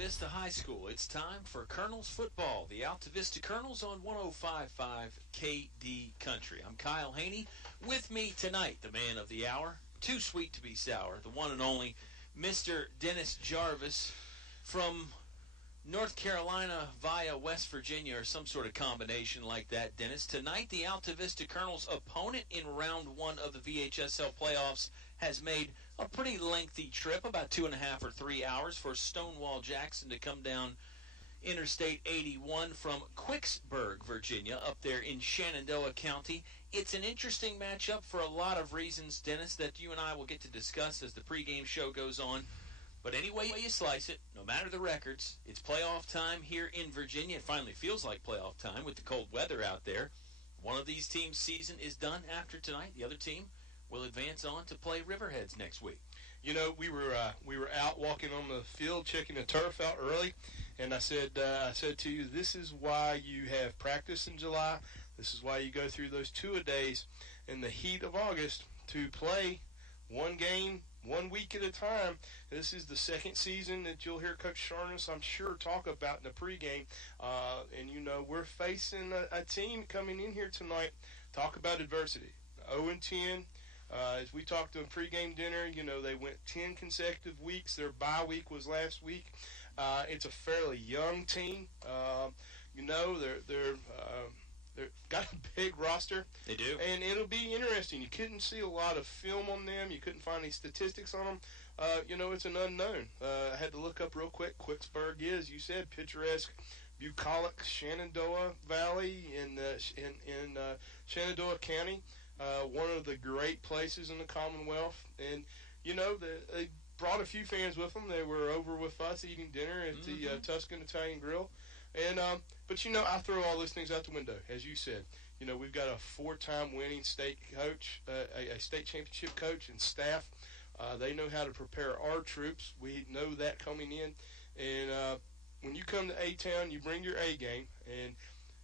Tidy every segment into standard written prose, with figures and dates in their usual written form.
Altavista High School. It's time for Colonels football. The Altavista Colonels on 105.5 KD Country. I'm Kyle Hoehne. With me tonight, the man of the hour, too sweet to be sour, the one and only Mr. Dennis Jarvis from North Carolina via West Virginia, or some sort of combination like that. Dennis, tonight the Altavista Colonels' opponent in round one of the VHSL playoffs has made a pretty lengthy trip, about 2.5 or 3 hours, for Stonewall-Jackson to come down Interstate 81 from Quicksburg, Virginia, up there in Shenandoah County. It's an interesting matchup for a lot of reasons, Dennis, that you and I will get to discuss as the pregame show goes on. But any way you slice it, no matter the records, it's playoff time here in Virginia. It finally feels like playoff time with the cold weather out there. One of these teams' season is done after tonight. The other team will advance on to play Riverheads next week. You know, we were out walking on the field, checking the turf out early, and I said to you, this is why you have practice in July. This is why you go through those two-a-days in the heat of August to play one game 1 week at a time. This is the second season that you'll hear Coach Sharness, I'm sure, talk about in the pregame. And, you know, we're facing a team coming in here tonight, talk about adversity. 0-10. As we talked in pregame dinner, you know, they went 10 consecutive weeks. Their bye week was last week. It's a fairly young team. You know, they've got a big roster. They do. And it'll be interesting. You couldn't see a lot of film on them. You couldn't find any statistics on them. You know, it's an unknown. I had to look up real quick. Quicksburg is, you said, picturesque, bucolic Shenandoah Valley in Shenandoah County. One of the great places in the Commonwealth. And, you know, they brought a few fans with them. They were over with us eating dinner at the Tuscan Italian Grill. And but, you know, I throw all those things out the window, as you said. You know, we've got a 4-time winning state coach, a state championship coach and staff. They know how to prepare our troops. We know that coming in. And when you come to A-Town, you bring your A game. And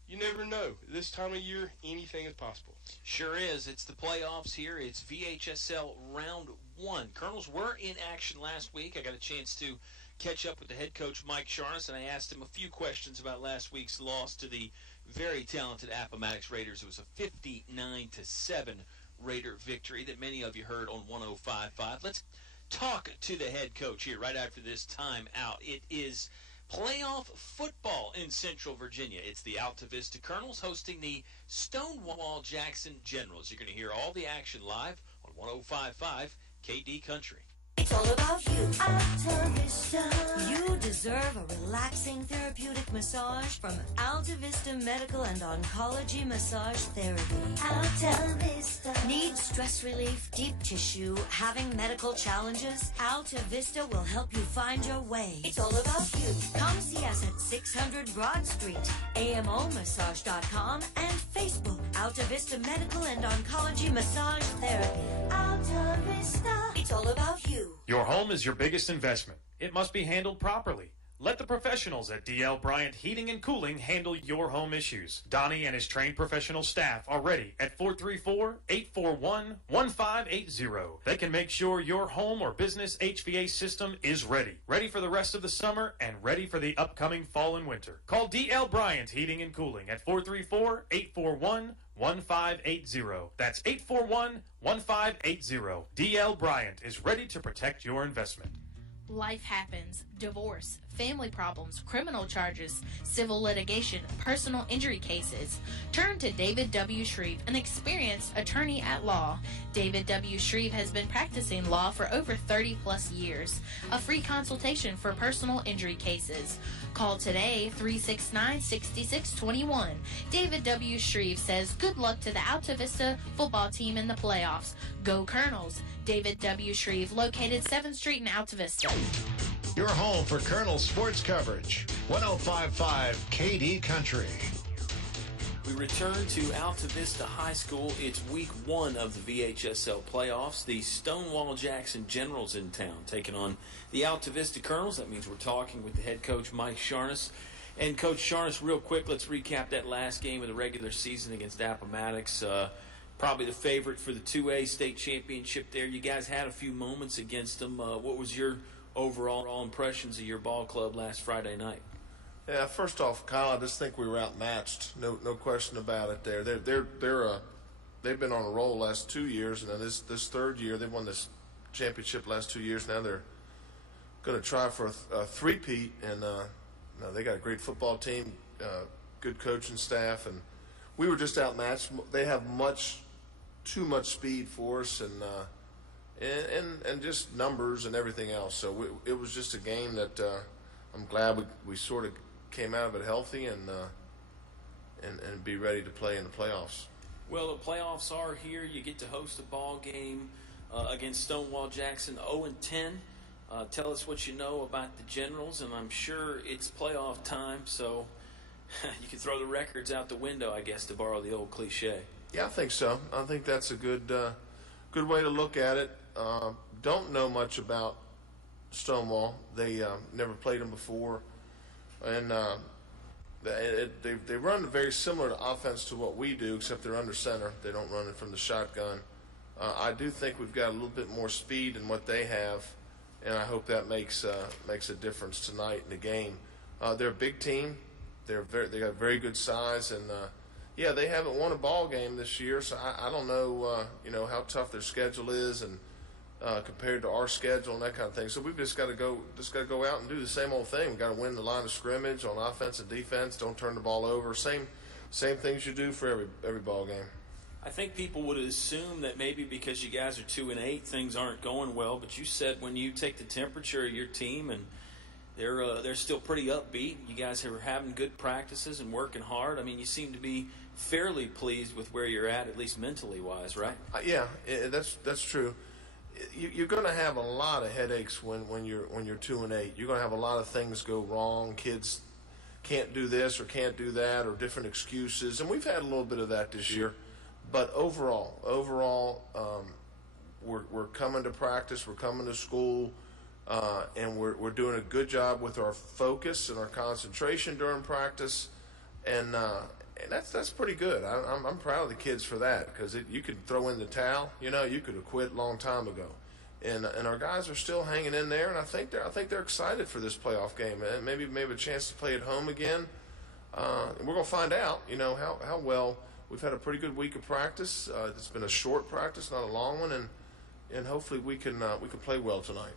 you never know. This time of year, anything is possible. Sure is. It's the playoffs here. It's VHSL round one. Colonels were in action last week. I got a chance to catch up with the head coach, Mike Sharness, and I asked him a few questions about last week's loss to the very talented Appomattox Raiders. It was a 59-7 Raider victory that many of you heard on 105.5. Let's talk to the head coach here right after this time out. It is playoff football in Central Virginia. It's the Altavista Colonels hosting the Stonewall-Jackson Generals. You're going to hear all the action live on 105.5 KD Country. It's all about you. Altavista. You deserve a relaxing therapeutic massage from Altavista Medical and Oncology Massage Therapy. Altavista. Need stress relief, deep tissue, having medical challenges? Altavista will help you find your way. It's all about you. Come see us at 600 Broad Street, AMOmassage.com, and Facebook. Altavista Medical and Oncology Massage Therapy. Altavista. It's all about you. Your home is your biggest investment. It must be handled properly. Let the professionals at D.L. Bryant Heating and Cooling handle your home issues. Donnie and his trained professional staff are ready at 434-841-1580. They can make sure your home or business HVAC system is ready. Ready for the rest of the summer and ready for the upcoming fall and winter. Call D.L. Bryant Heating and Cooling at 434-841-1580. That's 841-1580. D.L. Bryant is ready to protect your investment. Life happens. Divorce, family problems, criminal charges, civil litigation, personal injury cases. Turn to David W. Shreve, an experienced attorney at law. David W. Shreve has been practicing law for over 30-plus years. A free consultation for personal injury cases. Call today, 369-6621. David W. Shreve says good luck to the Altavista football team in the playoffs. Go Colonels! David W. Shreve, located 7th Street in Altavista. Your home for Colonel sports coverage. 105.5 KD Country. We return to Altavista High School. It's week one of the VHSL playoffs. The Stonewall-Jackson Generals in town taking on the Altavista Colonels. That means we're talking with the head coach, Mike Sharness. And Coach Sharness, real quick, let's recap that last game of the regular season against Appomattox. Probably the favorite for the 2A state championship there. You guys had a few moments against them. What was your overall impressions of your ball club last Friday night? Yeah, first off, Kyle, I just think we were outmatched. No question about it. They've been on a roll the last 2 years, and then this third year they've won this championship last 2 years. Now they're going to try for a three-peat, and they got a great football team, good coaching staff, and we were just outmatched. They have too much speed for us, and just numbers and everything else. So it was just a game that I'm glad we sort of came out of it healthy and be ready to play in the playoffs. Well, the playoffs are here. You get to host a ball game against Stonewall-Jackson, 0-10. Tell us what you know about the Generals, and I'm sure it's playoff time, so you can throw the records out the window, I guess, to borrow the old cliche. Yeah, I think so. I think that's a good way to look at it. Don't know much about Stonewall. They never played them before, and they run very similar to offense to what we do, except they're under center. They don't run it from the shotgun. I do think we've got a little bit more speed than what they have, and I hope that makes a difference tonight in the game. They're a big team. They got very good size, and they haven't won a ball game this year, so I don't know how tough their schedule is and compared to our schedule and that kind of thing. So we've just got to go out and do the same old thing. We've got to win the line of scrimmage on offense and defense. Don't turn the ball over. Same things you do for every ball game. I think people would assume that maybe because you guys are 2-8, things aren't going well. But you said when you take the temperature of your team and they're still pretty upbeat. You guys are having good practices and working hard. I mean, you seem to be fairly pleased with where you're at least mentally wise, right? Yeah, that's true. You're going to have a lot of headaches when you're 2-8. You're going to have a lot of things go wrong. Kids can't do this or can't do that, or different excuses, and we've had a little bit of that this year. But overall, we're coming to practice, we're coming to school, and we're doing a good job with our focus and our concentration during practice, and that's pretty good. I'm proud of the kids for that, because you could throw in the towel. You could have quit a long time ago, and our guys are still hanging in there, and I think they're excited for this playoff game, and maybe a chance to play at home again. And we're gonna find out, how well. We've had a pretty good week of practice. It's been a short practice, not a long one, and hopefully we can play well tonight.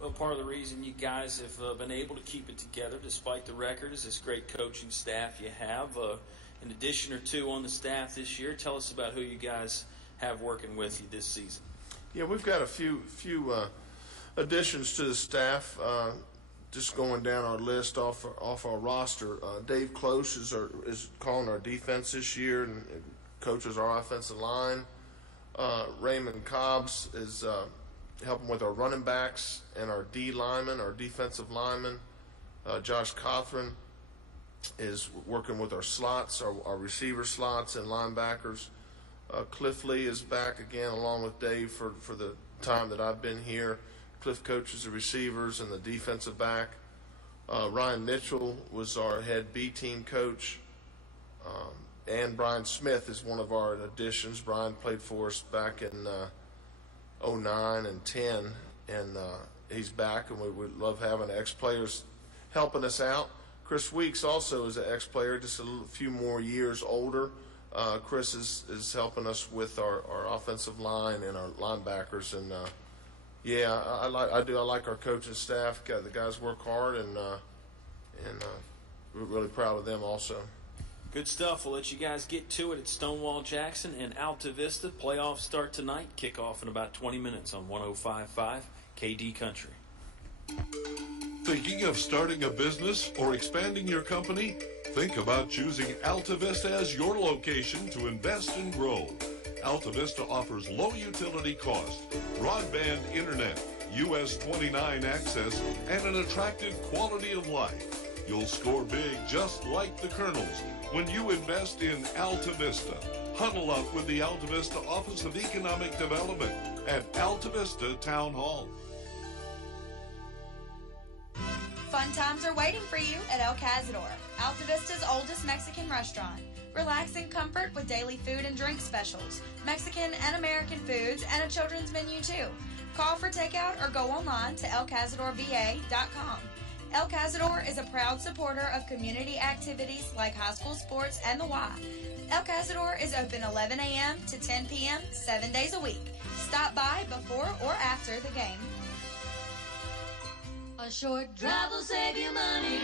Well, part of the reason you guys have been able to keep it together despite the record is this great coaching staff you have. An addition or two on the staff this year. Tell us about who you guys have working with you this season. Yeah, we've got a few additions to the staff. Just going down our list off our roster, Dave Close is calling our defense this year and coaches our offensive line. Raymond Cobbs is helping with our running backs and our D linemen, our defensive linemen. Josh Cothran is working with our slots, our receiver slots and linebackers. Cliff Lee is back again along with Dave for the time that I've been here. Cliff coaches the receivers and the defensive back. Ryan Mitchell was our head B team coach. And Brian Smith is one of our additions. Brian played for us back in 09 and 10, and he's back, and we love having ex-players helping us out. Chris Weeks also is an ex-player, just a few more years older. Chris is helping us with our offensive line and our linebackers, and I like our coaching staff. The guys work hard, and we're really proud of them also. Good stuff. We'll let you guys get to it at Stonewall-Jackson and Altavista. Playoffs start tonight. Kickoff in about 20 minutes on 105.5 KD Country. Thinking of starting a business or expanding your company? Think about choosing Altavista as your location to invest and grow. Altavista offers low utility cost, broadband internet, US 29 access, and an attractive quality of life. You'll score big just like the Colonels when you invest in Altavista. Huddle up with the Altavista Office of Economic Development at Altavista Town Hall. Fun times are waiting for you at El Cazador, Altavista's oldest Mexican restaurant. Relax in comfort with daily food and drink specials, Mexican and American foods, and a children's menu too. Call for takeout or go online to elcazadorva.com. El Cazador is a proud supporter of community activities like high school sports and the Y. El Cazador is open 11 a.m. to 10 p.m. 7 days a week. Stop by before or after the game. A short drive will save you money.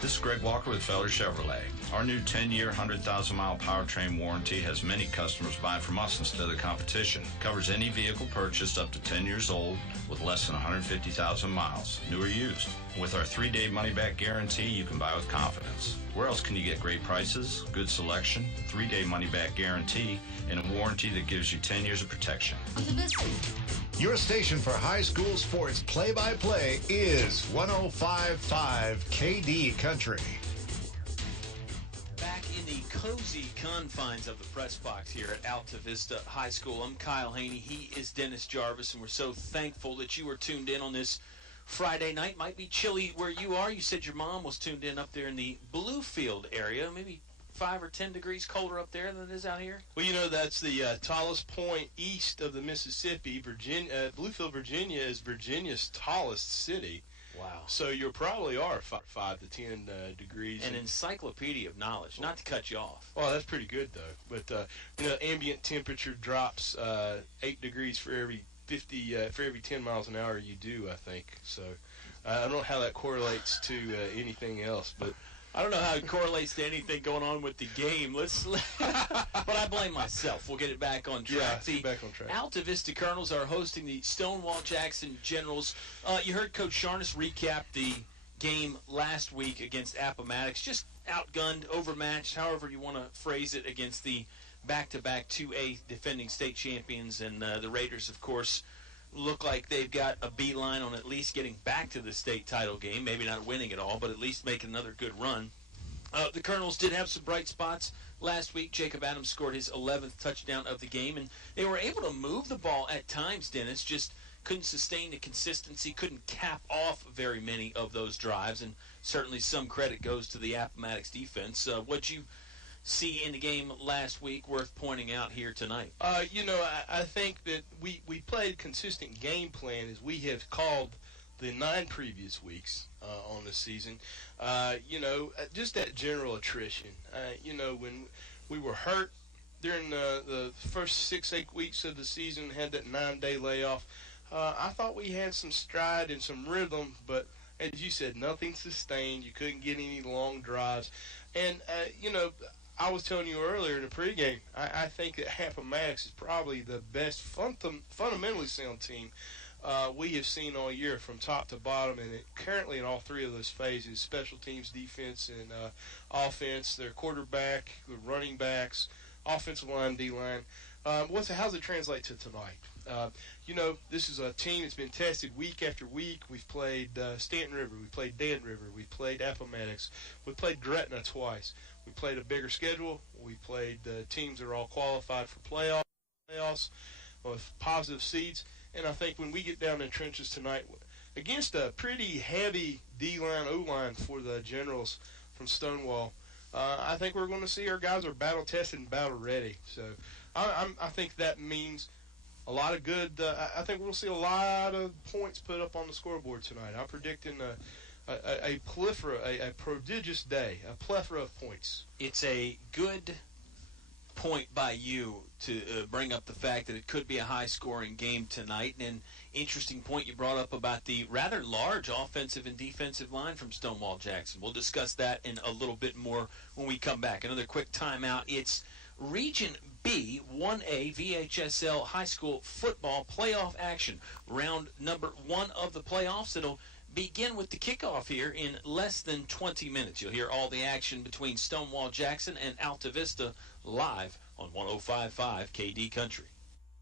This is Greg Walker with Felder Chevrolet. Our new 10-year, 100,000-mile powertrain warranty has many customers buying from us instead of the competition. Covers any vehicle purchased up to 10 years old with less than 150,000 miles, new or used. With our 3-day money-back guarantee, you can buy with confidence. Where else can you get great prices, good selection, 3-day money-back guarantee, and a warranty that gives you 10 years of protection? Your station for high school sports play-by-play is 105.5 KD Country. Back in the cozy confines of the press box here at Altavista High School, I'm Kyle Hoehne. He is Dennis Jarvis, and we're so thankful that you are tuned in on this Friday night. Might be chilly where you are. You said your mom was tuned in up there in the Bluefield area, maybe 5 or 10 degrees colder up there than it is out here? Well, you know, that's the tallest point east of the Mississippi. Bluefield, Virginia is Virginia's tallest city. Wow. So you probably are 5 to 10 degrees. An encyclopedia of knowledge, not to cut you off. Well, that's pretty good, though. But, you know, ambient temperature drops 8 degrees for every 10 miles an hour you do, I think. So I don't know how that correlates to anything else, but I don't know how it correlates to anything going on with the game. But I blame myself. We'll get it back on track. Yeah, back on track. Altavista Colonels are hosting the Stonewall-Jackson Generals. You heard Coach Jarvis recap the game last week against Appomattox. Just outgunned, overmatched, however you want to phrase it, against the back-to-back 2A defending state champions. And the Raiders, of course, look like they've got a beeline on at least getting back to the state title game. Maybe not winning it all, but at least making another good run. The Colonels did have some bright spots last week. Jacob Adams scored his 11th touchdown of the game, and they were able to move the ball at times, Dennis, just couldn't sustain the consistency, couldn't cap off very many of those drives, and certainly some credit goes to the Appomattox defense. What'd you see in the game last week worth pointing out here tonight? You know, I think that we played consistent game plan as we have called the 9 previous weeks on the season. You know, just that general attrition. You know, when we were hurt during the first 6-8 weeks of the season, had that 9-day layoff, I thought we had some stride and some rhythm, but as you said, nothing sustained. You couldn't get any long drives. And, you know, I was telling you earlier in the pregame, I think that Appomattox is probably the best fundamentally sound team we have seen all year from top to bottom, and currently in all 3 of those phases, special teams, defense, and offense, their quarterback, the running backs, offensive line, D-line. How's it translate to tonight? You know, this is a team that's been tested week after week. We've played Stanton River. We played Dan River. We played Appomattox. We played Gretna twice. We played a bigger schedule. We played teams that are all qualified for playoffs with positive seeds. And I think when we get down in the trenches tonight against a pretty heavy D-line, O-line for the Generals from Stonewall, I think we're going to see our guys are battle-tested and battle-ready. So I think that means a lot of good. I think we'll see a lot of points put up on the scoreboard tonight. I'm predicting a prodigious day, a plethora of points. It's a good point by you to bring up the fact that it could be a high-scoring game tonight. And an interesting point you brought up about the rather large offensive and defensive line from Stonewall-Jackson. We'll discuss that in a little bit more when we come back. Another quick timeout. It's Region B, 1A VHSL high school football playoff action. Round number 1 of the playoffs. It'll begin with the kickoff here in less than 20 minutes. You'll hear all the action between Stonewall-Jackson and Altavista live on 105.5 KD Country.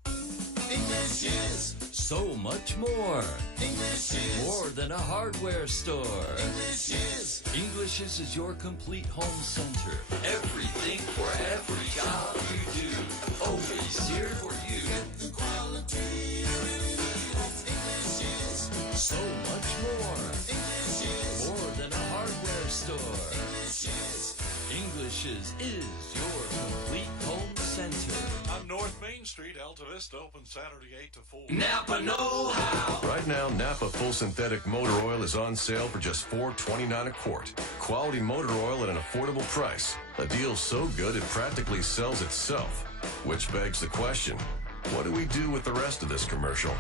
English is so much more. English is more than a hardware store. English is your complete home center. Everything for every job you do. Always here for you. Get the quality you really need. That's English is so much more. English is more than a hardware store. English is your complete home center. I'm North Main Main Street, Altavista, open Saturday 8 to 4. Napa know-how. Right now, Napa Full Synthetic Motor Oil is on sale for just $4.29 a quart. Quality motor oil at an affordable price. A deal so good it practically sells itself. Which begs the question, what do we do with the rest of this commercial?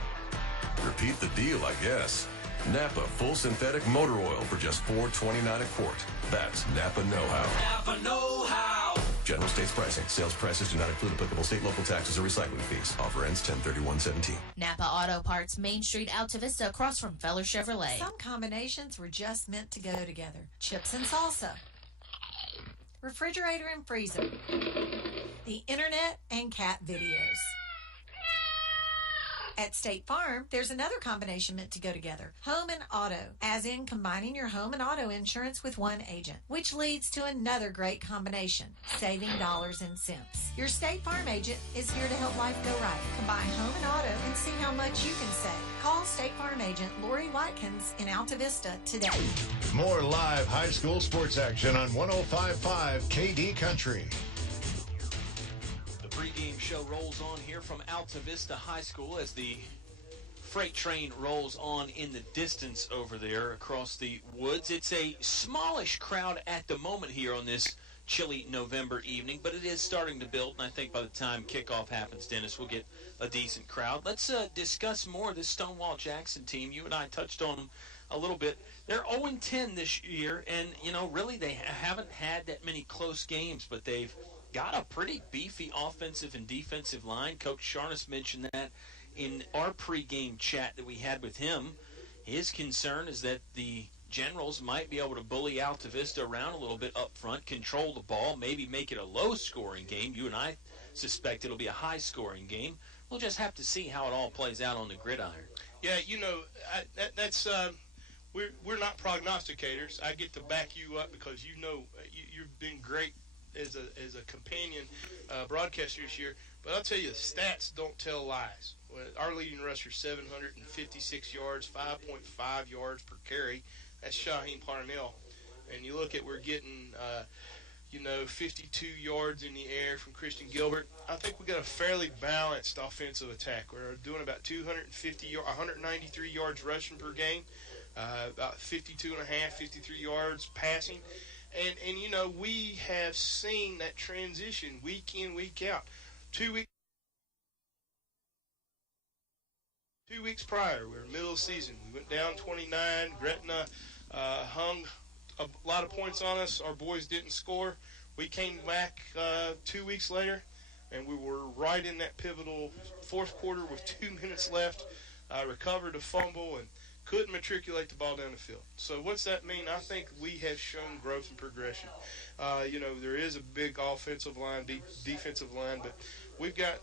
Repeat the deal, I guess. Napa Full Synthetic Motor Oil for just $4.29 a quart. That's Napa know-how. Napa know-how. General states pricing. Sales prices do not include applicable state, local taxes, or recycling fees. Offer ends 10/31/17. Napa Auto Parts, Main Street, Altavista, across from Feller Chevrolet. Some combinations were just meant to go together. Chips and salsa. Refrigerator and freezer. The internet and cat videos. At State Farm, there's another combination meant to go together. Home and auto, as in combining your home and auto insurance with one agent, which leads to another great combination, saving dollars and cents. Your State Farm agent is here to help life go right. Combine home and auto and see how much you can save. Call State Farm agent Lori Watkins in Altavista today. More live high school sports action on 105.5 KD Country. Pregame show rolls on here from Altavista High School as the freight train rolls on in the distance over there across the woods. It's a smallish crowd at the moment here on this chilly November evening, but it is starting to build, and I think by the time kickoff happens, Dennis, we'll get a decent crowd. Let's discuss more of this Stonewall-Jackson team. You and I touched on them a little bit. They're 0-10 this year, and, you know, really they haven't had that many close games, but they've got a pretty beefy offensive and defensive line. Coach Sharnis mentioned that in our pregame chat that we had with him. His concern is that the Generals might be able to bully Altavista around a little bit up front, control the ball, maybe make it a low-scoring game. You and I suspect it'll be a high-scoring game. We'll just have to see how it all plays out on the gridiron. Yeah, you know, we're not prognosticators. I get to back you up because you know you've been great as a companion broadcaster this year. But I'll tell you, the stats don't tell lies. Our leading rusher, 756 yards, 5.5 yards per carry. That's Shaheen Parnell. And you look at we're getting, 52 yards in the air from Christian Gilbert. I think we got a fairly balanced offensive attack. We're doing about 193 yards rushing per game, about 53 yards passing. And you know, we have seen that transition week in, week out. 2 weeks prior, we were middle of the season. We went down 29. Gretna hung a lot of points on us. Our boys didn't score. We came back 2 weeks later, and we were right in that pivotal fourth quarter with 2 minutes left. Recovered a fumble and couldn't matriculate the ball down the field. So what's that mean? I think we have shown growth and progression. There is a big offensive line, defensive line, but we've got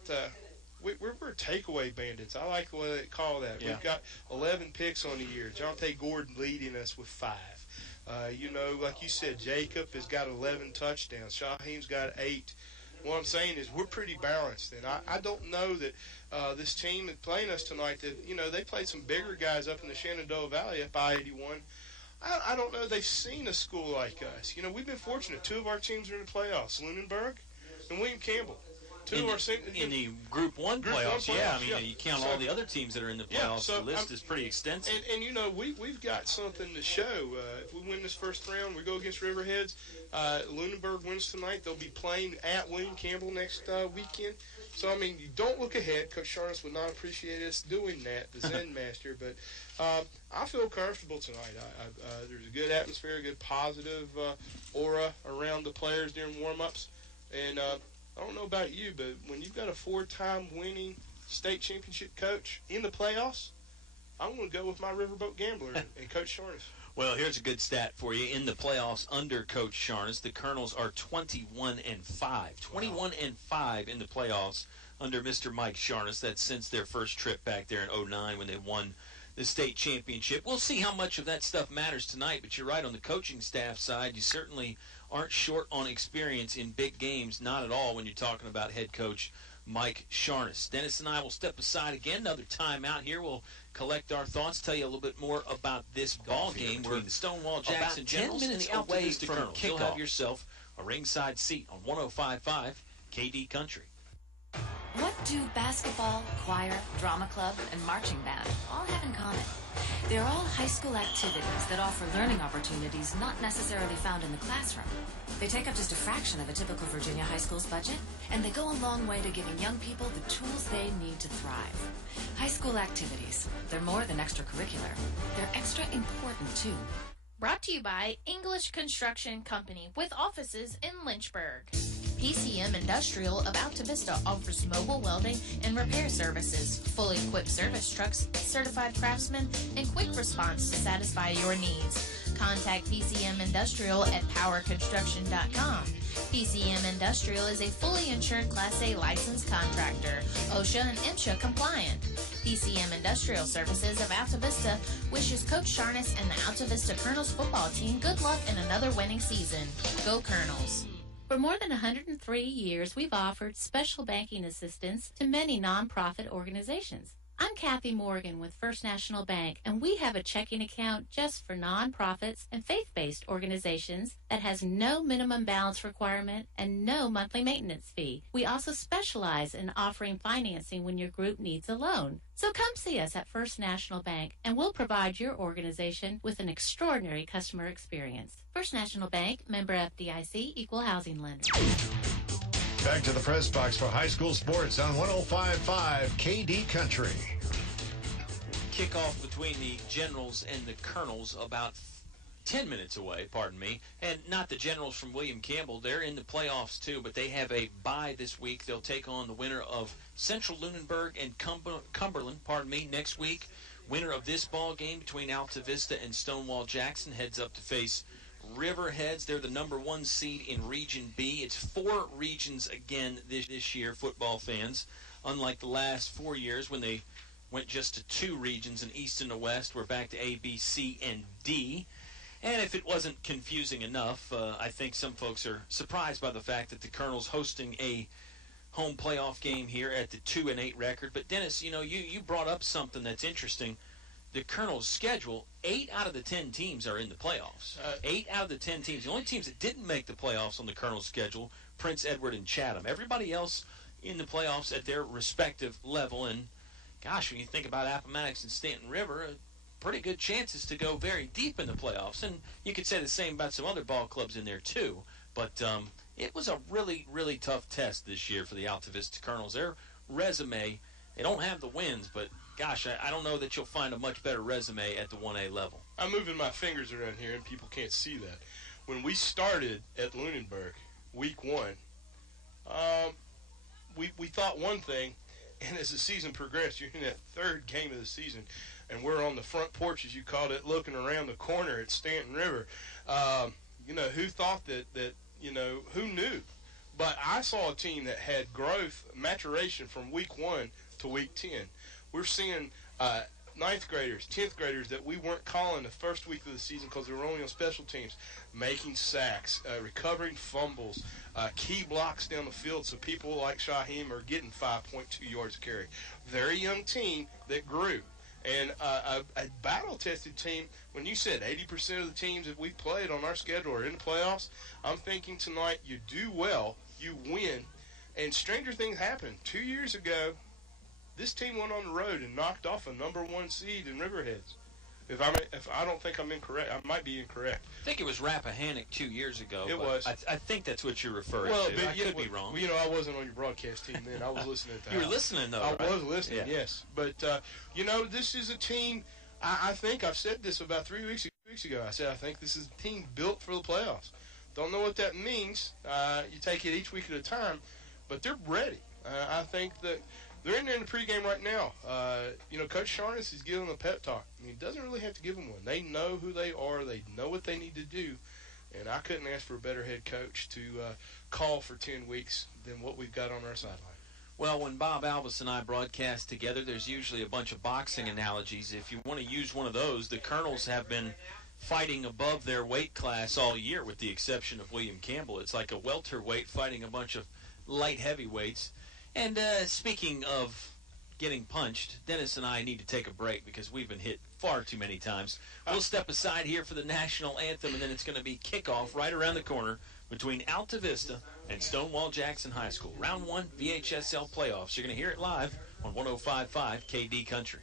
we're takeaway bandits. I like the way they call that. Yeah. We've got 11 picks on the year. Jonte Gordon leading us with 5. Like you said, Jacob has got 11 touchdowns. Shaheen's got 8. What I'm saying is we're pretty balanced, and I don't know that this team is playing us tonight that, they played some bigger guys up in the Shenandoah Valley up I-81. I don't know they've seen a school like us. We've been fortunate. 2 of our teams are in the playoffs, Lunenburg and William Campbell. In the Group 1 playoffs, yeah. You count all the other teams that are in the playoffs. So the list is pretty extensive. And we've got something to show. If we win this first round, we go against Riverheads. Lunenburg wins tonight. They'll be playing at William Campbell next weekend. So, you don't look ahead. Coach Sharnis would not appreciate us doing that, the Zen Master. But I feel comfortable tonight. There's a good atmosphere, a good positive aura around the players during warm-ups. And I don't know about you, but when you've got a 4-time winning state championship coach in the playoffs, I'm going to go with my Riverboat Gambler and Coach Sharnis. Well, here's a good stat for you. In the playoffs under Coach Sharnis, the Colonels are 21-5. 21-5 in the playoffs under Mr. Mike Sharnis. That's since their first trip back there in 2009 when they won the state championship. We'll see how much of that stuff matters tonight, but you're right, on the coaching staff side, you certainly aren't short on experience in big games, not at all when you're talking about head coach Mike Sharnis. Dennis and I will step aside again, another time out here. We'll collect our thoughts, tell you a little bit more about this ball game between the Stonewall-Jackson Generals and the Altavista Colonels. You'll have yourself a ringside seat on 105.5 KD Country. What do basketball, choir, drama club, and marching band all have in common? They're all high school activities that offer learning opportunities not necessarily found in the classroom. They take up just a fraction of a typical Virginia high school's budget, and they go a long way to giving young people the tools they need to thrive. High school activities, they're more than extracurricular. They're extra important, too. Brought to you by English Construction Company with offices in Lynchburg. PCM Industrial of Altavista offers mobile welding and repair services, fully equipped service trucks, certified craftsmen, and quick response to satisfy your needs. Contact PCM Industrial at powerconstruction.com. PCM Industrial is a fully insured Class A licensed contractor, OSHA and MSHA compliant. PCM Industrial Services of Altavista wishes Coach Sharness and the Altavista Colonels football team good luck in another winning season. Go Colonels! For more than 103 years, we've offered special banking assistance to many nonprofit organizations. I'm Kathy Morgan with First National Bank, and we have a checking account just for nonprofits and faith-based organizations that has no minimum balance requirement and no monthly maintenance fee. We also specialize in offering financing when your group needs a loan. So come see us at First National Bank, and we'll provide your organization with an extraordinary customer experience. First National Bank, member FDIC, equal housing lender. Back to the press box for high school sports on 105.5 KD Country. Kickoff between the Generals and the Colonels about 10 minutes away, pardon me. And not the Generals from William Campbell. They're in the playoffs, too, but they have a bye this week. They'll take on the winner of Central Lunenburg and Cumberland, next week. Winner of this ball game between Altavista and Stonewall-Jackson heads up to face Riverheads. They're the number 1 seed in Region B. It's 4 regions again this year, football fans. Unlike the last 4 years when they went just to 2 regions, an East and a West. We're back to A, B, C, and D. And if it wasn't confusing enough, I think some folks are surprised by the fact that the Colonels hosting a home playoff game here at the 2-8 record. But Dennis, you brought up something that's interesting. The Colonels' schedule, 8 out of the 10 teams are in the playoffs. 8 out of the 10 teams. The only teams that didn't make the playoffs on the Colonels' schedule, Prince Edward and Chatham. Everybody else in the playoffs at their respective level. And, gosh, when you think about Appomattox and Stanton River, pretty good chances to go very deep in the playoffs. And you could say the same about some other ball clubs in there, too. But it was a really, really tough test this year for the Altavista Colonels. Their resume, they don't have the wins, but gosh, I don't know that you'll find a much better resume at the 1A level. I'm moving my fingers around here, and people can't see that. When we started at Lunenburg, week 1, we thought one thing, and as the season progressed, you're in that 3rd game of the season, and we're on the front porch, as you called it, looking around the corner at Stanton River. Who thought that who knew? But I saw a team that had growth, maturation from week 1 to week 10. We're seeing 9th graders, 10th graders that we weren't calling the first week of the season because they were only on special teams, making sacks, recovering fumbles, key blocks down the field, so people like Hoehne are getting 5.2 yards a carry. Very young team that grew. And a battle-tested team, when you said 80% of the teams that we played on our schedule are in the playoffs, I'm thinking tonight you do well, you win, and stranger things happen. 2 years ago, this team went on the road and knocked off a number 1 seed in Riverheads. If I don't think I'm incorrect, I might be incorrect. I think it was Rappahannock 2 years ago. It was. I think that's what you're referring to. I could be wrong. Well, I wasn't on your broadcast team then. I was listening at the You were listening, though, I was listening, yes. But, this is a team, I think I've said this about 3 weeks ago. I said I think this is a team built for the playoffs. Don't know what that means. You take it each week at a time, but they're ready. I think that they're in there in the pregame right now. Coach Sharness is giving them a pep talk. He doesn't really have to give them one. They know who they are. They know what they need to do. And I couldn't ask for a better head coach to call for 10 weeks than what we've got on our sideline. Well, when Bob Alvis and I broadcast together, there's usually a bunch of boxing analogies. If you want to use one of those, the Colonels have been fighting above their weight class all year, with the exception of William Campbell. It's like a welterweight fighting a bunch of light heavyweights. And speaking of getting punched, Dennis and I need to take a break because we've been hit far too many times. We'll step aside here for the national anthem, and then it's going to be kickoff right around the corner between Altavista and Stonewall-Jackson High School. Round 1 VHSL playoffs. You're going to hear it live on 105.5 KD Country.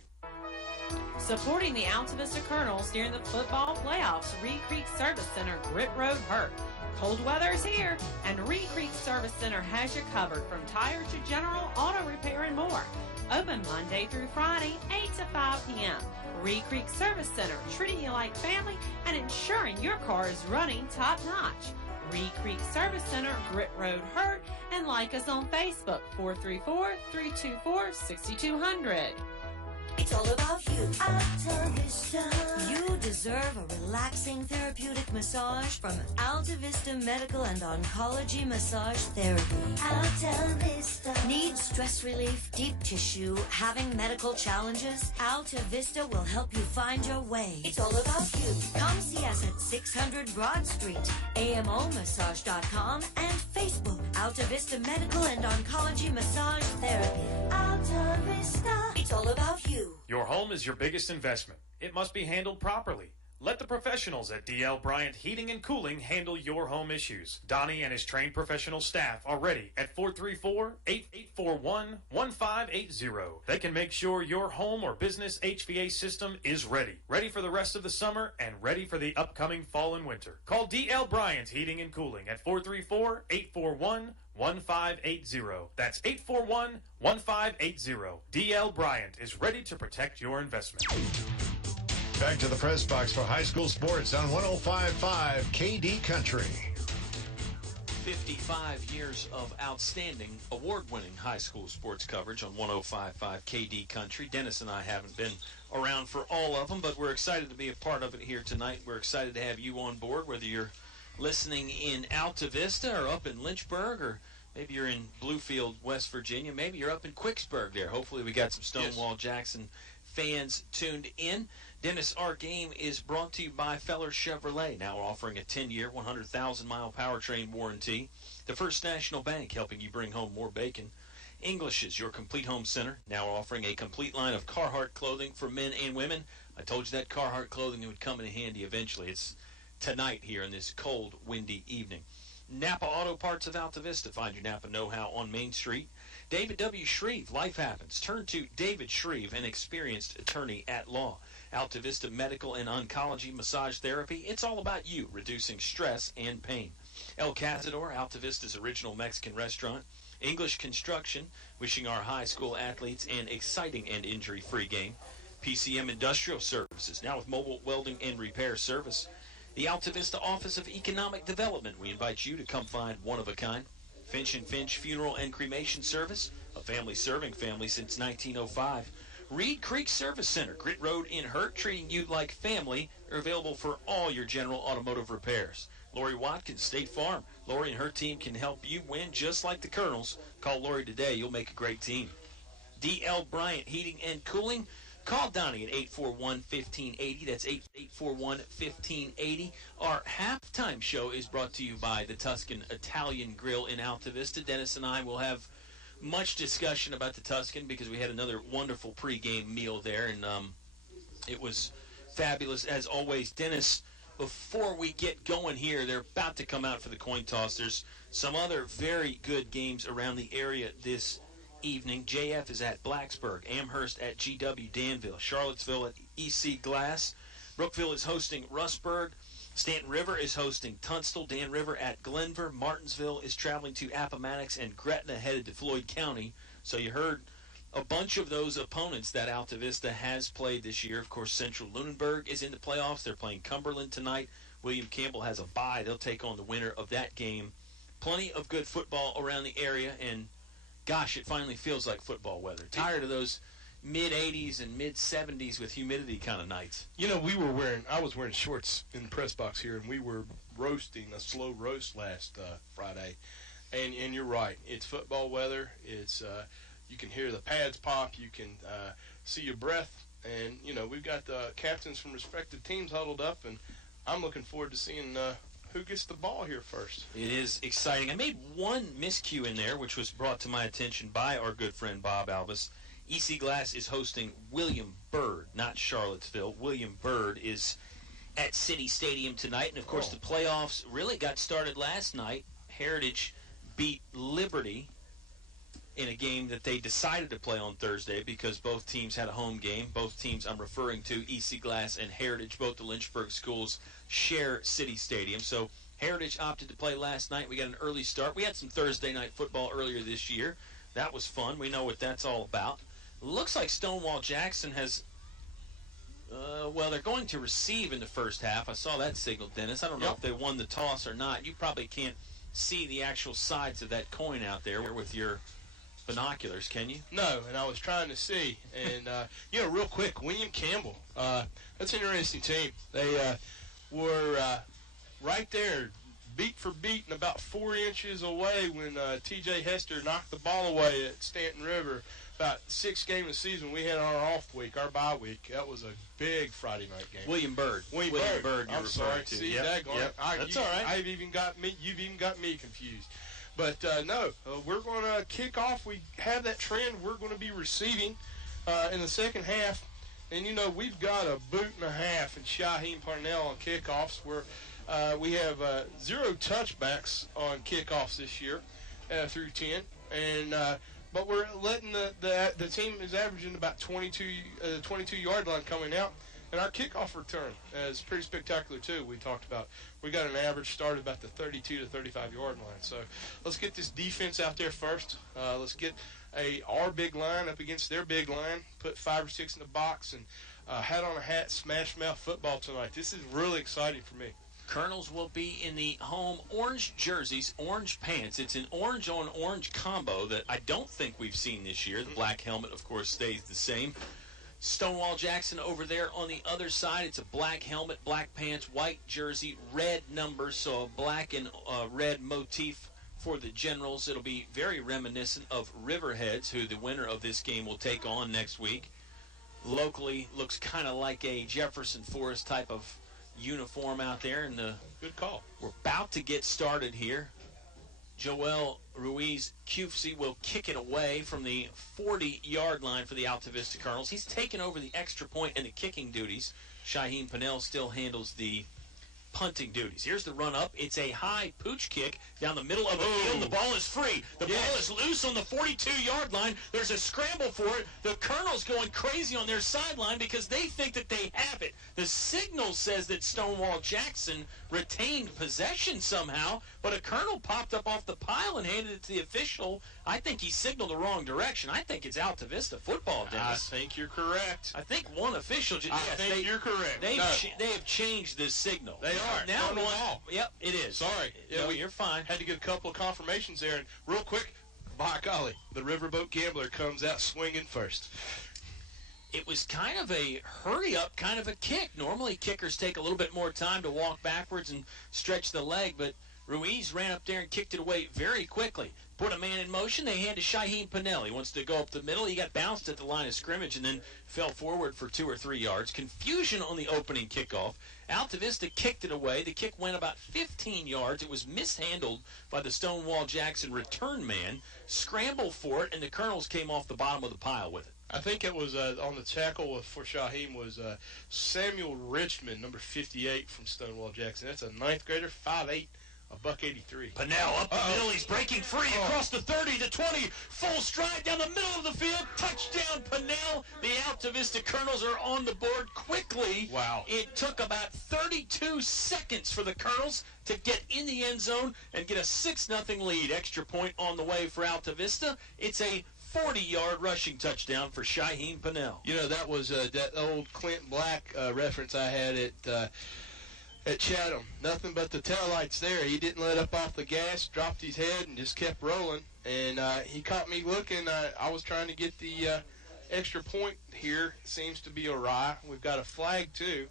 Supporting the Altavista Colonels during the football playoffs, Reed Creek Service Center, Grit Road Hurt. Cold weather is here, and Reed Creek Service Center has you covered from tire to general auto repair and more. Open Monday through Friday, 8 to 5 p.m. Reed Creek Service Center, treating you like family and ensuring your car is running top-notch. Reed Creek Service Center, Grit Road Hurt, and like us on Facebook, 434-324-6200. It's all about you. Altavista. You deserve a relaxing therapeutic massage from Altavista Medical and Oncology Massage Therapy. Altavista. Need stress relief, deep tissue, having medical challenges? Altavista will help you find your way. It's all about you. Come see us at 600 Broad Street, AMOmassage.com, and Facebook. Altavista Medical and Oncology Massage Therapy. Altavista. It's all about you. Your home is your biggest investment. It must be handled properly. Let the professionals at D.L. Bryant Heating and Cooling handle your home issues. Donnie and his trained professional staff are ready at 434-8841-1580. They can make sure your home or business HVAC system is ready. Ready for the rest of the summer and ready for the upcoming fall and winter. Call D.L. Bryant Heating and Cooling at 434-841-1580. That's 841-1580. D.L. Bryant is ready to protect your investment. Back to the press box for high school sports on 105.5 KD Country. 55 years of outstanding, award-winning high school sports coverage on 105.5 KD Country. Dennis and I haven't been around for all of them, but we're excited to be a part of it here tonight. We're excited to have you on board, whether you're listening in Altavista or up in Lynchburg, or maybe you're in Bluefield, West Virginia. Maybe you're up in Quicksburg there. Hopefully we got some Stonewall-Jackson fans tuned in. Dennis, our game is brought to you by Feller Chevrolet, now offering a 10-year, 100,000-mile powertrain warranty. The First National Bank, helping you bring home more bacon. English is your complete home center, now offering a complete line of Carhartt clothing for men and women. I told you that Carhartt clothing would come in handy eventually. It's tonight here in this cold, windy evening. Napa Auto Parts of Altavista. Find your Napa know-how on Main Street. David W. Shreve, life happens. Turn to David Shreve, an experienced attorney at law. Altavista Medical and Oncology Massage Therapy. It's all about you, reducing stress and pain. El Cazador, Altavista's original Mexican restaurant. English Construction, wishing our high school athletes an exciting and injury-free game. PCM Industrial Services, now with mobile welding and repair service. The Altavista Office of Economic Development, we invite you to come find one of a kind. Finch & Finch Funeral and Cremation Service, a family serving family since 1905. Reed Creek Service Center, Grit Road in Hurt, treating you like family. They're available for all your general automotive repairs. Lori Watkins, State Farm. Lori and her team can help you win just like the Colonels. Call Lori today. You'll make a great team. D.L. Bryant Heating and Cooling. Call Donnie at 841-1580. That's 841-1580. Our halftime show is brought to you by the Tuscan Italian Grill in Altavista. Dennis and I will have much discussion about the Tuscan because we had another wonderful pregame meal there, and it was fabulous as always. Dennis, before we get going here, they're about to come out for the coin toss. There's some other very good games around the area this evening. JF is at Blacksburg, Amherst at GW Danville, Charlottesville at EC Glass, Brookville is hosting Rustburg, Stanton River is hosting Tunstall, Dan River at Glenver, Martinsville is traveling to Appomattox, and Gretna headed to Floyd County. So you heard a bunch of those opponents that Altavista has played this year. Of course, Central Lunenburg is in the playoffs. They're playing Cumberland tonight. William Campbell has a bye. They'll take on the winner of that game. Plenty of good football around the area, and gosh, it finally feels like football weather. Tired of those mid-80s and mid-70s with humidity kind of nights. You know, I was wearing shorts in the press box here, and we were roasting a slow roast last Friday. And you're right. It's football weather. It's you can hear the pads pop. You can see your breath. And, you know, we've got the captains from respective teams huddled up, and I'm looking forward to seeing who gets the ball here first. It is exciting. I made one miscue in there, which was brought to my attention by our good friend Bob Alvis. EC Glass is hosting William Byrd, not Charlottesville. William Byrd is at City Stadium tonight. And, of course, the playoffs really got started last night. Heritage beat Liberty in a game that they decided to play on Thursday because both teams had a home game. Both teams I'm referring to, EC Glass and Heritage, both the Lynchburg schools share City Stadium. So Heritage opted to play last night. We got an early start. We had some Thursday night football earlier this year. That was fun. We know what that's all about. Looks like Stonewall-Jackson has, they're going to receive in the first half. I saw that signal, Dennis. I don't know if they won the toss or not. You probably can't see the actual sides of that coin out there with your binoculars, can you? No, and I was trying to see. And, real quick, William Campbell, that's an interesting team. They were right there, beat for beat, and about 4 inches away when T.J. Hester knocked the ball away at Stanton River. About 6th game of the season, we had our off week, our bye week. That was a big Friday night game. William Byrd. William Byrd. I'm sorry. To. See, that's all right. You've even got me confused. But we're going to kick off. We have that trend. We're going to be receiving in the second half. And, we've got a boot and a half in Shaheem Parnell on kickoffs. We have 0 touchbacks on kickoffs this year through 10. But we're letting the team is averaging about 22-yard line coming out. And our kickoff return is pretty spectacular, too. We talked about we got an average start at about the 32 to 35-yard line. So let's get this defense out there first. Let's get our big line up against their big line, put 5 or 6 in the box, and hat on a hat, smash mouth football tonight. This is really exciting for me. Colonels will be in the home orange jerseys, orange pants. It's an orange-on-orange combo that I don't think we've seen this year. The black helmet, of course, stays the same. Stonewall-Jackson over there on the other side. It's a black helmet, black pants, white jersey, red numbers, so a black and red motif for the Generals. It'll be very reminiscent of Riverheads, who the winner of this game will take on next week. Locally, looks kind of like a Jefferson Forest type of uniform out there. And good call. We're about to get started here. Joel Ruiz Cufci will kick it away from the 40-yard line for the Altavista Colonels. He's taken over the extra point and the kicking duties. Shaheem Pannell still handles the punting duties. Here's the run-up. It's a high pooch kick down the middle of the field. The ball is free. The ball is loose on the 42-yard line. There's a scramble for it. The Colonels going crazy on their sideline because they think that they have it. The signal says that Stonewall-Jackson retained possession somehow, but a Colonel popped up off the pile and handed it to the official. I think he signaled the wrong direction. I think it's Altavista football, Dennis. I think you're correct. I think one official... I think you're correct. They have changed this signal. They are. Now one. Yep, it is. Sorry. No, you're fine. Had to get a couple of confirmations there. And real quick, by golly, the Riverboat Gambler comes out swinging first. It was kind of a hurry-up kind of a kick. Normally, kickers take a little bit more time to walk backwards and stretch the leg, but Ruiz ran up there and kicked it away very quickly. Put a man in motion. They hand to Shaheem Pannell. He wants to go up the middle. He got bounced at the line of scrimmage and then fell forward for 2 or 3 yards. Confusion on the opening kickoff. Altavista kicked it away. The kick went about 15 yards. It was mishandled by the Stonewall-Jackson return man. Scrambled for it, and the Colonels came off the bottom of the pile with it. I think it was on the tackle for Shaheem was Samuel Richmond, number 58 from Stonewall-Jackson. That's a 9th grader, 5'8". $1.83. Pannell up the middle. He's breaking free across the 30, the 20. Full stride down the middle of the field. Touchdown, Pannell. The Altavista Colonels are on the board quickly. Wow. It took about 32 seconds for the Colonels to get in the end zone and get a 6-0 lead. Extra point on the way for Altavista. It's a 40-yard rushing touchdown for Shaheem Pannell. That was that old Clint Black reference I had at Chatham. Nothing but the taillights there. He didn't let up off the gas, dropped his head, and just kept rolling. And he caught me looking. I was trying to get the extra point here. Seems to be awry. We've got a flag, too.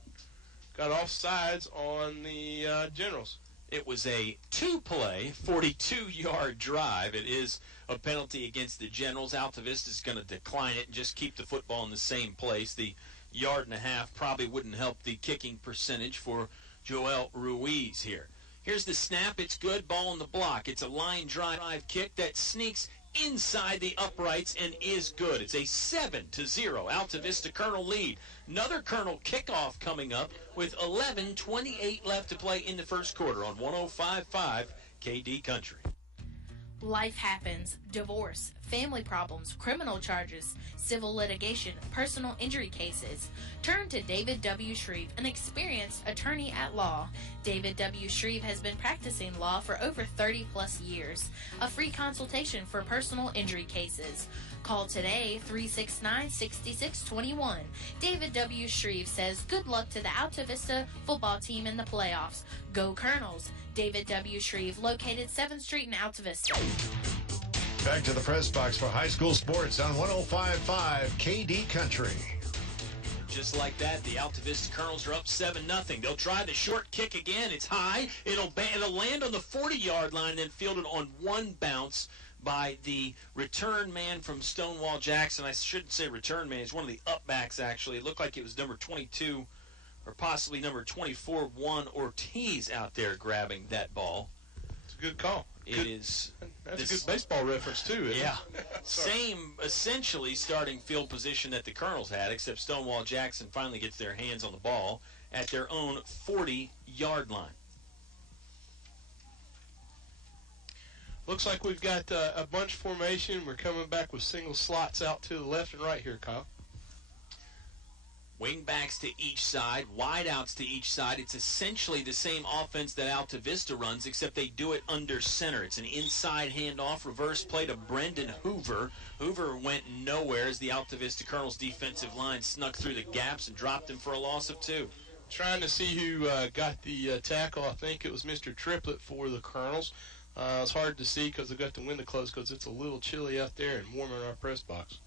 Got offsides on the Generals. It was a 2-play, 42-yard drive. It is a penalty against the Generals. Altavista is going to decline it and just keep the football in the same place. The 1.5 yards probably wouldn't help the kicking percentage for Joel Ruiz here. Here's the snap. It's good. Ball on the block. It's a line drive kick that sneaks inside the uprights and is good. It's a 7-0 Altavista Colonel lead. Another Colonel kickoff coming up with 11:28 left to play in the first quarter on 105.5 KD Country. Life happens, divorce, family problems, criminal charges, civil litigation, personal injury cases. Turn to David W. Shreve, an experienced attorney at law. David W. Shreve has been practicing law for over 30 plus years. A free consultation for personal injury cases. Call today, 369-6621. David W. Shreve says good luck to the Altavista football team in the playoffs. Go Colonels! David W. Shreve, located 7th Street in Altavista. Back to the press box for high school sports on 105.5 KD Country. Just like that, the Altavista Colonels are up 7-0. They'll try the short kick again. It's high. It'll land on the 40-yard line, then fielded on one bounce by the return man from Stonewall-Jackson. I shouldn't say return man. He's one of the upbacks, actually. It looked like it was number 22 or possibly number 24, Juan Ortiz out there grabbing that ball. It's a good call. That's a good baseball reference, too, isn't yeah. it? Same, essentially, starting field position that the Colonels had, except Stonewall-Jackson finally gets their hands on the ball at their own 40-yard line. Looks like we've got a bunch formation. We're coming back with single slots out to the left and right here, Kyle. Wingbacks to each side, wideouts to each side. It's essentially the same offense that Altavista runs, except they do it under center. It's an inside handoff, reverse play to Brendan Hoover. Hoover went nowhere as the Altavista Colonels defensive line snuck through the gaps and dropped him for a loss of 2. Trying to see who got the tackle. I think it was Mr. Triplett for the Colonels. It's hard to see because they've got the window closed because it's a little chilly out there and warm in our press box.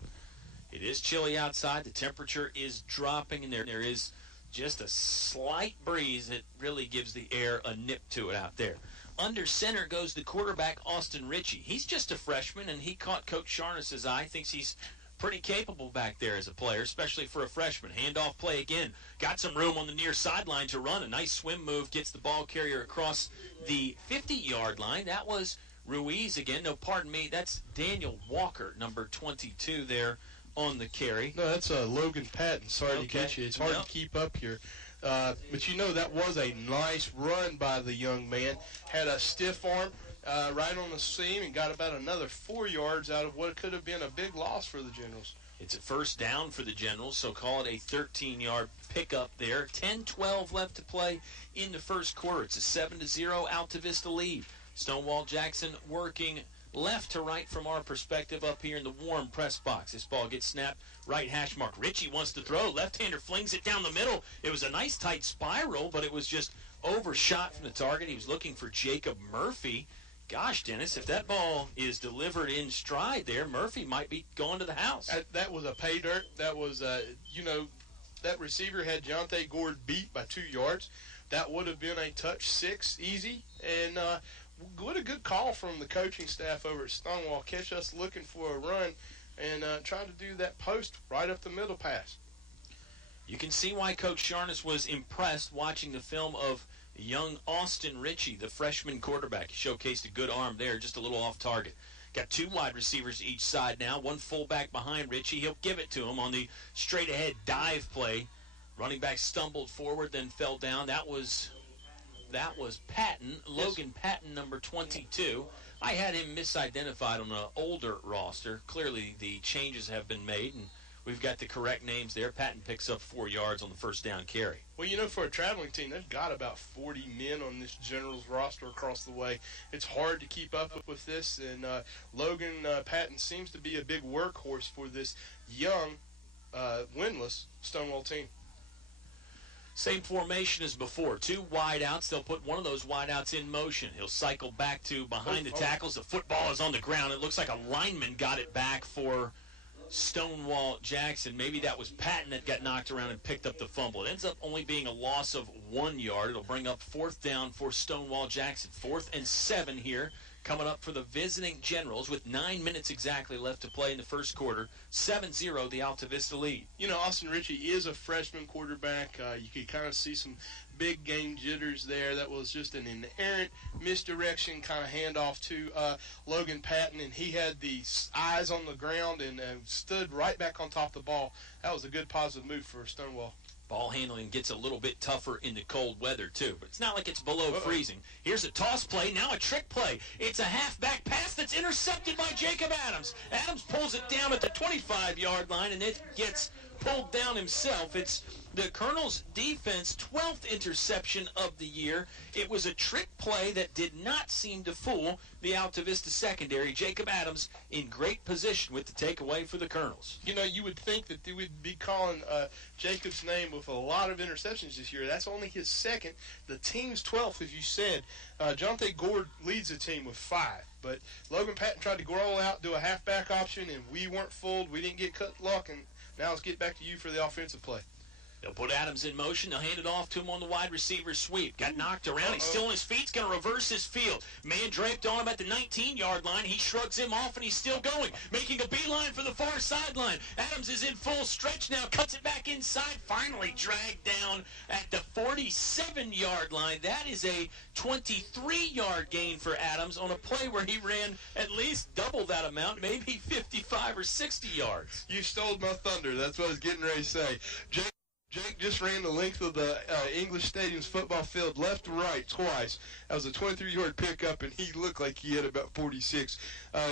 It is chilly outside. The temperature is dropping, and there is just a slight breeze that really gives the air a nip to it out there. Under center goes the quarterback, Austin Ritchie. He's just a freshman, and he caught Coach Sharness's eye. Thinks he's pretty capable back there as a player, especially for a freshman. Handoff play again. Got some room on the near sideline to run. A nice swim move gets the ball carrier across the 50-yard line. That was Ruiz again. No, pardon me. That's Daniel Walker, number 22 there on the carry. No, that's Logan Patton. Sorry to get you. It's hard to keep up here. But you know that was a nice run by the young man. Had a stiff arm right on the seam and got about another 4 yards out of what could have been a big loss for the Generals. It's a first down for the Generals, so call it a 13-yard pickup there. 10-12 left to play in the first quarter. It's a 7-0 Altavista lead. Stonewall-Jackson working left to right from our perspective up here in the warm press box. This ball gets snapped right hash mark. Ritchie wants to throw. Left-hander flings it down the middle. It was a nice tight spiral, but it was just overshot from the target. He was looking for Jacob Murphy. Gosh, Dennis, if that ball is delivered in stride there, Murphy might be going to the house. That was a pay dirt. That was, that receiver had Jonte Gord beat by 2 yards. That would have been a touch 6 easy. And what a good call from the coaching staff over at Stonewall. Catch us looking for a run and try to do that post right up the middle pass. You can see why Coach Sharness was impressed watching the film of young Austin Ritchie, the freshman quarterback. He showcased a good arm there, just a little off target. Got 2 wide receivers each side now, one fullback behind Ritchie. He'll give it to him on the straight-ahead dive play. Running back stumbled forward, then fell down. That was Patton, Logan Patton, number 22. I had him misidentified on an older roster. Clearly the changes have been made, and we've got the correct names there. Patton picks up 4 yards on the first down carry. Well, for a traveling team, they've got about 40 men on this Generals roster across the way. It's hard to keep up with this, and Logan Patton seems to be a big workhorse for this young, winless Stonewall team. Same formation as before. 2 wideouts. They'll put one of those wideouts in motion. He'll cycle back to behind the tackles. The football is on the ground. It looks like a lineman got it back for Stonewall-Jackson. Maybe that was Patton that got knocked around and picked up the fumble. It ends up only being a loss of 1 yard. It'll bring up 4th down for Stonewall-Jackson. 4th and 7 here coming up for the visiting Generals with 9 minutes exactly left to play in the first quarter. 7-0 the Altavista lead. Austin Ritchie is a freshman quarterback. You could kind of see some big game jitters there. That was just an inerrant misdirection kind of handoff to Logan Patton, and he had the eyes on the ground and stood right back on top of the ball. That was a good positive move for Stonewall. Ball handling gets a little bit tougher in the cold weather, too. But it's not like it's below freezing. Here's a toss play, now a trick play. It's a halfback pass that's intercepted by Jacob Adams. Adams pulls it down at the 25-yard line, and it gets pulled down himself. It's the Colonels' defense 12th interception of the year. It was a trick play that did not seem to fool the Altavista secondary. Jacob Adams in great position with the takeaway for the Colonels. You know, you would think that they would be calling Jacob's name with a lot of interceptions this year. That's only his second. The team's 12th, as you said. Jonte Gord leads the team with 5. But Logan Patton tried to roll out, do a halfback option, and we weren't fooled. We didn't get cut luck, and now let's get back to you for the offensive play. They'll put Adams in motion. They'll hand it off to him on the wide receiver sweep. Got knocked around. He's still on his feet. He's going to reverse his field. Man draped on him at the 19-yard line. He shrugs him off, and he's still going. Making a beeline for the far sideline. Adams is in full stretch now. Cuts it back inside. Finally dragged down at the 47-yard line. That is a 23-yard gain for Adams on a play where he ran at least double that amount, maybe 55 or 60 yards. You stole my thunder. That's what I was getting ready to say. Jake just ran the length of the English Stadium's football field left to right twice. That was a 23-yard pickup, and he looked like he had about 46.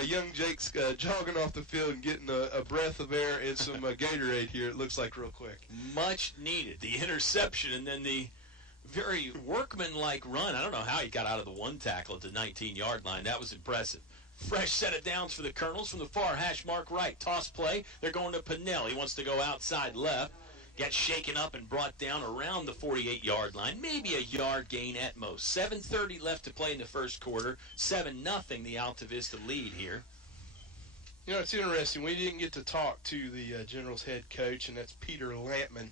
Young Jake's jogging off the field and getting a breath of air and some Gatorade here, it looks like, real quick. Much needed. The interception and then the very workmanlike run. I don't know how he got out of the one tackle at the 19-yard line. That was impressive. Fresh set of downs for the Colonels from the far hash mark right. Toss play. They're going to Pinnell. He wants to go outside left. Got shaken up and brought down around the 48-yard line. Maybe a yard gain at most. 7:30 left to play in the first quarter. 7-0 the Altavista lead here. You know, it's interesting. We didn't get to talk to the Generals head coach, and that's Peter Lampman.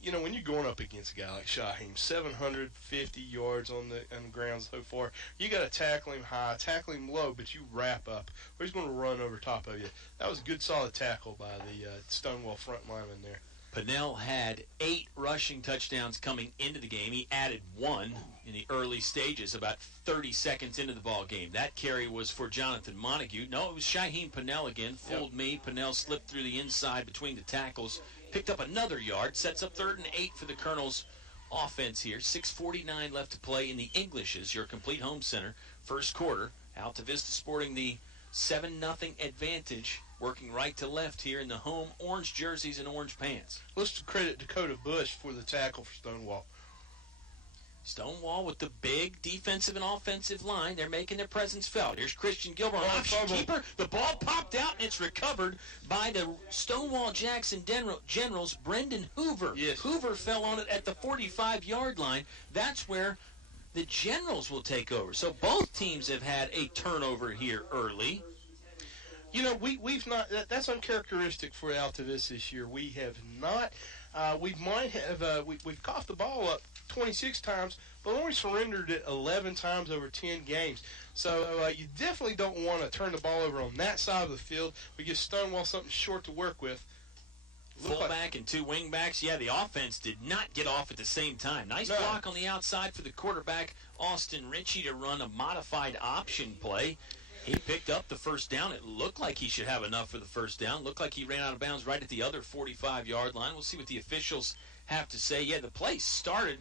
You know, when you're going up against a guy like Shyheim, 750 yards on the ground so far, you got to tackle him high, tackle him low, but you wrap up, or he's going to run over top of you. That was a good, solid tackle by the Stonewall front lineman there. Pinnell had 8 rushing touchdowns coming into the game. He added 1 in the early stages, about 30 seconds into the ball game. That carry was for Jonathan Montague. No, it was Shyheim Pinnell again. Fooled me. Pinnell slipped through the inside between the tackles, picked up another yard, sets up 3rd and 8 for the Colonels' offense here. 6:49 left to play in the Englishes, your complete home center. First quarter, Altavista sporting the 7-0 advantage. Working right to left here in the home orange jerseys and orange pants. Let's credit Dakota Bush for the tackle for Stonewall. Stonewall with the big defensive and offensive line. They're making their presence felt. Here's Christian Gilbert, option keeper. The ball popped out, and it's recovered by the Stonewall-Jackson Generals, Brendan Hoover. Yes. Hoover fell on it at the 45-yard line. That's where the Generals will take over. So both teams have had a turnover here early. You know, we've not. That's uncharacteristic for Altavista this year. We have not. We might have. We've coughed the ball up 26 times, but only surrendered it 11 times over 10 games. So you definitely don't want to turn the ball over on that side of the field. We give Stonewall something short to work with. Fullback and 2 wingbacks. Yeah, the offense did not get off at the same time. Nice block on the outside for the quarterback, Austin Ritchie, to run a modified option play. He picked up the first down. It looked like he should have enough for the first down. Looked like he ran out of bounds right at the other 45-yard line. We'll see what the officials have to say. Yeah, the play started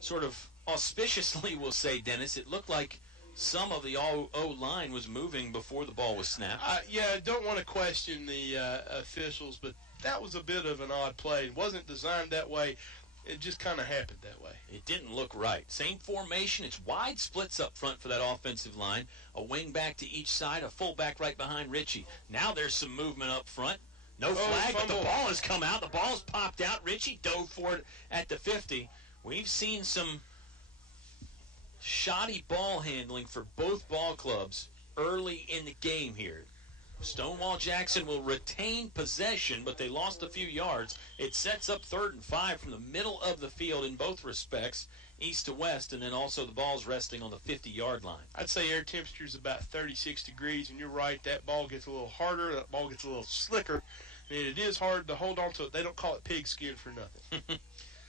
sort of auspiciously, we'll say, Dennis. It looked like some of the O-line was moving before the ball was snapped. Yeah, I don't want to question the officials, but that was a bit of an odd play. It wasn't designed that way. It just kind of happened that way. It didn't look right. Same formation. It's wide splits up front for that offensive line. A wing back to each side, a fullback right behind Ritchie. Now there's some movement up front. No flag, but the ball has come out. The ball's popped out. Ritchie dove for it at the 50. We've seen some shoddy ball handling for both ball clubs early in the game here. Stonewall-Jackson will retain possession, but they lost a few yards. It sets up 3rd and 5 from the middle of the field in both respects, east to west, and then also the ball's resting on the 50-yard line. I'd say air temperature is about 36 degrees, and you're right, that ball gets a little harder, that ball gets a little slicker, and it is hard to hold on to it. They don't call it pigskin for nothing.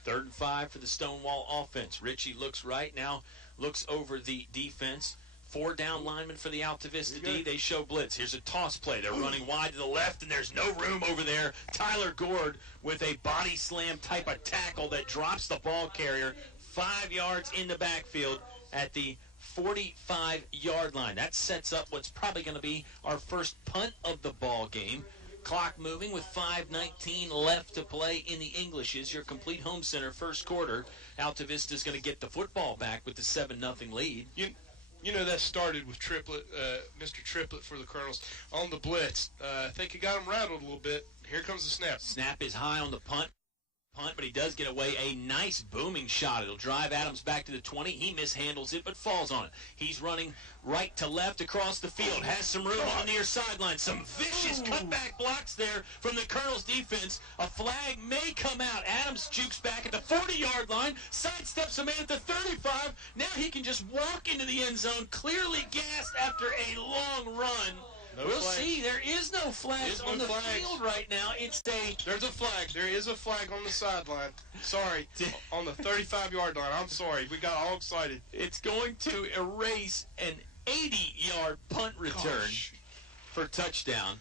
3rd and 5 for the Stonewall offense. Ritchie looks right now, looks over the defense. 4 down linemen for the Altavista D. They show blitz. Here's a toss play. They're running wide to the left, and there's no room over there. Tyler Gord with a body slam type of tackle that drops the ball carrier 5 yards in the backfield at the 45-yard line. That sets up what's probably going to be our first punt of the ball game. Clock moving with 5:19 left to play in the Englishes. Your complete home center first quarter. Altavista's going to get the football back with the 7-0 lead. You know, that started with Triplett, Mr. Triplett for the Colonels on the blitz. I think he got him rattled a little bit. Here comes the snap. Snap is high on the punt, but he does get away. A nice booming shot. It'll drive Adams back to the 20. He mishandles it, but falls on it. He's running right to left across the field. Has some room on the near sideline. Some vicious cutback blocks there from the Colonels' defense. A flag may come out. Adams jukes back at the 40-yard line. Sidesteps a man at the 35. Now he can just walk into the end zone, clearly gassed after a long run. We'll see. There is no flags on the field right now. There's a flag. There is a flag on the sideline. Sorry. On the 35-yard line. I'm sorry. We got all excited. It's going to erase an 80-yard punt return for touchdown.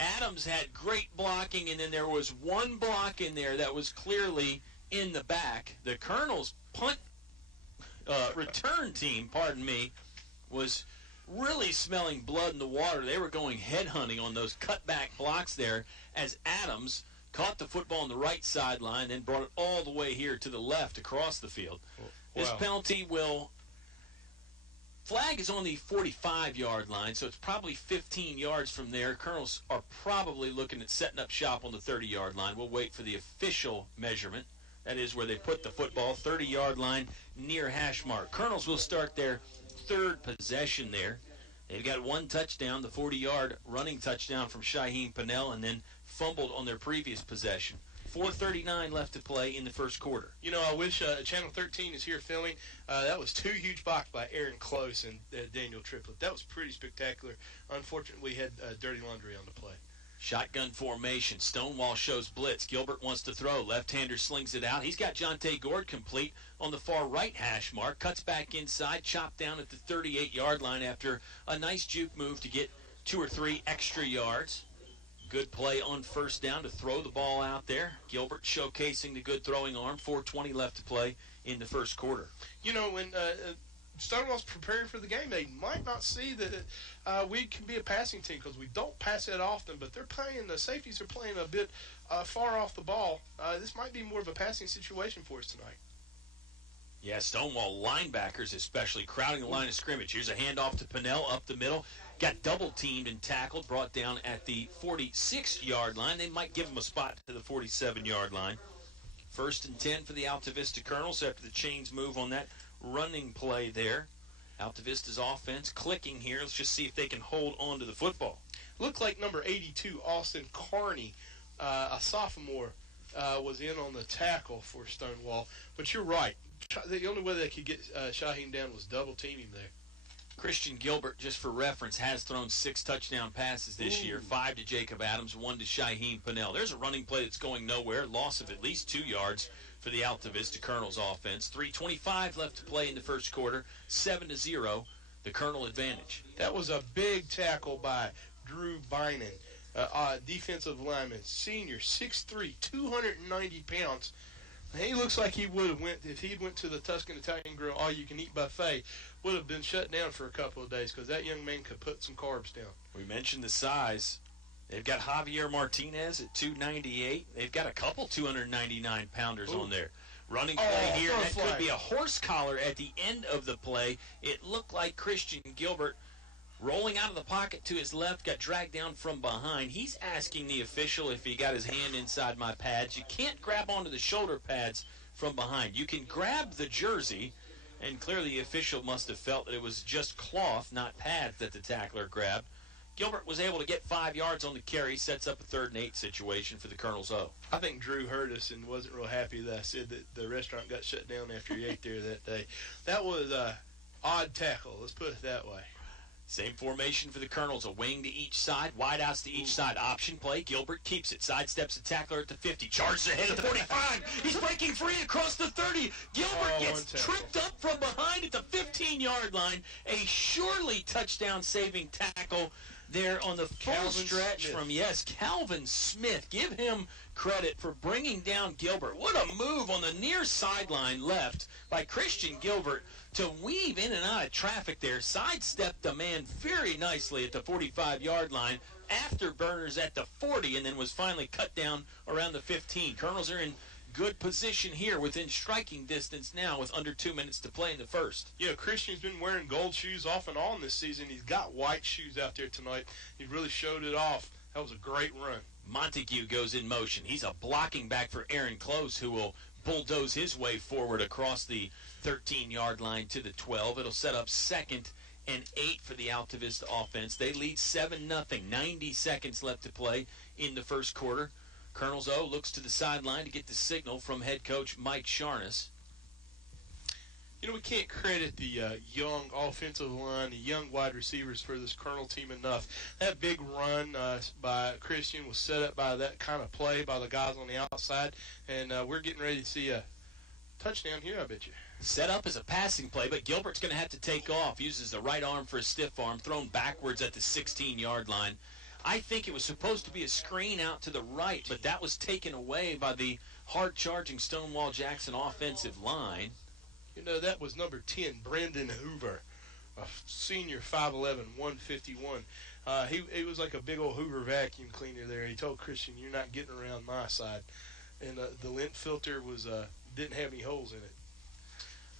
Adams had great blocking, and then there was one block in there that was clearly in the back. The Colonels' punt return team, was really smelling blood in the water. They were going headhunting on those cutback blocks there as Adams caught the football on the right sideline and brought it all the way here to the left across the field. This penalty flag is on the 45-yard line, so it's probably 15 yards from there. Colonels are probably looking at setting up shop on the 30-yard line. We'll wait for the official measurement. That is where they put the football, 30-yard line near hash mark. Colonels will start their third possession there. They've got one touchdown, the 40-yard running touchdown from Hoehne, and then fumbled on their previous possession. 4:39 left to play in the first quarter. You know, I wish Channel 13 is here filming. That was 2 huge blocks by Aaron Close and Daniel Triplett. That was pretty spectacular. Unfortunately, we had dirty laundry on the play. Shotgun formation. Stonewall shows blitz. Gilbert wants to throw. Left-hander slings it out. He's got Jonte Gord complete on the far right hash mark. Cuts back inside. Chopped down at the 38-yard line after a nice juke move to get 2 or 3 extra yards. Good play on first down to throw the ball out there. Gilbert showcasing the good throwing arm. 4:20 left to play in the first quarter. You know, when Stonewall's preparing for the game, they might not see that we can be a passing team because we don't pass that often, but the safeties are playing a bit far off the ball. This might be more of a passing situation for us tonight. Yeah, Stonewall linebackers especially crowding the line of scrimmage. Here's a handoff to Pinnell up the middle. Got double-teamed and tackled, brought down at the 46-yard line. They might give him a spot to the 47-yard line. 1st and 10 for the Altavista Colonels after the chains move on that running play there. Altavista's offense clicking here. Let's just see if they can hold on to the football. Looked like number 82, Austin Carney, a sophomore, was in on the tackle for Stonewall. But you're right. The only way they could get Hoehne down was double-team him there. Christian Gilbert, just for reference, has thrown 6 touchdown passes this year, 5 to Jacob Adams, 1 to Hoehne Pinnell. There's a running play that's going nowhere, loss of at least 2 yards for the Altavista Colonels offense. 3:25 left to play in the first quarter, 7-0, the Colonel advantage. That was a big tackle by Drew Bynum, defensive lineman, senior, 6'3", 290 pounds. He looks like he would have if he went to the Tuscan Italian Grill all-you-can-eat buffet, would have been shut down for a couple of days because that young man could put some carbs down. We mentioned the size. They've got Javier Martinez at 298. They've got a couple 299-pounders on there. Running play here. That could be a horse collar at the end of the play. It looked like Christian Gilbert rolling out of the pocket to his left, got dragged down from behind. He's asking the official if he got his hand inside my pads. You can't grab onto the shoulder pads from behind. You can grab the jersey, and clearly the official must have felt that it was just cloth, not pads, that the tackler grabbed. Gilbert was able to get 5 yards on the carry, sets up a 3rd and 8 situation for the Colonels O. I think Drew heard us and wasn't real happy that I said that the restaurant got shut down after he ate there that day. That was an odd tackle, let's put it that way. Same formation for the Colonels, a wing to each side, wideouts to each side, option play. Gilbert keeps it, sidesteps the tackler at the 50, charges ahead at the 45. He's breaking free across the 30. Gilbert gets tripped up from behind at the 15-yard line. A surely touchdown-saving tackle there on the full stretch from, Calvin Smith. Give him credit for bringing down Gilbert. What a move on the near sideline left by Christian Gilbert to weave in and out of traffic there. Sidestepped the man very nicely at the 45-yard line, afterburners at the 40, and then was finally cut down around the 15. Colonels are in good position here within striking distance now with under 2 minutes to play in the first. Yeah, Christian's been wearing gold shoes off and on this season. He's got white shoes out there tonight. He really showed it off. That was a great run. Montague goes in motion. He's a blocking back for Aaron Close, who will bulldoze his way forward across the 13-yard line to the 12. It'll set up 2nd and 8 for the Altavista offense. They lead 7-0. 90 seconds left to play in the first quarter. Colonels O looks to the sideline to get the signal from head coach Mike Sharness. You know, we can't credit the young offensive line, the young wide receivers for this Colonel team enough. That big run by Christian was set up by that kind of play by the guys on the outside, and we're getting ready to see a touchdown here, I bet you. Set up as a passing play, but Gilbert's going to have to take off. Uses the right arm for a stiff arm, thrown backwards at the 16-yard line. I think it was supposed to be a screen out to the right, but that was taken away by the hard-charging Stonewall-Jackson offensive line. You know, that was number 10, Brendan Hoover, a senior 5'11", 151. He was like a big old Hoover vacuum cleaner there. He told Christian, "You're not getting around my side." And the lint filter was didn't have any holes in it.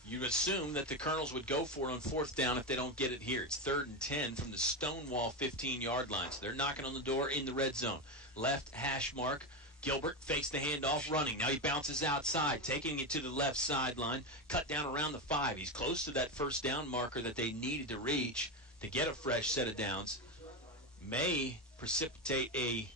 You'd assume that the Colonels would go for it on 4th down if they don't get it here. It's 3rd and 10 from the Stonewall 15-yard line. So they're knocking on the door in the red zone. Left hash mark. Gilbert fakes the handoff running. Now he bounces outside, taking it to the left sideline. Cut down around the 5. He's close to that 1st down marker that they needed to reach to get a fresh set of downs. May precipitate a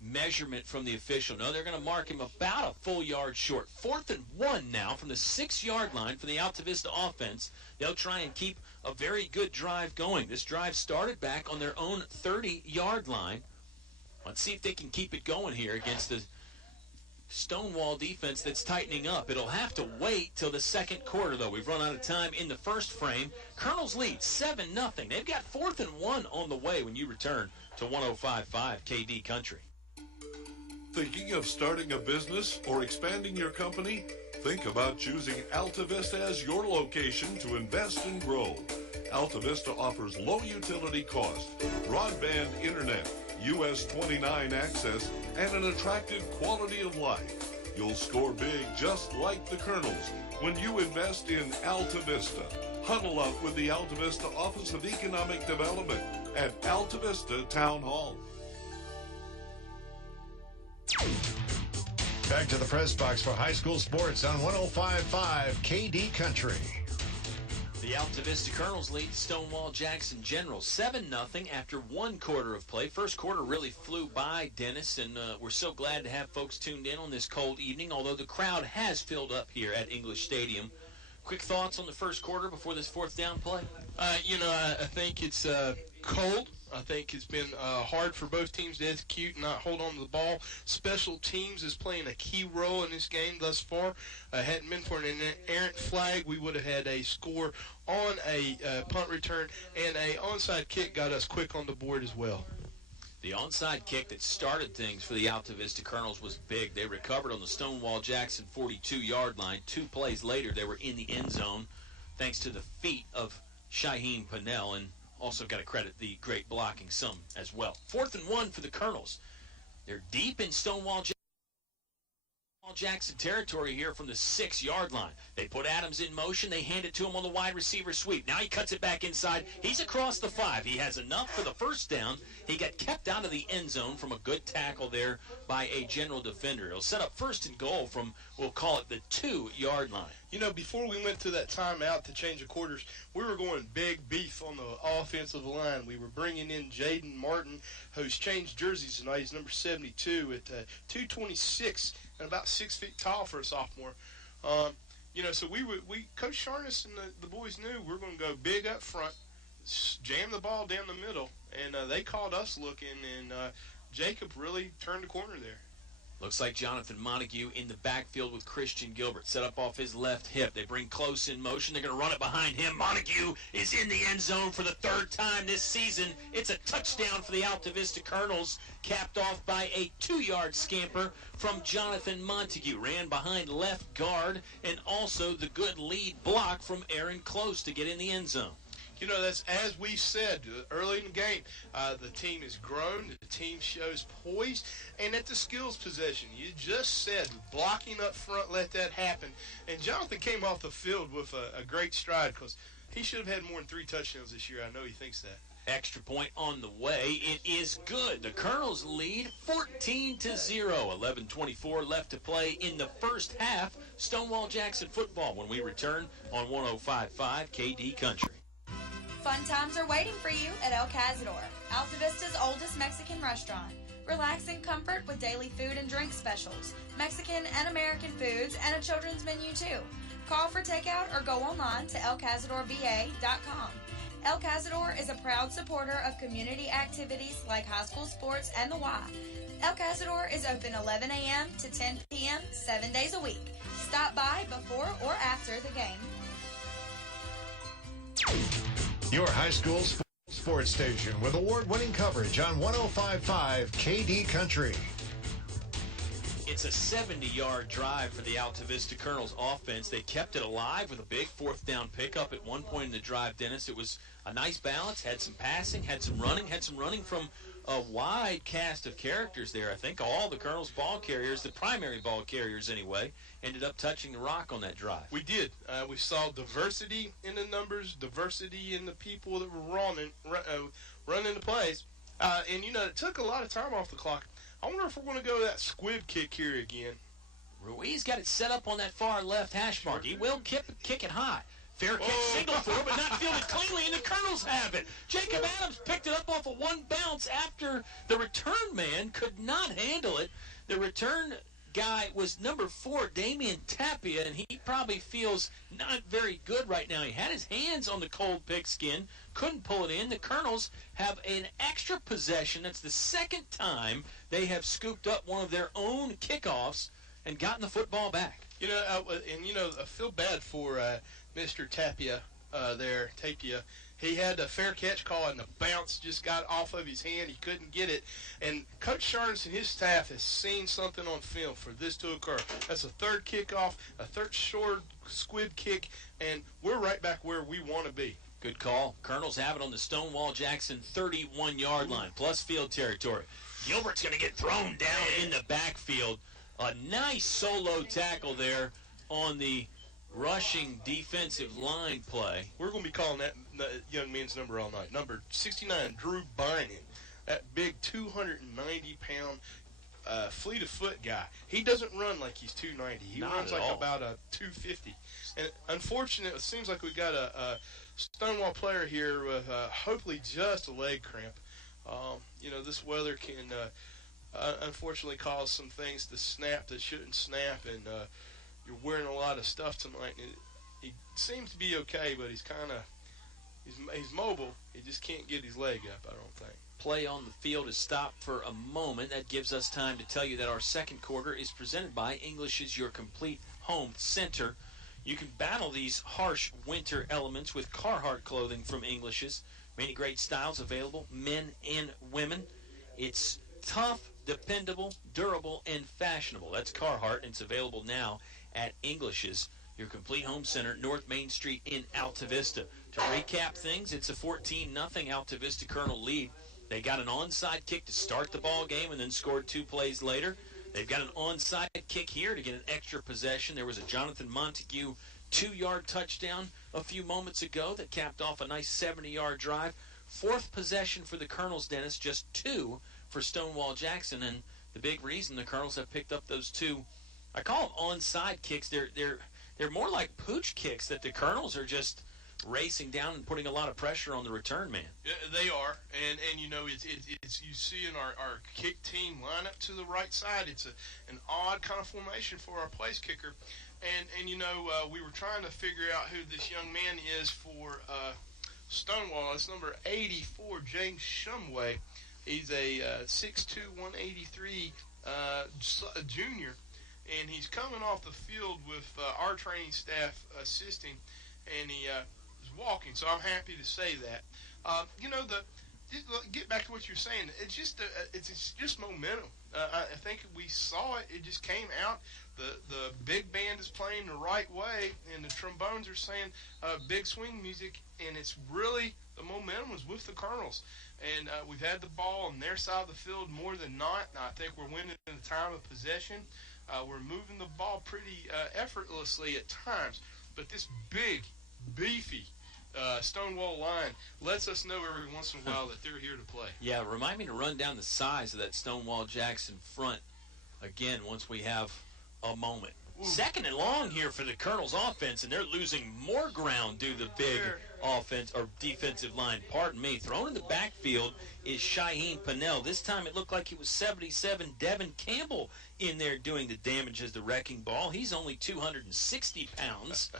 measurement from the official. No, they're going to mark him about a full yard short. 4th and 1 now from the 6-yard line for the Altavista offense. They'll try and keep a very good drive going. This drive started back on their own 30-yard line. Let's see if they can keep it going here against the Stonewall defense that's tightening up. It'll have to wait till the second quarter, though. We've run out of time in the first frame. Colonels lead 7-0. They've got 4th and 1 on the way when you return to 105.5 KD Country. Thinking of starting a business or expanding your company? Think about choosing Altavista as your location to invest and grow. Altavista offers low utility cost, broadband internet, US 29 access, and an attractive quality of life. You'll score big just like the Colonels when you invest in Altavista. Huddle up with the Altavista Office of Economic Development at Altavista Town Hall. Back to the press box for high school sports on 105.5 KD Country. The Altavista Colonels lead Stonewall-Jackson General 7-0 after 1 quarter of play. First quarter really flew by, Dennis, and we're so glad to have folks tuned in on this cold evening, although the crowd has filled up here at English Stadium. Quick thoughts on the first quarter before this 4th down play? I think it's cold. I think it's been hard for both teams to execute and not hold on to the ball. Special teams is playing a key role in this game thus far. Hadn't been for an errant flag, we would have had a score on a punt return, and a onside kick got us quick on the board as well. The onside kick that started things for the Altavista Colonels was big. They recovered on the Stonewall-Jackson 42-yard line. 2 plays later, they were in the end zone thanks to the feet of Shaheen Pannell, and also got to credit the great blocking some as well. 4th and 1 for the Colonels. They're deep in Stonewall-Jackson territory here from the 6-yard line. They put Adams in motion. They hand it to him on the wide receiver sweep. Now he cuts it back inside. He's across the 5. He has enough for the 1st down. He got kept out of the end zone from a good tackle there by a general defender. He'll set up 1st and goal from, we'll call it the 2-yard line. You know, before we went to that timeout to change the quarters, we were going big beef on the offensive line. We were bringing in Jaden Martin, who's changed jerseys tonight. He's number 72 at 226 and about 6 feet tall for a sophomore. So we Coach Sharness and the boys knew we were going to go big up front, jammed the ball down the middle, and they called us looking, and Jacob really turned the corner there. Looks like Jonathan Montague in the backfield with Christian Gilbert. Set up off his left hip. They bring close in motion. They're going to run it behind him. Montague is in the end zone for the third time this season. It's a touchdown for the Altavista Colonels, capped off by a 2-yard scamper from Jonathan Montague. Ran behind left guard, and also the good lead block from Aaron Close to get in the end zone. You know, that's as we said early in the game. The team has grown. The team shows poise, and at the skills possession, you just said blocking up front, let that happen. And Jonathan came off the field with a great stride because he should have had more than 3 touchdowns this year. I know he thinks that. Extra point on the way. It is good. The Colonels lead 14-0. 11:24 left to play in the first half. Stonewall-Jackson football when we return on 105.5 KD Country. Fun times are waiting for you at El Cazador, Altavista's oldest Mexican restaurant. Relaxing comfort with daily food and drink specials, Mexican and American foods, and a children's menu too. Call for takeout or go online to elcazadorva.com. El Cazador is a proud supporter of community activities like high school sports and the Y. El Cazador is open 11 a.m. to 10 p.m. 7 days a week. Stop by before or after the game. Your high school sports station with award-winning coverage on 105.5 KD Country. It's a 70-yard drive for the Altavista Colonels offense. They kept it alive with a big 4th down pickup at one point in the drive, Dennis. It was a nice balance, had some passing, had some running from a wide cast of characters there. I think all the Colonels ball carriers, the primary ball carriers anyway, ended up touching the rock on that drive. We did. We saw diversity in the numbers, diversity in the people that were running the plays. And, you know, it took a lot of time off the clock. I wonder if we're going to go to that squib kick here again. Ruiz got it set up on that far left hash mark. He will kick it high. Fair catch signal for it, but not fielded cleanly, and the Colonels have it. Jacob Adams picked it up off of one bounce after the return man could not handle it. The return guy was number 4, Damian Tapia, and he probably feels not very good right now. He had his hands on the cold pigskin, couldn't pull it in. The Colonels have an extra possession. That's the second time they have scooped up one of their own kickoffs and gotten the football back. You know, I feel bad for Mr. Tapia there, Tapia. He had a fair catch call, and the bounce just got off of his hand. He couldn't get it. And Coach Sharns and his staff has seen something on film for this to occur. That's a 3rd kickoff, a 3rd short squib kick, and we're right back where we want to be. Good call. Colonels have it on the Stonewall-Jackson 31-yard line, plus field territory. Gilbert's going to get thrown down in the backfield. A nice solo tackle there on the rushing defensive line play. We're going to be calling that young man's number all night. Number 69, Drew Bynum. That big 290-pound fleet of foot guy. He doesn't run like he's 290. He runs like about a 250. And unfortunately, it seems like we got a Stonewall player here with hopefully just a leg cramp. You know, this weather can unfortunately cause some things to snap that shouldn't snap, and you're wearing a lot of stuff tonight. And he seems to be okay, but he's mobile. He just can't get his leg up, I don't think. Play on the field is stopped for a moment. That gives us time to tell you that our second quarter is presented by English is your complete home center. You can battle these harsh winter elements with Carhartt clothing from English's. Many great styles available, men and women. It's tough, dependable, durable, and fashionable. That's Carhartt, and it's available now at English's, your complete home center, North Main Street in Altavista. To recap things, it's a 14-0 Altavista Colonel lead. They got an onside kick to start the ball game and then scored 2 plays later. They've got an onside kick here to get an extra possession. There was a Jonathan Montague 2-yard touchdown a few moments ago that capped off a nice 70-yard drive. 4th possession for the Colonels, Dennis, just 2 for Stonewall-Jackson, and the big reason the Colonels have picked up those 2, I call them onside kicks. They're more like pooch kicks that the Colonels are just racing down and putting a lot of pressure on the return man. Yeah, they are, and you know, it's you see in our kick team lineup to the right side, it's an odd kind of formation for our place kicker, and you know, we were trying to figure out who this young man is for Stonewall, it's number 84, James Shumway. He's a 6'2", 183 junior, and he's coming off the field with our training staff assisting, and he is walking, so I'm happy to say that. Get back to what you're saying. It's just momentum. I think we saw it. It just came out. The big band is playing the right way, and the trombones are saying big swing music, and it's really the momentum is with the Colonels. And we've had the ball on their side of the field more than not. I think we're winning in the time of possession. We're moving the ball pretty effortlessly at times, but this big, beefy Stonewall line lets us know every once in a while that they're here to play. Yeah, remind me to run down the size of that Stonewall-Jackson front again once we have a moment. Ooh. Second and long here for the Colonels offense, and they're losing more ground due to the big offense or defensive line. Pardon me. Thrown in the backfield is Hoehne Pennell. This time it looked like it was 77 Devin Campbell in there doing the damage as the wrecking ball. He's only 260 pounds,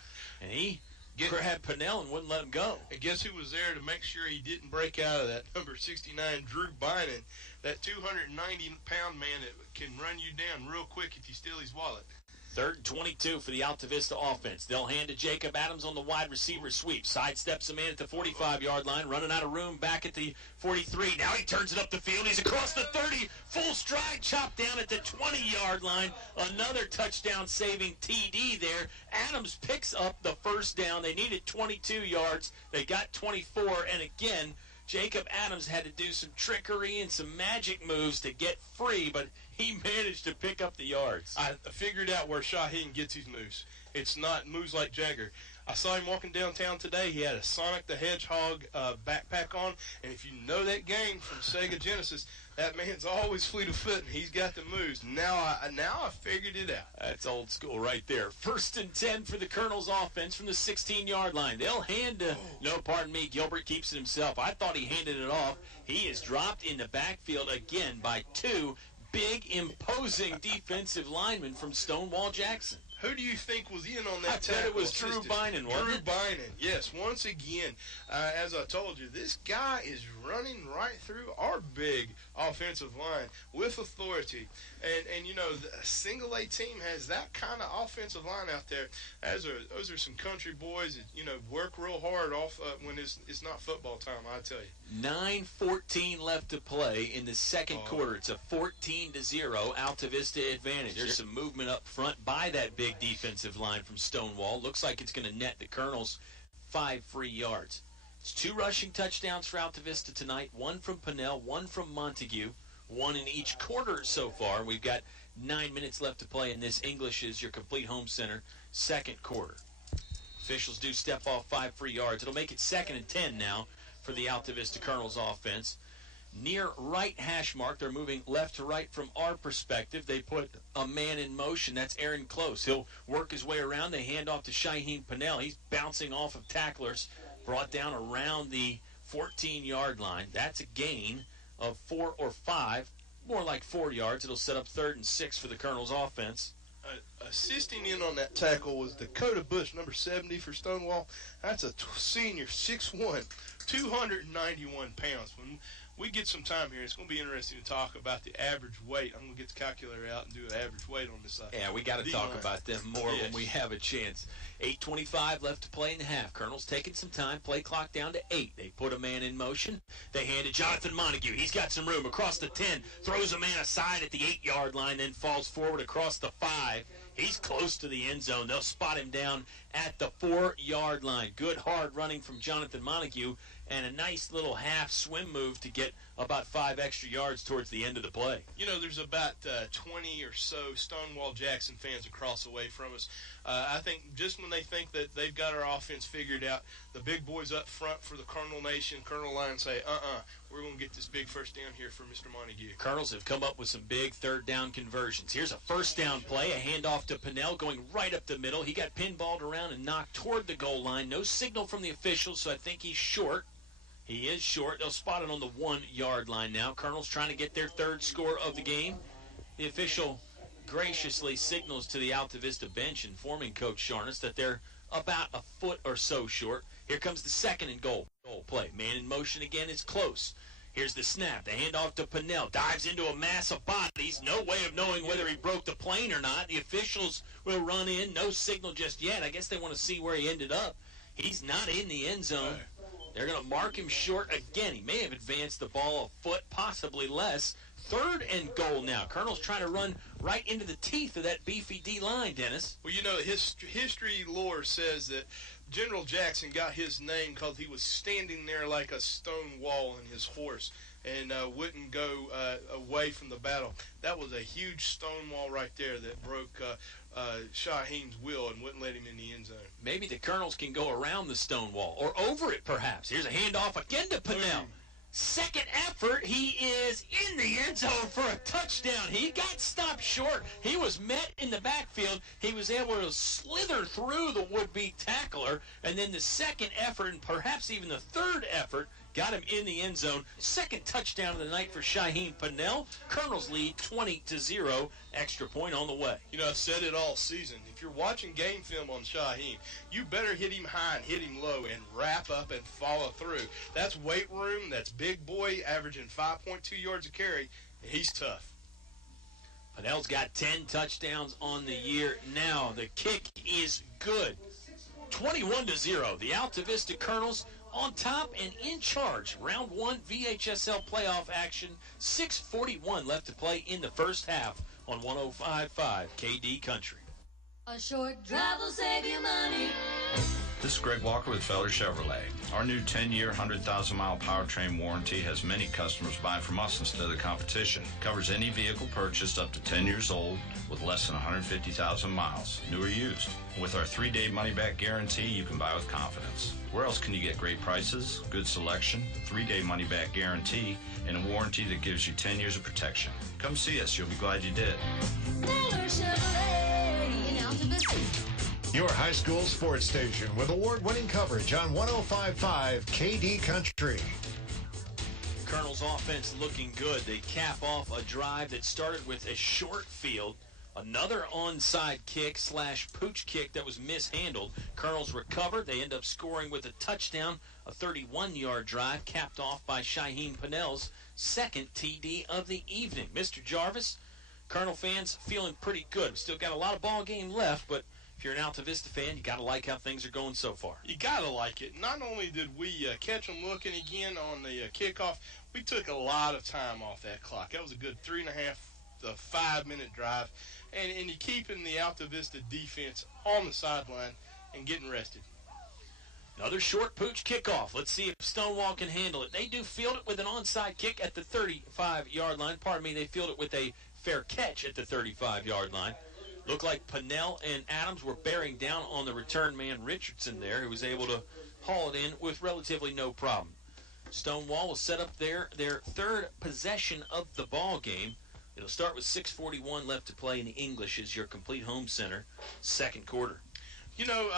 and he grabbed Pennell and wouldn't let him go. And guess who was there to make sure he didn't break out of that? Number 69, Drew Bynum, that 290-pound man that can run you down real quick if you steal his wallet. 3rd and 22 for the Altavista offense. They'll hand to Jacob Adams on the wide receiver sweep. Sidesteps a man at the 45-yard line, running out of room back at the 43. Now he turns it up the field. He's across the 30. Full stride, chopped down at the 20-yard line. Another touchdown-saving TD there. Adams picks up the first down. They needed 22 yards. They got 24, and again, Jacob Adams had to do some trickery and some magic moves to get free, but he managed to pick up the yards. I figured out where Hoehne gets his moves. It's not moves like Jagger. I saw him walking downtown today. He had a Sonic the Hedgehog backpack on, and if you know that game from Sega Genesis, that man's always fleet of foot, and he's got the moves. Now I figured it out. That's old school right there. 1st and 10 for the Colonels offense from the 16-yard line. They'll hand to, Gilbert keeps it himself. I thought he handed it off. He is dropped in the backfield again by 2 big, imposing defensive linemen from Stonewall-Jackson. Who do you think was in on that I bet it was Drew Bynum, wasn't Drew it? Bynum, yes. Once again, as I told you, this guy is running right through our big offensive line with authority. And the single A team has that kind of offensive line out there. Those are some country boys that, work real hard off when it's not football time, I tell you. 9:14 left to play in the second quarter. It's a 14-0 Altavista advantage. There's some movement up front by that big defensive line from Stonewall. Looks like it's going to net the Colonels 5 free yards. It's 2 rushing touchdowns for Altavista tonight, 1 from Pennell, 1 from Montague, 1 in each quarter so far. We've got 9 minutes left to play in this English is your complete home center second quarter. Officials do step off 5 free yards. It'll make it 2nd and 10 now for the Altavista Colonels offense. Near right hash mark, they're moving left to right from our perspective. They put a man in motion. That's Aaron Close. He'll work his way around. They hand off to Hoehne Pennell. He's bouncing off of tacklers, brought down around the 14-yard line. That's a gain of 4 or 5, more like 4 yards. It'll set up 3rd and 6 for the Colonels offense. Assisting in on that tackle was Dakota Bush, number 70 for Stonewall. That's a senior, 6'1", 291 pounds. When we get some time here, it's going to be interesting to talk about the average weight. I'm going to get the calculator out and do an average weight on this side. Yeah, we got to talk about them more when we have a chance. 8:25 left to play in the half. Colonel's taking some time. Play clock down to 8. They put a man in motion. They hand to Jonathan Montague. He's got some room across the 10. Throws a man aside at the 8-yard line, then falls forward across the 5. He's close to the end zone. They'll spot him down at the 4-yard line. Good hard running from Jonathan Montague and a nice little half swim move to get about 5 extra yards towards the end of the play. There's about 20 or so Stonewall-Jackson fans across the way from us. I think just when they think that they've got our offense figured out, the big boys up front for the Colonel Nation, Colonel Line say, we're going to get this big first down here for Mr. Montague. Colonels have come up with some big 3rd down conversions. Here's a 1st down play, a handoff to Pennell going right up the middle. He got pinballed around and knocked toward the goal line. No signal from the officials, so I think he's short. He is short. They'll spot it on the 1-yard line now. Colonels trying to get their 3rd score of the game. The official graciously signals to the Altavista bench, informing Coach Sharness that they're about a foot or so short. Here comes the second and goal play. Man in motion again is close. Here's the snap. The handoff to Pennell. Dives into a mass of bodies. No way of knowing whether he broke the plane or not. The officials will run in. No signal just yet. I guess they want to see where he ended up. He's not in the end zone. They're going to mark him short again. He may have advanced the ball a foot, possibly less. Third and goal now. Colonel's trying to run right into the teeth of that beefy D-line, Dennis. Well, you know, history lore says that General Jackson got his name because he was standing there like a stone wall in his horse and wouldn't go away from the battle. That was a huge stone wall right there that broke Hoehne's will and wouldn't let him in the end zone. Maybe the Colonels can go around the stone wall or over it, perhaps. Here's a handoff again to Pennell. Second effort, he is in the end zone for a touchdown. He got stopped short. He was met in the backfield. He was able to slither through the would-be tackler, and then the second effort, and perhaps even the third effort, got him in the end zone. Second touchdown of the night for Hoehne Pennell. Colonels lead 20-0. Extra point on the way. You know, I've said it all season. If you're watching game film on Hoehne, you better hit him high and hit him low and wrap up and follow through. That's weight room. That's big boy averaging 5.2 yards a carry. And he's tough. Pennell's got 10 touchdowns on the year. Now the kick is good. 21-0. The Altavista Colonels on top and in charge. Round 1 VHSL playoff action. 6:41 left to play in the first half on 105.5 KD Country. A short drive will save you money. This is Greg Walker with Feller Chevrolet. Our new 10-year, 100,000-mile powertrain warranty has many customers buying from us instead of the competition. Covers any vehicle purchased up to 10 years old with less than 150,000 miles, new or used. With our 3-day money-back guarantee, you can buy with confidence. Where else can you get great prices, good selection, 3-day money-back guarantee, and a warranty that gives you 10 years of protection? Come see us. You'll be glad you did. Feller Chevrolet in Altavista. Your high school sports station with award-winning coverage on 105.5 KD Country. Colonel's offense looking good. They cap off a drive that started with a short field. Another onside kick / pooch kick that was mishandled. Colonels recovered. They end up scoring with a touchdown. A 31-yard drive capped off by Hoehne Pennell's second TD of the evening. Mr. Jarvis, Colonel fans feeling pretty good. Still got a lot of ball game left, but if you're an Altavista fan, you got to like how things are going so far. You got to like it. Not only did we catch them looking again on the kickoff, we took a lot of time off that clock. That was a good 3.5 to 5-minute drive. And you're keeping the Altavista defense on the sideline and getting rested. Another short pooch kickoff. Let's see if Stonewall can handle it. They do field it with an onside kick at the 35-yard line. Pardon me, they field it with a fair catch at the 35-yard line. Looked like Pennell and Adams were bearing down on the return man Richardson there, who was able to haul it in with relatively no problem. Stonewall will set up their third possession of the ball game. It'll start with 6:41 left to play in the English as your complete home center, second quarter. You know,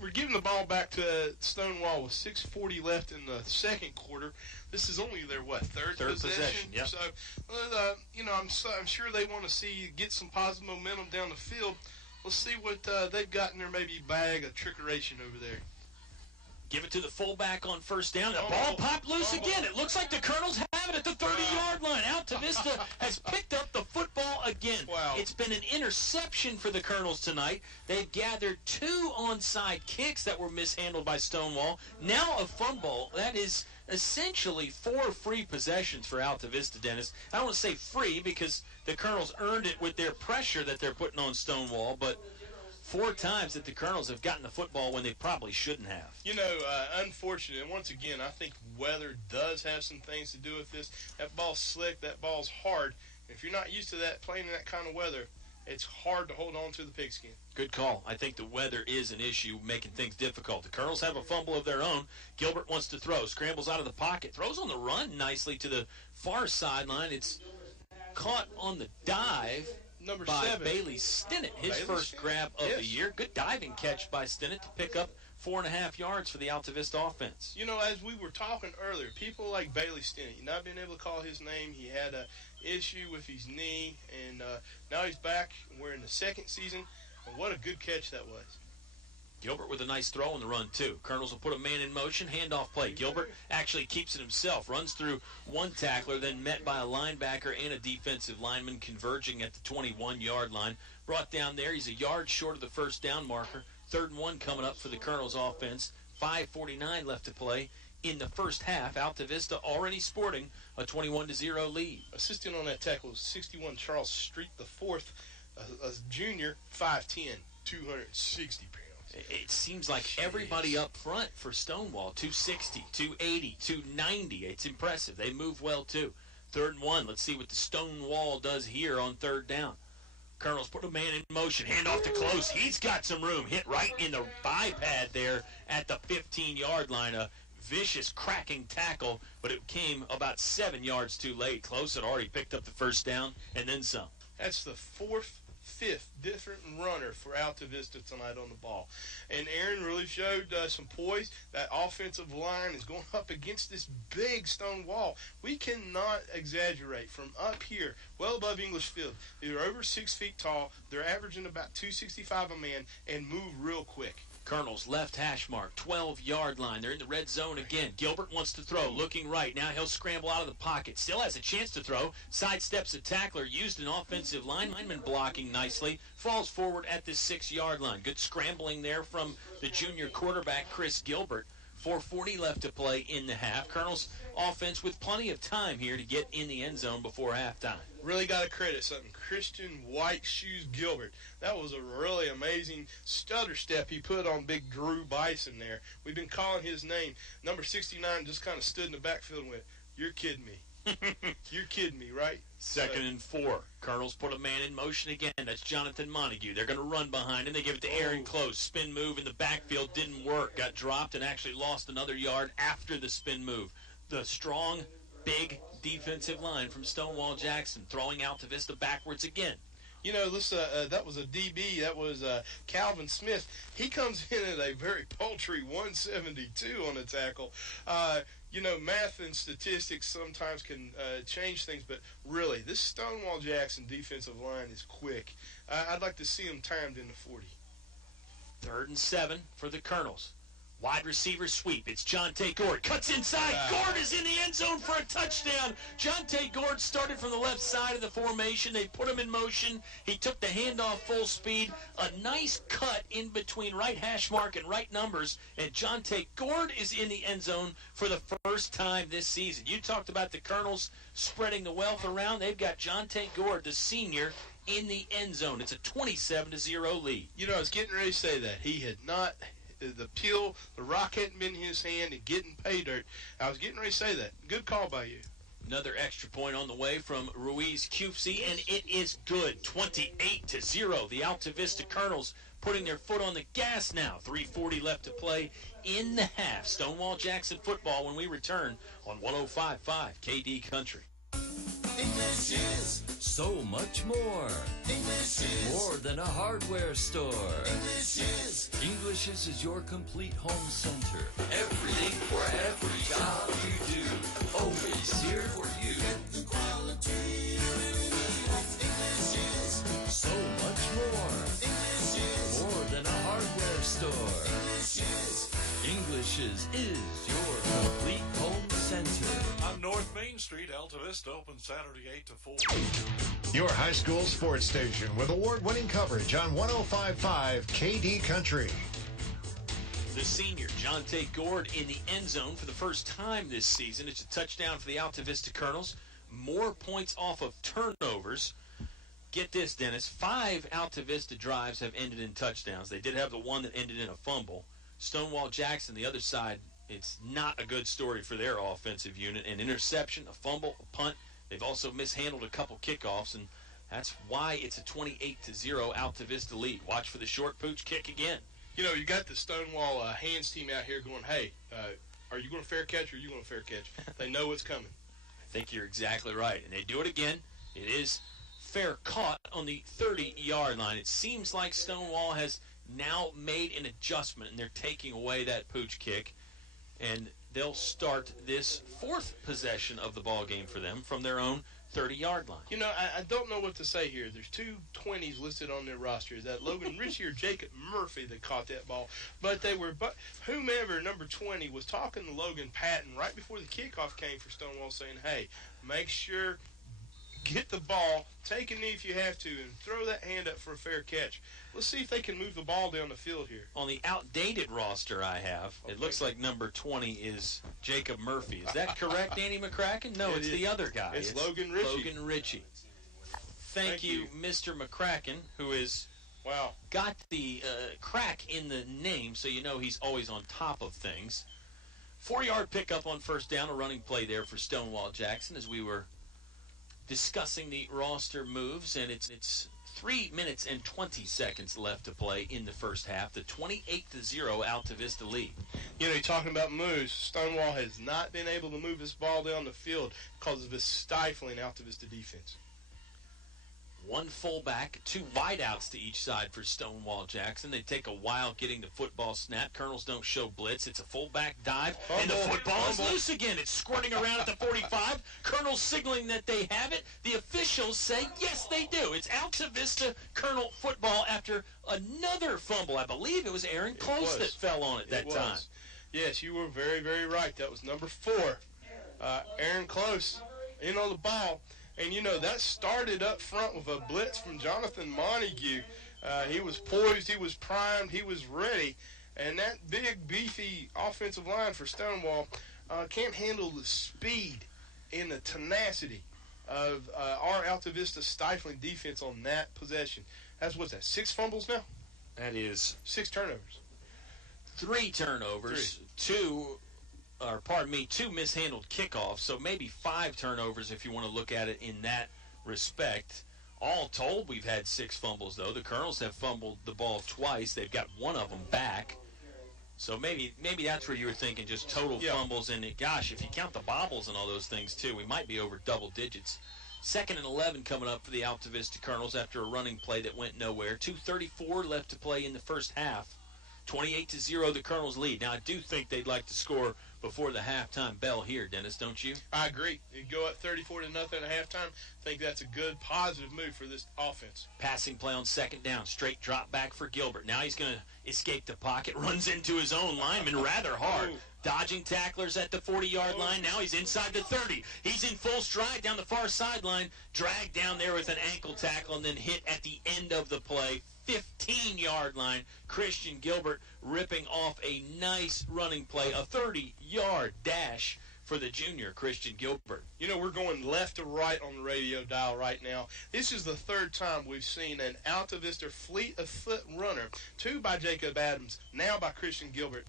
we're giving the ball back to Stonewall with 6:40 left in the second quarter. This is only their, third possession? Yep. So, you know, I'm sure they want to get some positive momentum down the field. Let's see what they've got in their maybe bag of trickeration over there. Give it to the fullback on first down. The ball popped loose again. It looks like the Colonels have it at the 30-yard line. Altavista has picked up the football again. Wow. It's been an interception for the Colonels tonight. They've gathered 2 onside kicks that were mishandled by Stonewall. Now a fumble. That is essentially 4 free possessions for Altavista, Dennis. I don't want to say free because the Colonels earned it with their pressure that they're putting on Stonewall, but 4 times that the Colonels have gotten the football when they probably shouldn't have. You know, unfortunately, once again, I think weather does have some things to do with this. That ball's slick. That ball's hard. If you're not used to that, playing in that kind of weather, it's hard to hold on to the pigskin. Good call. I think the weather is an issue making things difficult. The Colonels have a fumble of their own. Gilbert wants to throw. Scrambles out of the pocket. Throws on the run nicely to the far sideline. It's caught on the dive Number by 7. Bailey Stinnett, his first grab of the year. Good diving catch by Stinnett to pick up 4.5 yards for the Altavista offense. You know, as we were talking earlier, people like Bailey Stinnett, not being able to call his name, he had an issue with his knee, and now he's back. We're in the second season, and what a good catch that was. Gilbert with a nice throw on the run, too. Colonels will put a man in motion, handoff play. Gilbert actually keeps it himself, runs through one tackler, then met by a linebacker and a defensive lineman converging at the 21-yard line. Brought down there, he's a yard short of the first down marker. 3rd and 1 coming up for the Colonels offense. 5:49 left to play in the first half. Altavista already sporting a 21-0 lead. Assisting on that tackle was 61 Charles Street IV, a junior, 5'10", 260 pounds. It seems like everybody up front for Stonewall, 260, 280, 290. It's impressive. They move well, too. 3rd and 1. Let's see what the Stonewall does here on 3rd down. Colonels put a man in motion. Hand off to Close. He's got some room. Hit right in the biped there at the 15-yard line. A vicious, cracking tackle, but it came about 7 yards too late. Close had already picked up the first down and then some. That's the 5th different runner for Altavista tonight on the ball. And Aaron really showed some poise. That offensive line is going up against this big stone wall. We cannot exaggerate. From up here, well above English Field, they're over 6 feet tall. They're averaging about 265 a man and move real quick. Colonels left hash mark, 12-yard line. They're in the red zone again. Gilbert wants to throw, looking right. Now he'll scramble out of the pocket. Still has a chance to throw. Sidesteps a tackler, used an offensive lineman blocking nicely. Falls forward at the 6-yard line. Good scrambling there from the junior quarterback, Chris Gilbert. 4:40 left to play in the half. Colonels offense with plenty of time here to get in the end zone before halftime. Really got to credit something. Christian White Shoes Gilbert. That was a really amazing stutter step he put on big Drew Bison there. We've been calling his name. Number 69 just kind of stood in the backfield and went, "You're kidding me." You're kidding me, right? 2nd and 4. Colonels put a man in motion again. That's Jonathan Montague. They're going to run behind him. They give it to Aaron Close. Spin move in the backfield didn't work. Got dropped and actually lost another yard after the spin move. The strong, big defensive line from Stonewall-Jackson throwing Altavista backwards again. You know, this that was a DB. That was Calvin Smith. He comes in at a very paltry 172 on the tackle. You know, math and statistics sometimes can change things, but really, this Stonewall-Jackson defensive line is quick. I'd like to see them timed in the 40. 3rd and 7 for the Colonels. Wide receiver sweep. It's Jonte Gord. Cuts inside. Gord is in the end zone for a touchdown. Jonte Gord started from the left side of the formation. They put him in motion. He took the handoff full speed. A nice cut in between right hash mark and right numbers. And Jonte Gord is in the end zone for the first time this season. You talked about the Colonels spreading the wealth around. They've got Jonte Gord, the senior, in the end zone. It's a 27-0 lead. You know, I was getting ready to say that. He had not... the rock hadn't been in his hand and getting pay dirt. I was getting ready to say that. Good call by you. Another extra point on the way from Ruiz Cufci, and it is good. 28-0. The Altavista Colonels putting their foot on the gas now. 3:40 left to play in the half. Stonewall-Jackson football when we return on 105.5 KD Country. English is so much more. English is more than a hardware store. English is your complete home center. Everything for every job you do. Always here for you. Get the quality you really need. English is so much more. English is more than a hardware store. English is your complete home center. On North Main Street, Altavista open Saturday 8 to 4. Your high school sports station with award-winning coverage on 105.5 KD Country. The senior, Jonte Gord, in the end zone for the first time this season. It's a touchdown for the Altavista Colonels. More points off of turnovers. Get this, Dennis. 5 Altavista drives have ended in touchdowns. They did have the one that ended in a fumble. Stonewall-Jackson, the other side, it's not a good story for their offensive unit. An interception, a fumble, a punt. They've also mishandled a couple kickoffs, and that's why it's a 28-0 Altavista lead. Watch for the short pooch kick again. You know, you got the Stonewall hands team out here going, hey, are you going to fair catch or are you going to fair catch? They know what's coming. I think you're exactly right. And they do it again. It is fair caught on the 30-yard line. It seems like Stonewall has now made an adjustment, and they're taking away that pooch kick. And they'll start this 4th possession of the ball game for them from their own 30-yard line. You know, I don't know what to say here. There's two 20s listed on their roster. Is that Logan Ritchie or Jacob Murphy that caught that ball? But whomever, number 20, was talking to Logan Patton right before the kickoff came for Stonewall, saying, hey, make sure, get the ball, take a knee if you have to, and throw that hand up for a fair catch. Let's see if they can move the ball down the field here. On the outdated roster I have, it looks like number 20 is Jacob Murphy. Is that correct, Danny McCracken? No, it's the other guy. It's Logan Ritchie. Logan Ritchie. Thank you, Mr. McCracken, who is got the crack in the name, so you know he's always on top of things. 4-yard pickup on first down, a running play there for Stonewall-Jackson as we were discussing the roster moves, and it's 3 minutes and 20 seconds left to play in the first half. The 28-0 Altavista lead. You know, you're talking about moves. Stonewall has not been able to move this ball down the field because of this stifling Altavista defense. One fullback, two wideouts to each side for Stonewall-Jackson. They take a while getting the football snap. Colonels don't show blitz. It's a fullback dive, and the football is loose again. It's squirting around at the 45. Colonels signaling that they have it. The officials say, yes, they do. It's Altavista Colonel football after another fumble. I believe it was Aaron Close that fell on it that time. Yes, you were very, very right. That was number 4. Aaron Close in on the ball. And, you know, that started up front with a blitz from Jonathan Montague. He was poised, he was primed, he was ready. And that big, beefy offensive line for Stonewall can't handle the speed and the tenacity of our Altavista stifling defense on that possession. What's that, 6 fumbles now? That is 6 turnovers. 3 turnovers. 2 mishandled kickoffs, so maybe 5 turnovers if you want to look at it in that respect. All told, we've had 6 fumbles, though. The Colonels have fumbled the ball twice. They've got one of them back. So maybe that's where you were thinking, just total fumbles. And, gosh, if you count the bobbles and all those things, too, we might be over double digits. 2nd and 11 coming up for the Altavista Colonels after a running play that went nowhere. 2:34 left to play in the first half. 28-0, the Colonels lead. Now, I do think they'd like to score before the halftime bell here, Dennis, don't you? I agree. You go up 34-0 at halftime. I think that's a good, positive move for this offense. Passing play on 2nd down. Straight drop back for Gilbert. Now he's going to escape the pocket. Runs into his own lineman rather hard. Dodging tacklers at the 40-yard line. Now he's inside the 30. He's in full stride down the far sideline. Dragged down there with an ankle tackle and then hit at the end of the play. 15-yard line. Christian Gilbert ripping off a nice running play. A 30-yard dash for the junior, Christian Gilbert. You know, we're going left to right on the radio dial right now. This is the 3rd time we've seen an Altavista fleet of foot runner. 2 by Jacob Adams, now by Christian Gilbert.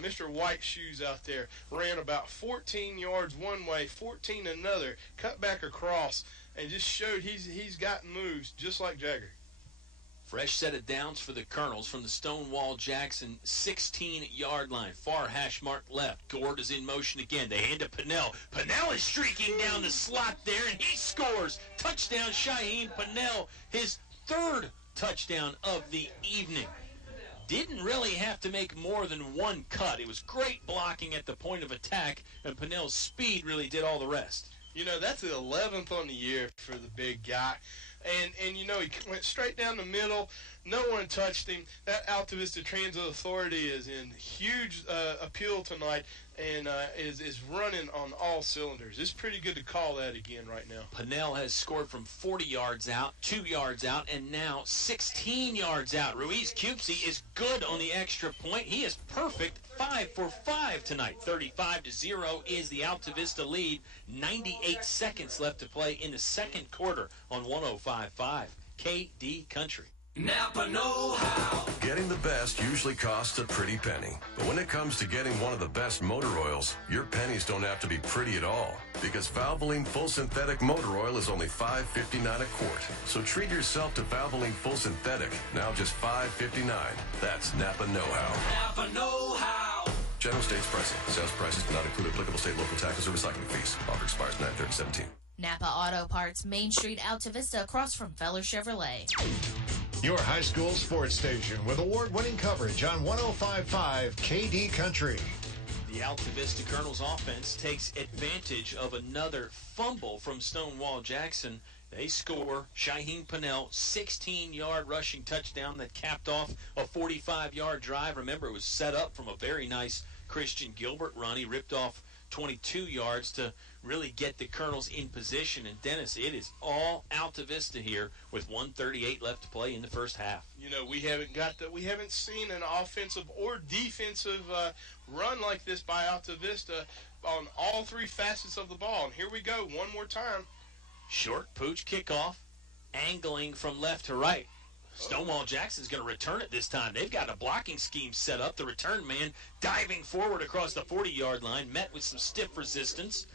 Mr. White Shoes out there ran about 14 yards one way, 14 another, cut back across, and just showed he's got moves just like Jagger. Fresh set of downs for the Colonels from the Stonewall-Jackson 16-yard line. Far hash mark left. Gord is in motion again. They hand to Pennell. Pennell is streaking down the slot there, and he scores. Touchdown, Shaheem Pennell. His 3rd touchdown of the evening. Didn't really have to make more than one cut. It was great blocking at the point of attack, and Pennell's speed really did all the rest. You know, that's the 11th on the year for the big guy. And you know, he went straight down the middle. No one touched him. That Altavista Transit Authority is in huge appeal tonight and is running on all cylinders. It's pretty good to call that again right now. Pennell has scored from 40 yards out, 2 yards out, and now 16 yards out. Ruiz Cupsey is good on the extra point. He is perfect. 5 for 5 tonight. 35-0 is the Altavista lead. 98 seconds left to play in the 2nd quarter on 105.5 KD Country. Napa know-how. Getting the best usually costs a pretty penny. But when it comes to getting one of the best motor oils, your pennies don't have to be pretty at all. Because Valvoline Full Synthetic Motor Oil is only $5.59 a quart. So treat yourself to Valvoline Full Synthetic, now just $5.59. That's Napa know-how. Napa know-how. General States pricing. Sales prices do not include applicable state, local taxes, or recycling fees. Offer expires 9/30/17. Napa Auto Parts, Main Street, Altavista, across from Feller Chevrolet. Your high school sports station with award-winning coverage on 105.5 KD Country. The Altavista Colonels offense takes advantage of another fumble from Stonewall-Jackson. They score. Shaheen Pennell, 16-yard rushing touchdown that capped off a 45-yard drive. Remember, it was set up from a very nice Christian Gilbert run. He ripped off 22 yards to really get the Colonels in position. And Dennis, it is all Altavista here with 1:38 left to play in the first half. You know, we haven't seen an offensive or defensive run like this by Altavista on all three facets of the ball. And here we go one more time. Short pooch kickoff, angling from left to right. Stonewall-Jackson's going to return it this time. They've got a blocking scheme set up. The return man diving forward across the 40-yard line, met with some stiff resistance.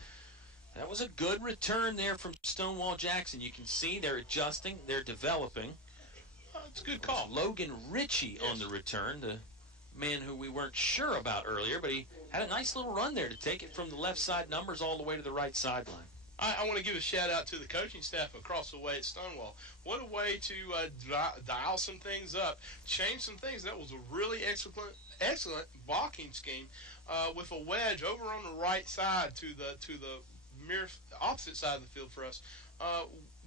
That was a good return there from Stonewall-Jackson. You can see they're adjusting, they're developing. It's a good call. Logan Ritchie on the return, the man who we weren't sure about earlier, but he had a nice little run there to take it from the left side numbers all the way to the right sideline. I want to give a shout-out to the coaching staff across the way at Stonewall. What a way to dial some things up, change some things. That was a really excellent blocking scheme with a wedge over on the right side to the mirror opposite side of the field for us.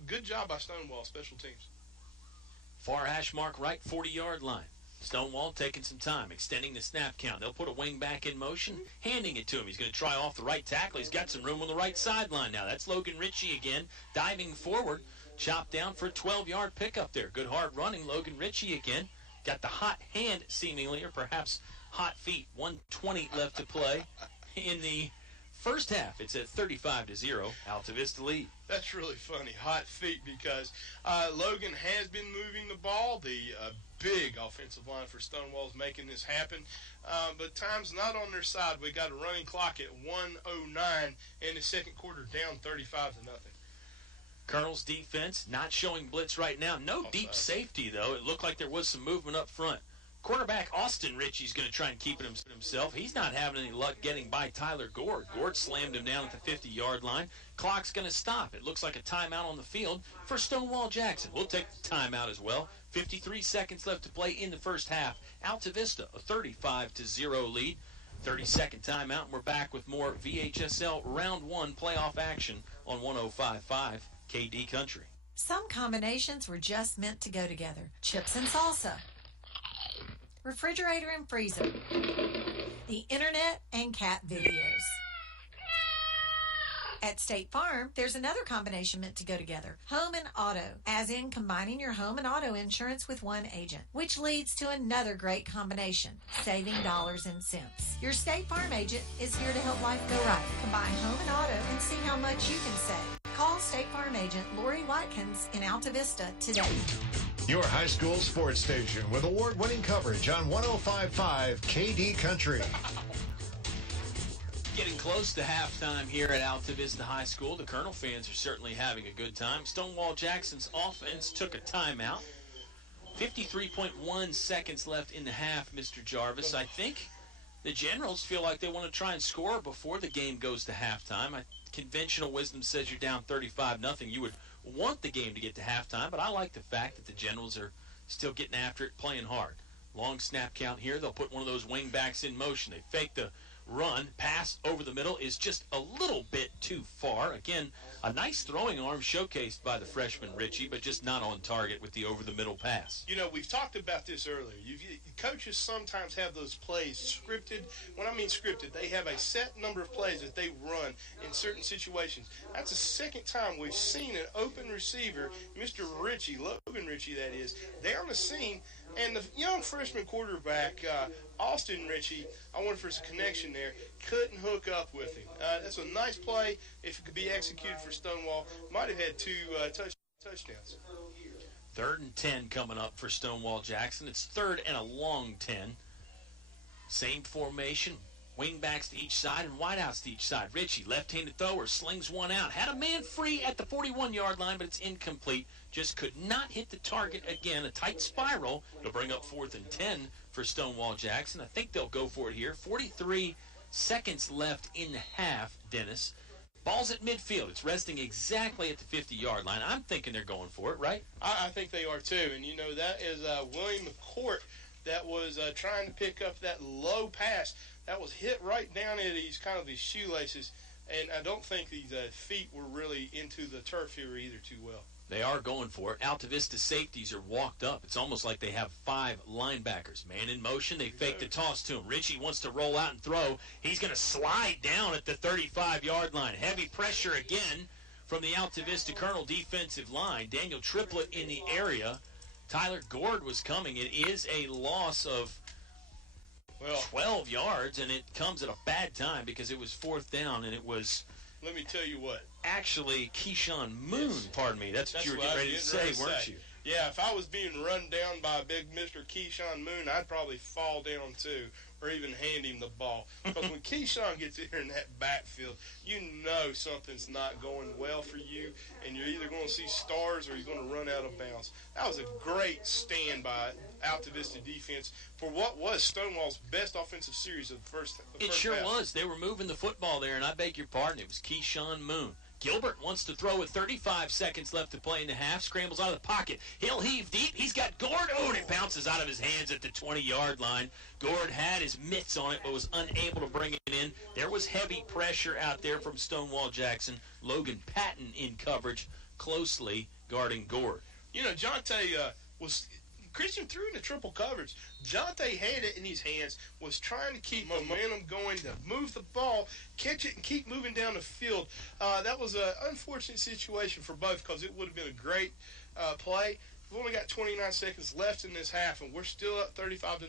Good job by Stonewall special teams. Far hash mark right, 40-yard line. Stonewall taking some time, extending the snap count. They'll put a wing back in motion, handing it to him. He's going to try off the right tackle. He's got some room on the right sideline now. That's Logan Ritchie again, diving forward, chopped down for a 12-yard pickup there. Good hard running, Logan Ritchie again. Got the hot hand, seemingly, or perhaps hot feet. 1:20 left to play in the first half. It's at 35-0. Altavista lead. That's really funny, hot feet, because Logan has been moving the ball. The big offensive line for Stonewall is making this happen. But time's not on their side. We got a running clock at 1:09 in the second quarter, down 35-0. Colonel's defense not showing blitz right now. No deep safety, though. It looked like there was some movement up front. Quarterback Austin Ritchie's going to try and keep it himself. He's not having any luck getting by Tyler Gord. Gord slammed him down at the 50-yard line. Clock's going to stop. It looks like a timeout on the field for Stonewall-Jackson. We'll take the timeout as well. 53 seconds left to play in the first half. Altavista, a 35-0 lead. 30-second timeout, and we're back with more VHSL Round 1 playoff action on 105.5 KD Country. Some combinations were just meant to go together. Chips and salsa. Refrigerator and freezer. The internet and cat videos. At State Farm, there's another combination meant to go together. Home and auto, as in combining your home and auto insurance with one agent, which leads to another great combination, saving dollars and cents. Your State Farm agent is here to help life go right. Combine home and auto and see how much you can save. Call State Farm agent Lori Watkins in Altavista today. Your high school sports station with award-winning coverage on 105.5 KD Country. Getting close to halftime here at Altavista High School. The Colonel fans are certainly having a good time. Stonewall-Jackson's offense took a timeout. 53.1 seconds left in the half, Mr. Jarvis. I think the Generals feel like they want to try and score before the game goes to halftime. Conventional wisdom says you're down 35-0. You would want the game to get to halftime, but I like the fact that the Generals are still getting after it, playing hard. Long snap count here. They'll put one of those wing backs in motion. They fake the run. Pass over the middle is just a little bit too far. Again, a nice throwing arm showcased by the freshman Ritchie, but just not on target with the over-the-middle pass. You know, we've talked about this earlier. Coaches sometimes have those plays scripted. When I mean scripted, they have a set number of plays that they run in certain situations. That's the second time we've seen an open receiver, Mr. Ritchie, Logan Ritchie that is, there on the scene. And the young freshman quarterback, Austin Ritchie, I wonder if there's a connection there, couldn't hook up with him. That's a nice play. If it could be executed for Stonewall, might have had two touchdowns. 3rd and 10 coming up for Stonewall-Jackson. It's 3rd and a long 10. Same formation. Wing backs to each side and wideouts to each side. Ritchie, left-handed thrower, slings one out. Had a man free at the 41-yard line, but it's incomplete. Just could not hit the target again. A tight spiral to bring up 4th and 10 for Stonewall-Jackson. I think they'll go for it here. 43 seconds left in the half, Dennis. Ball's at midfield. It's resting exactly at the 50-yard line. I'm thinking they're going for it, right? I think they are too. And, you know, that is William McCourt that was trying to pick up that low pass. that was hit right down at his shoelaces, and I don't think these feet were really into the turf here either too well. They are going for it. Altavista safeties are walked up. It's almost like they have 5 linebackers. Man in motion. They fake the toss to him. Richie wants to roll out and throw. He's going to slide down at the 35-yard line. Heavy pressure again from the Altavista Colonel defensive line. Daniel Triplett in the area. Tyler Gord was coming. It is a loss of 12 yards, and it comes at a bad time because it was 4th down, and it was... Let me tell you what. Actually, Keyshawn Moon, Yes. Pardon me. That's what you were getting ready to say, weren't you? Yeah, if I was being run down by big Mr. Keyshawn Moon, I'd probably fall down too, or even hand him the ball. Because when Keyshawn gets here in that backfield, you know something's not going well for you, and you're either going to see stars or you're going to run out of bounds. That was a great stand by Altavista defense for what was Stonewall's best offensive series of the first It sure half. was. They were moving the football there, and I beg your pardon, it was Keyshawn Moon. Gilbert wants to throw with 35 seconds left to play in the half. Scrambles out of the pocket. He'll heave deep. He's got Gord. Oh, and it bounces out of his hands at the 20-yard line. Gord had his mitts on it, but was unable to bring it in. There was heavy pressure out there from Stonewall-Jackson. Logan Patton in coverage, closely guarding Gord. You know, Jonte was... Christian threw in the triple coverage. Jonte had it in his hands, was trying to keep momentum going, to move the ball, catch it, and keep moving down the field. That was an unfortunate situation for both because it would have been a great play. We've only got 29 seconds left in this half, and we're still up 35-0,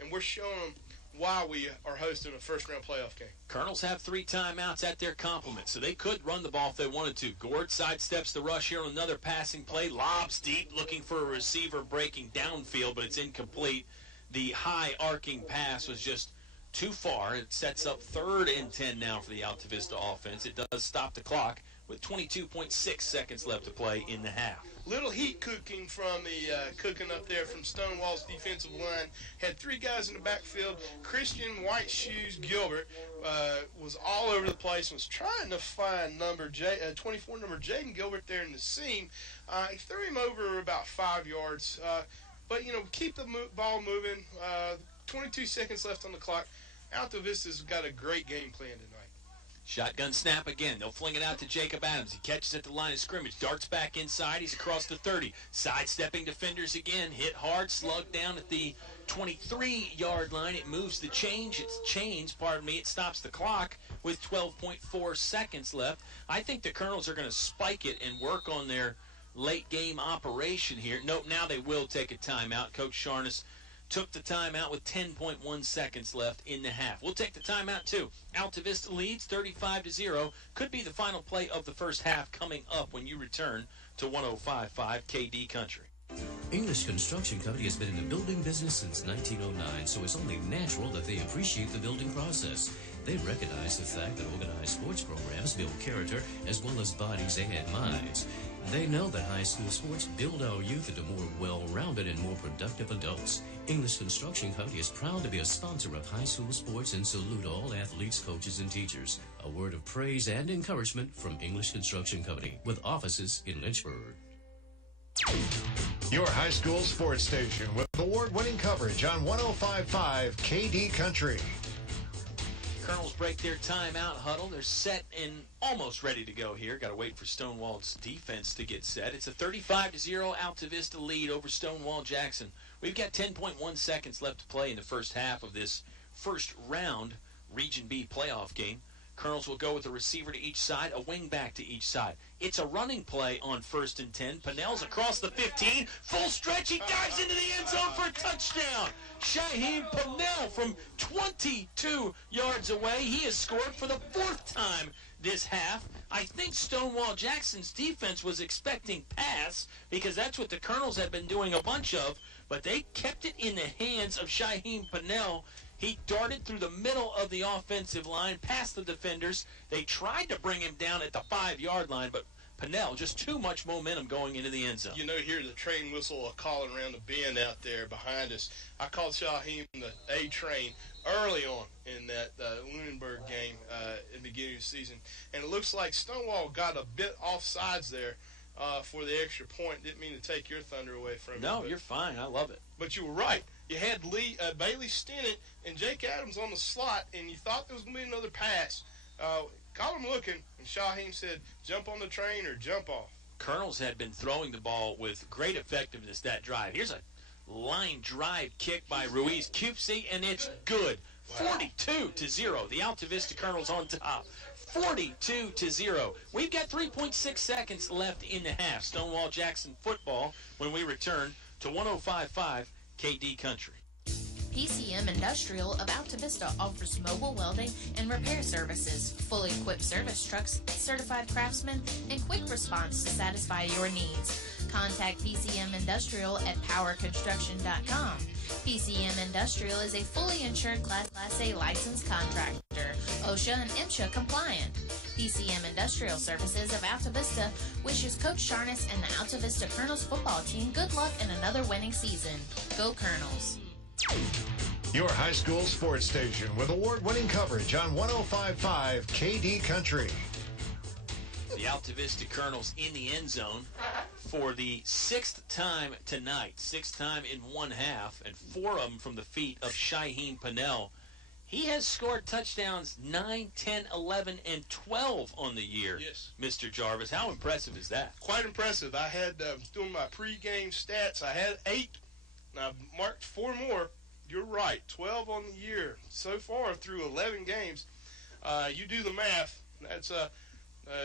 and we're showing them why we are hosting a first-round playoff game. Colonels have 3 timeouts at their complement, so they could run the ball if they wanted to. Gord sidesteps the rush here on another passing play, lobs deep, looking for a receiver breaking downfield, but it's incomplete. The high arcing pass was just too far. It sets up 3rd and 10 now for the Altavista offense. It does stop the clock with 22.6 seconds left to play in the half. Little heat cooking from the cooking up there from Stonewall's defensive line. Had 3 guys in the backfield. Christian White Shoes Gilbert was all over the place. Was trying to find 24 number Jaden Gilbert there in the seam. He threw him over about 5 yards. But you know, keep the ball moving. 22 seconds left on the clock. Altavista's got a great game plan tonight. Shotgun snap again. They'll fling it out to Jacob Adams. He catches at the line of scrimmage. Darts back inside. He's across the 30. Sidestepping defenders again. Hit hard. Slugged down at the 23-yard line. It moves the change. It stops the clock with 12.4 seconds left. I think the Colonels are going to spike it and work on their late game operation here. Nope, now they will take a timeout. Coach Sharness took the timeout with 10.1 seconds left in the half. We'll take the timeout too. Altavista leads 35-0. Could be the final play of the first half coming up when you return to 105.5 KD Country. English Construction Company has been in the building business since 1909, so it's only natural that they appreciate the building process. They recognize the fact that organized sports programs build character as well as bodies and minds. They know that high school sports build our youth into more well-rounded and more productive adults. English Construction Company is proud to be a sponsor of high school sports and salute all athletes, coaches, and teachers. A word of praise and encouragement from English Construction Company with offices in Lynchburg. Your high school sports station with award-winning coverage on 105.5 KD Country. Colonels break their timeout huddle. They're set and almost ready to go here. Got to wait for Stonewall's defense to get set. It's a 35-0 Altavista lead over Stonewall-Jackson. We've got 10.1 seconds left to play in the first half of this first round Region B playoff game. Colonels will go with a receiver to each side, a wing back to each side. It's a running play on 1st and 10. Pinnell's across the 15. Full stretch. He dives into the end zone for a touchdown. Shaheem Pinnell from 22 yards away. He has scored for the 4th time this half. I think Stonewall-Jackson's defense was expecting pass because that's what the Colonels have been doing a bunch of, but they kept it in the hands of Shaheem Pinnell. He darted through the middle of the offensive line, past the defenders. They tried to bring him down at the 5-yard line, but Pinnell, just too much momentum going into the end zone. You know, hear the train whistle calling around the bend out there behind us. I called Shaheem the A-train early on in that Lunenburg game in the beginning of the season. And it looks like Stonewall got a bit off sides there for the extra point. Didn't mean to take your thunder away from you. No, you're fine. I love it. But you were right. You had Bailey Stennett and Jake Adams on the slot, and you thought there was going to be another pass. Caught him looking, and Hoehne said, jump on the train or jump off. Colonels had been throwing the ball with great effectiveness that drive. Here's a line drive kick by Ruiz Cupsey, and it's good. 42-0. The Altavista Colonels on top. 42-0. We've got 3.6 seconds left in the half. Stonewall-Jackson football when we return to 105.5 KD Country. PCM Industrial of Altavista offers mobile welding and repair services, fully equipped service trucks, certified craftsmen, and quick response to satisfy your needs. Contact PCM Industrial at powerconstruction.com. PCM Industrial is a fully insured Class A licensed contractor, OSHA and MSHA compliant. PCM Industrial Services of Altavista wishes Coach Sharness and the Altavista Colonels football team good luck in another winning season. Go Colonels. Your high school sports station with award-winning coverage on 105.5 KD Country. The Altavista Colonels in the end zone for the sixth time tonight. Sixth time in one half, and 4 of them from the feet of Hoehne Pennell. He has scored touchdowns 9, 10, 11, and 12 on the year. Yes. Mr. Jarvis, how impressive is that? Quite impressive. I had, doing my pregame stats, I had 8. And I've marked 4 more. You're right, 12 on the year. So far through 11 games. You do the math. That's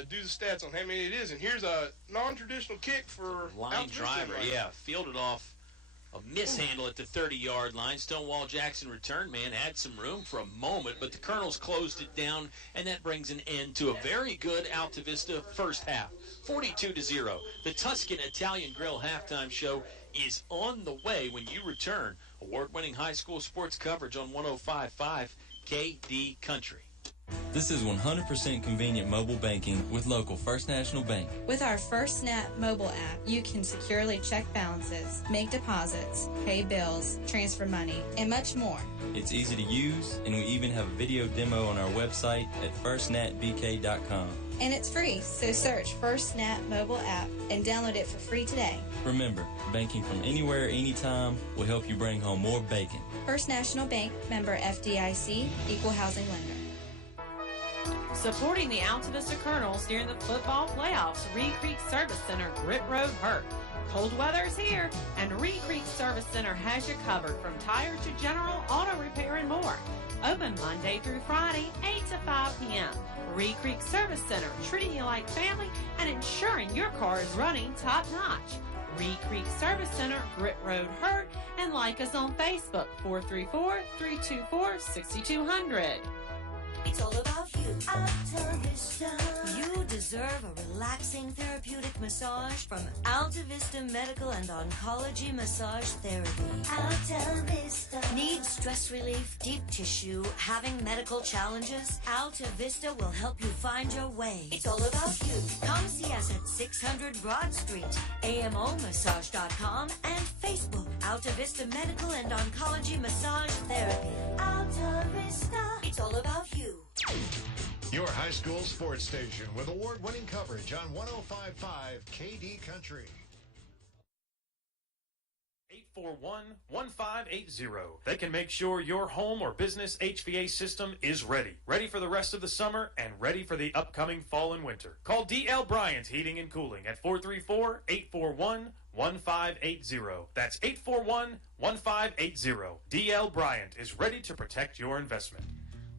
do the stats on how many it is. And here's a non-traditional kick for line driver. Yeah, fielded off a mishandle at the 30-yard line. Stonewall-Jackson return man had some room for a moment, but the Colonels closed it down, and that brings an end to a very good Altavista first half. 42-0. The Tuscan Italian Grill halftime show is on the way when you return. Award-winning high school sports coverage on 105.5 KD Country. This is 100% convenient mobile banking with local First National Bank. With our First Nat mobile app, you can securely check balances, make deposits, pay bills, transfer money, and much more. It's easy to use, and we even have a video demo on our website at firstnatbk.com. And it's free, so search First Nat mobile app and download it for free today. Remember, banking from anywhere, anytime will help you bring home more bacon. First National Bank, member FDIC, equal housing lender. Supporting the Altavista Colonels during the football playoffs, Reed Creek Service Center, Grit Road, Hurt. Cold weather is here, and Reed Creek Service Center has you covered from tire to general auto repair and more. Open Monday through Friday, 8 to 5 p.m. Reed Creek Service Center, treating you like family and ensuring your car is running top-notch. Reed Creek Service Center, Grit Road, Hurt, and like us on Facebook, 434-324-6200. It's all about you, Altavista. You deserve a relaxing therapeutic massage from Altavista Medical and Oncology Massage Therapy. Altavista. Need stress relief, deep tissue, having medical challenges? Altavista will help you find your way. It's all about you. Come see us at 600 Broad Street, AMOmassage.com, and Facebook, Altavista Medical and Oncology Massage Therapy. Altavista. It's all about you. Your high school sports station with award-winning coverage on 105.5 KD Country. 841-1580. They can make sure your home or business HVAC system is ready. Ready for the rest of the summer and ready for the upcoming fall and winter. Call D.L. Bryant Heating and Cooling at 434-841-1580. That's 841-1580. D.L. Bryant is ready to protect your investment.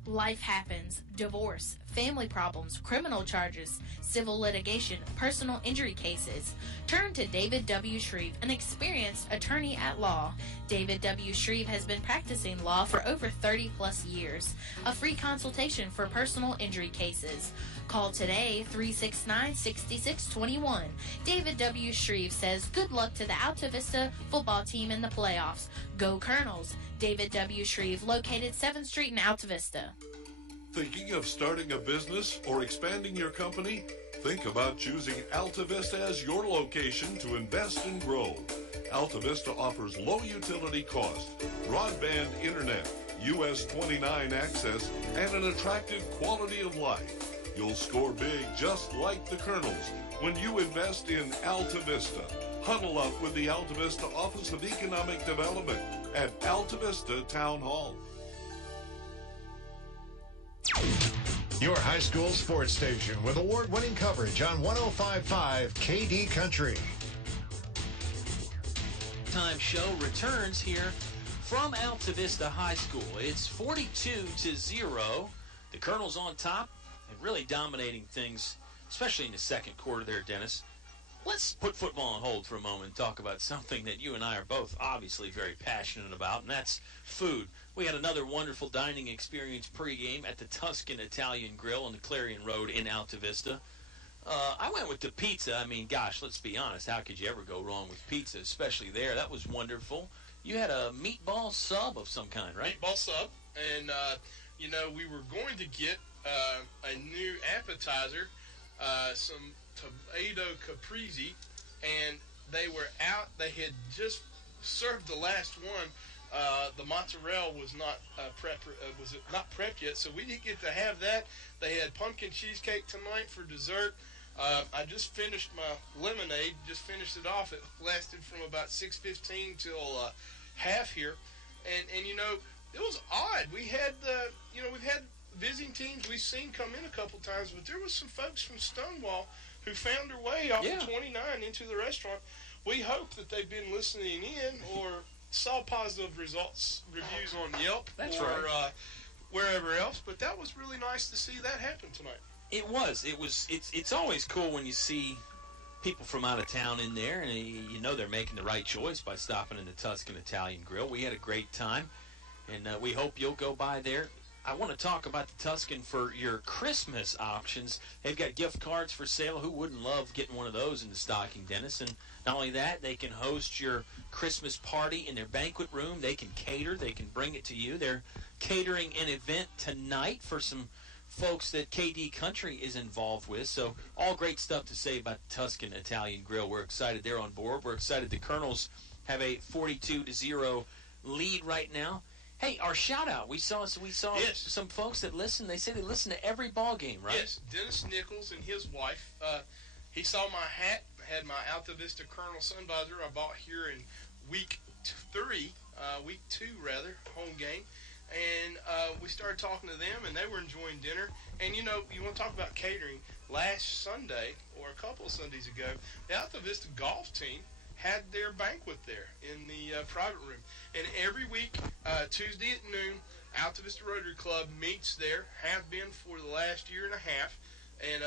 Life happens. Divorce, family problems, criminal charges, civil litigation, personal injury cases. Turn to David W. Shreve, an experienced attorney at law. David W. Shreve has been practicing law for over 30 plus years. A free consultation for personal injury cases. Call today, 369-6621. David W. Shreve says good luck to the Altavista football team in the playoffs. Go Colonels. David W. Shreve, located 7th Street in Altavista. Thinking of starting a business or expanding your company? Think about choosing Altavista as your location to invest and grow. Altavista offers low utility cost, broadband internet, US 29 access, and an attractive quality of life. You'll score big just like the Colonels when you invest in Altavista. Huddle up with the Altavista Office of Economic Development at Altavista Town Hall. Your high school sports station with award-winning coverage on 105.5 KD Country. Time show returns here from Altavista High School. It's 42-0. The Colonels on top and really dominating things, especially in the second quarter there, Dennis. Let's put football on hold for a moment and talk about something that you and I are both obviously very passionate about, and that's food. We had another wonderful dining experience pregame at the Tuscan Italian Grill on the Clarion Road in Altavista. I went with the pizza. I mean, gosh, let's be honest. How could you ever go wrong with pizza, especially there? That was wonderful. You had a meatball sub of some kind, right? Meatball sub, and, we were going to get a new appetizer, some tomato caprese, and they were out. They had just served the last one. The mozzarella was not prepped yet, so we didn't get to have that. They had pumpkin cheesecake tonight for dessert. I just finished my lemonade. Just finished it off. It lasted from about 6:15 till half here, and it was odd. We had we've had visiting teams we've seen come in a couple times, but there was some folks from Stonewall who found their way off of 29 into the restaurant. We hope that they've been listening in or saw positive reviews on Yelp wherever else. But that was really nice to see that happen tonight. It was. It's always cool when you see people from out of town in there, and they're making the right choice by stopping in the Tuscan Italian Grill. We had a great time, and we hope you'll go by there. I want to talk about the Tuscan for your Christmas options. They've got gift cards for sale. Who wouldn't love getting one of those in the stocking, Dennis? And not only that, they can host your Christmas party in their banquet room. They can cater. They can bring it to you. They're catering an event tonight for some folks that KD Country is involved with. So all great stuff to say about the Tuscan Italian Grill. We're excited they're on board. We're excited the Colonels have a 42-0 lead right now. Hey, our shout-out. We saw some folks that listen. They say they listen to every ball game, right? Yes. Dennis Nichols and his wife. He saw my hat. Had my Altavista Colonel sun visor I bought here in week 2, home game. And we started talking to them, and they were enjoying dinner. And, you want to talk about catering. Last Sunday, or a couple of Sundays ago, the Altavista golf team had their banquet there in the private room. And every week, Tuesday at noon, Altavista Rotary Club meets there, have been for the last year and a half. And,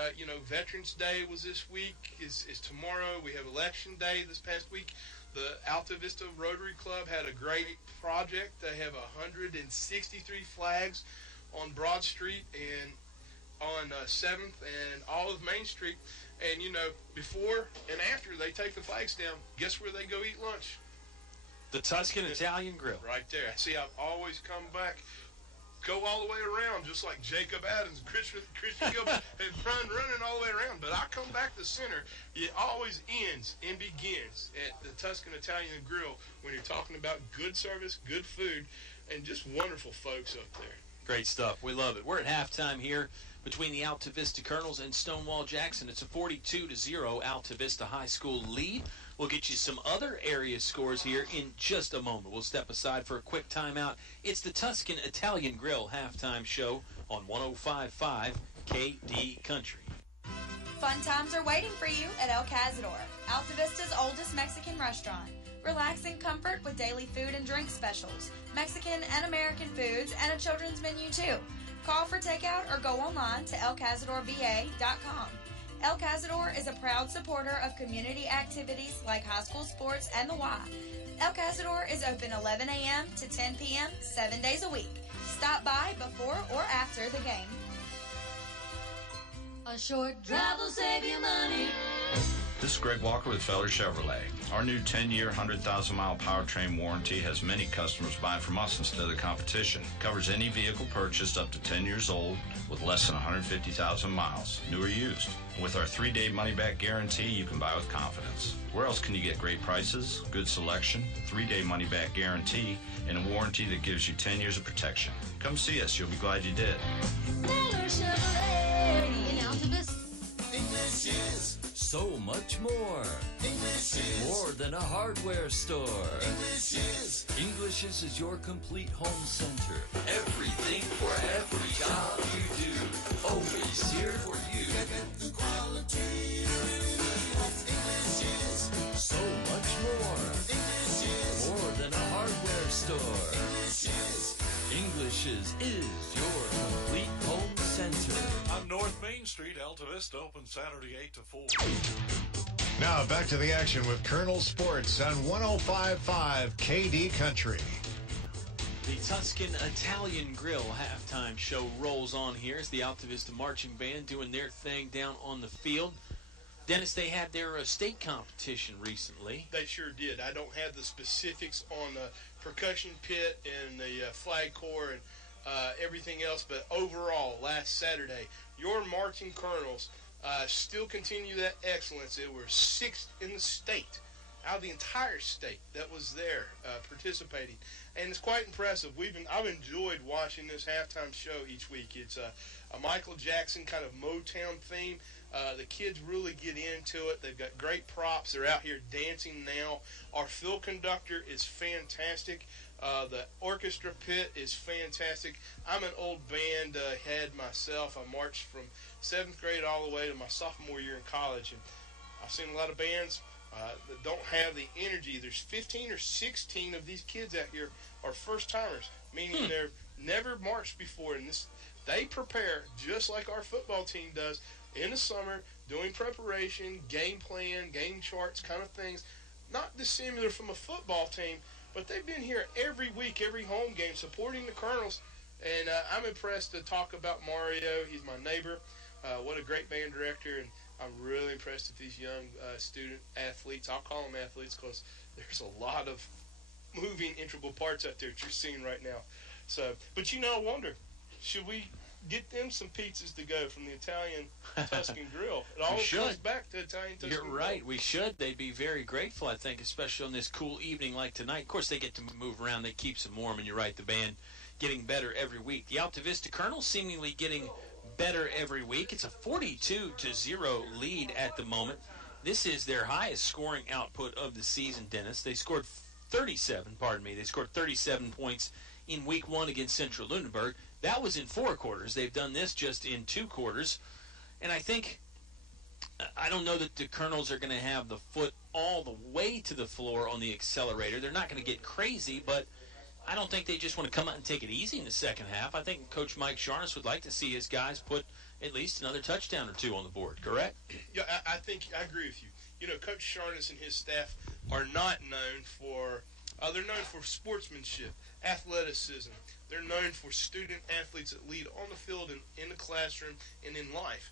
Veterans Day was this week, is tomorrow. We have Election Day this past week. The Altavista Rotary Club had a great project. They have 163 flags on Broad Street and on 7th and all of Main Street. And, before and after they take the flags down, guess where they go eat lunch? The Tuscan Italian Grill. Right there. See, I've always come back, go all the way around, just like Jacob Adams and Christian Gilbert have running all the way around. But I come back to center. It always ends and begins at the Tuscan Italian Grill when you're talking about good service, good food, and just wonderful folks up there. Great stuff. We love it. We're at halftime here between the Altavista Colonels and Stonewall-Jackson. It's a 42-0 Altavista High School lead. We'll get you some other area scores here in just a moment. We'll step aside for a quick timeout. It's the Tuscan Italian Grill halftime show on 105.5 KD Country. Fun times are waiting for you at El Cazador, Altavista's oldest Mexican restaurant. Relax in comfort with daily food and drink specials, Mexican and American foods, and a children's menu too. Call for takeout or go online to elcazadorva.com. El Cazador is a proud supporter of community activities like high school sports and the Y. El Cazador is open 11 a.m. to 10 p.m. 7 days a week. Stop by before or after the game. A short drive will save you money. This is Greg Walker with Feller Chevrolet. Our new 10-year, 100,000-mile powertrain warranty has many customers buying from us instead of the competition. Covers any vehicle purchased up to 10 years old with less than 150,000 miles, new or used. With our 3-day money-back guarantee, you can buy with confidence. Where else can you get great prices, good selection, 3-day money-back guarantee, and a warranty that gives you 10 years of protection? Come see us. You'll be glad you did. Feller Chevrolet. much more. English is More than a hardware store. English is your complete home center. Everything for every job you do. Always here for you. the quality. English is So much more. English is More than a hardware store. English is your complete home center. On North Main Street, Altavista open Saturday 8 to 4. Now back to the action with Colonel Sports on 105.5 KD Country. The Tuscan Italian Grill halftime show rolls on here as the Altavista Marching Band doing their thing down on the field. Dennis, they had their state competition recently. They sure did. I don't have the specifics on the percussion pit and the flag corps and everything else, but overall, last Saturday, your marching colonels still continue that excellence. They were 6th in the state, out of the entire state that was there participating, and it's quite impressive. I've enjoyed watching this halftime show each week. It's a Michael Jackson kind of Motown theme. The kids really get into it. They've got great props. They're out here dancing now. Our field conductor is fantastic. The orchestra pit is fantastic. I'm an old band head myself. I marched from 7th grade all the way to my sophomore year in college, and I've seen a lot of bands that don't have the energy. There's 15 or 16 of these kids out here are first-timers, meaning they've never marched before, and they prepare just like our football team does in the summer, doing preparation, game plan, game charts, kind of things. Not dissimilar from a football team, but they've been here every week, every home game, supporting the Colonels. And I'm impressed to talk about Mario. He's my neighbor. What a great band director. And I'm really impressed with these young student athletes. I'll call them athletes because there's a lot of moving, integral parts out there that you're seeing right now. So, but I wonder, should we get them some pizzas to go from the Italian Tuscan Grill? It all comes back to Italian Tuscan Grill. You're right. We should. They'd be very grateful, I think, especially on this cool evening like tonight. Of course, they get to move around. They keep them warm, and you're right, the band getting better every week. The Altavista Colonels seemingly getting better every week. It's a 42-0 lead at the moment. This is their highest scoring output of the season, Dennis. They scored 37 points in week 1 against Central Lunenburg. That was in 4 quarters. They've done this just in 2 quarters. And I don't know that the Colonels are going to have the foot all the way to the floor on the accelerator. They're not going to get crazy, but I don't think they just want to come out and take it easy in the second half. I think Coach Mike Sharnis would like to see his guys put at least another touchdown or 2 on the board, correct? Yeah, I agree with you. Coach Sharnis and his staff are not known for they're known for sportsmanship, athleticism. They're known for student athletes that lead on the field and in the classroom and in life.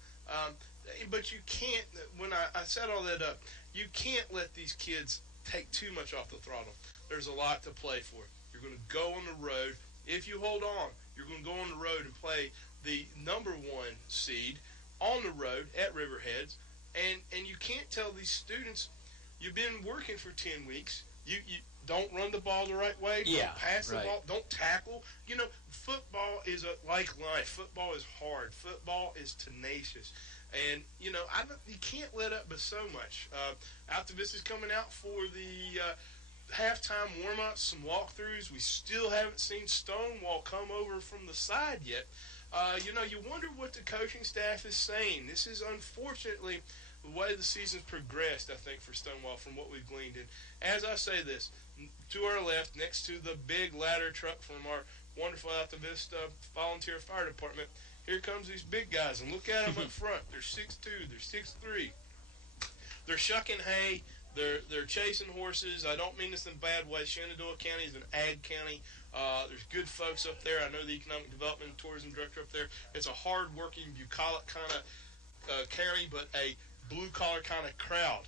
But you can't, when I set all that up, you can't let these kids take too much off the throttle. There's a lot to play for. You're going to go on the road. If you hold on, you're going to go on the road and play the number 1 seed on the road at Riverheads. And you can't tell these students, you've been working for 10 weeks. You don't run the ball the right way. Don't pass the ball. Don't tackle. Football is like life. Football is hard. Football is tenacious. And, you can't let up but so much. Altavista's coming out for the halftime warm-ups, some walkthroughs. We still haven't seen Stonewall come over from the side yet. You wonder what the coaching staff is saying. This is unfortunately the way the season's progressed, I think, for Stonewall from what we've gleaned. And as I say this, to our left, next to the big ladder truck from our wonderful Altavista Volunteer Fire Department, here comes these big guys. And look at them up front. They're 6'2", they're 6'3". They're shucking hay. They're chasing horses. I don't mean this in a bad way. Shenandoah County is an ag county. There's good folks up there. I know the Economic Development and Tourism Director up there. It's a hard-working, bucolic kind of county, but a blue-collar kind of crowd.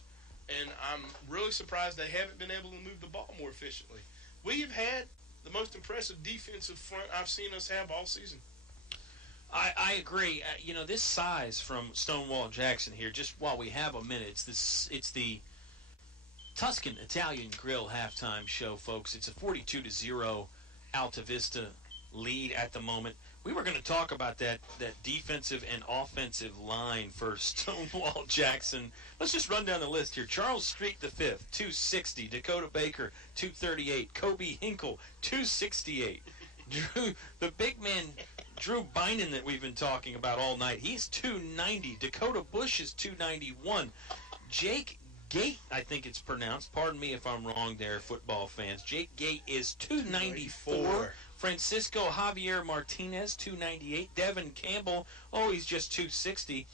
And I'm really surprised they haven't been able to move the ball more efficiently. We've had the most impressive defensive front I've seen us have all season. I agree. This size from Stonewall-Jackson here, just while we have a minute, it's the Tuscan Italian Grill halftime show, folks. It's a 42-0 Altavista lead at the moment. We were going to talk about that defensive and offensive line for Stonewall-Jackson. Let's just run down the list here. Charles Street V, 260. Dakota Baker, 238. Kobe Hinkle, 268. The big man, Drew Bynum, that we've been talking about all night, he's 290. Dakota Bush is 291. Jake Gate, I think it's pronounced. Pardon me if I'm wrong there, football fans. Jake Gate is 294. Francisco Javier Martinez, 298. Devin Campbell, he's just 260.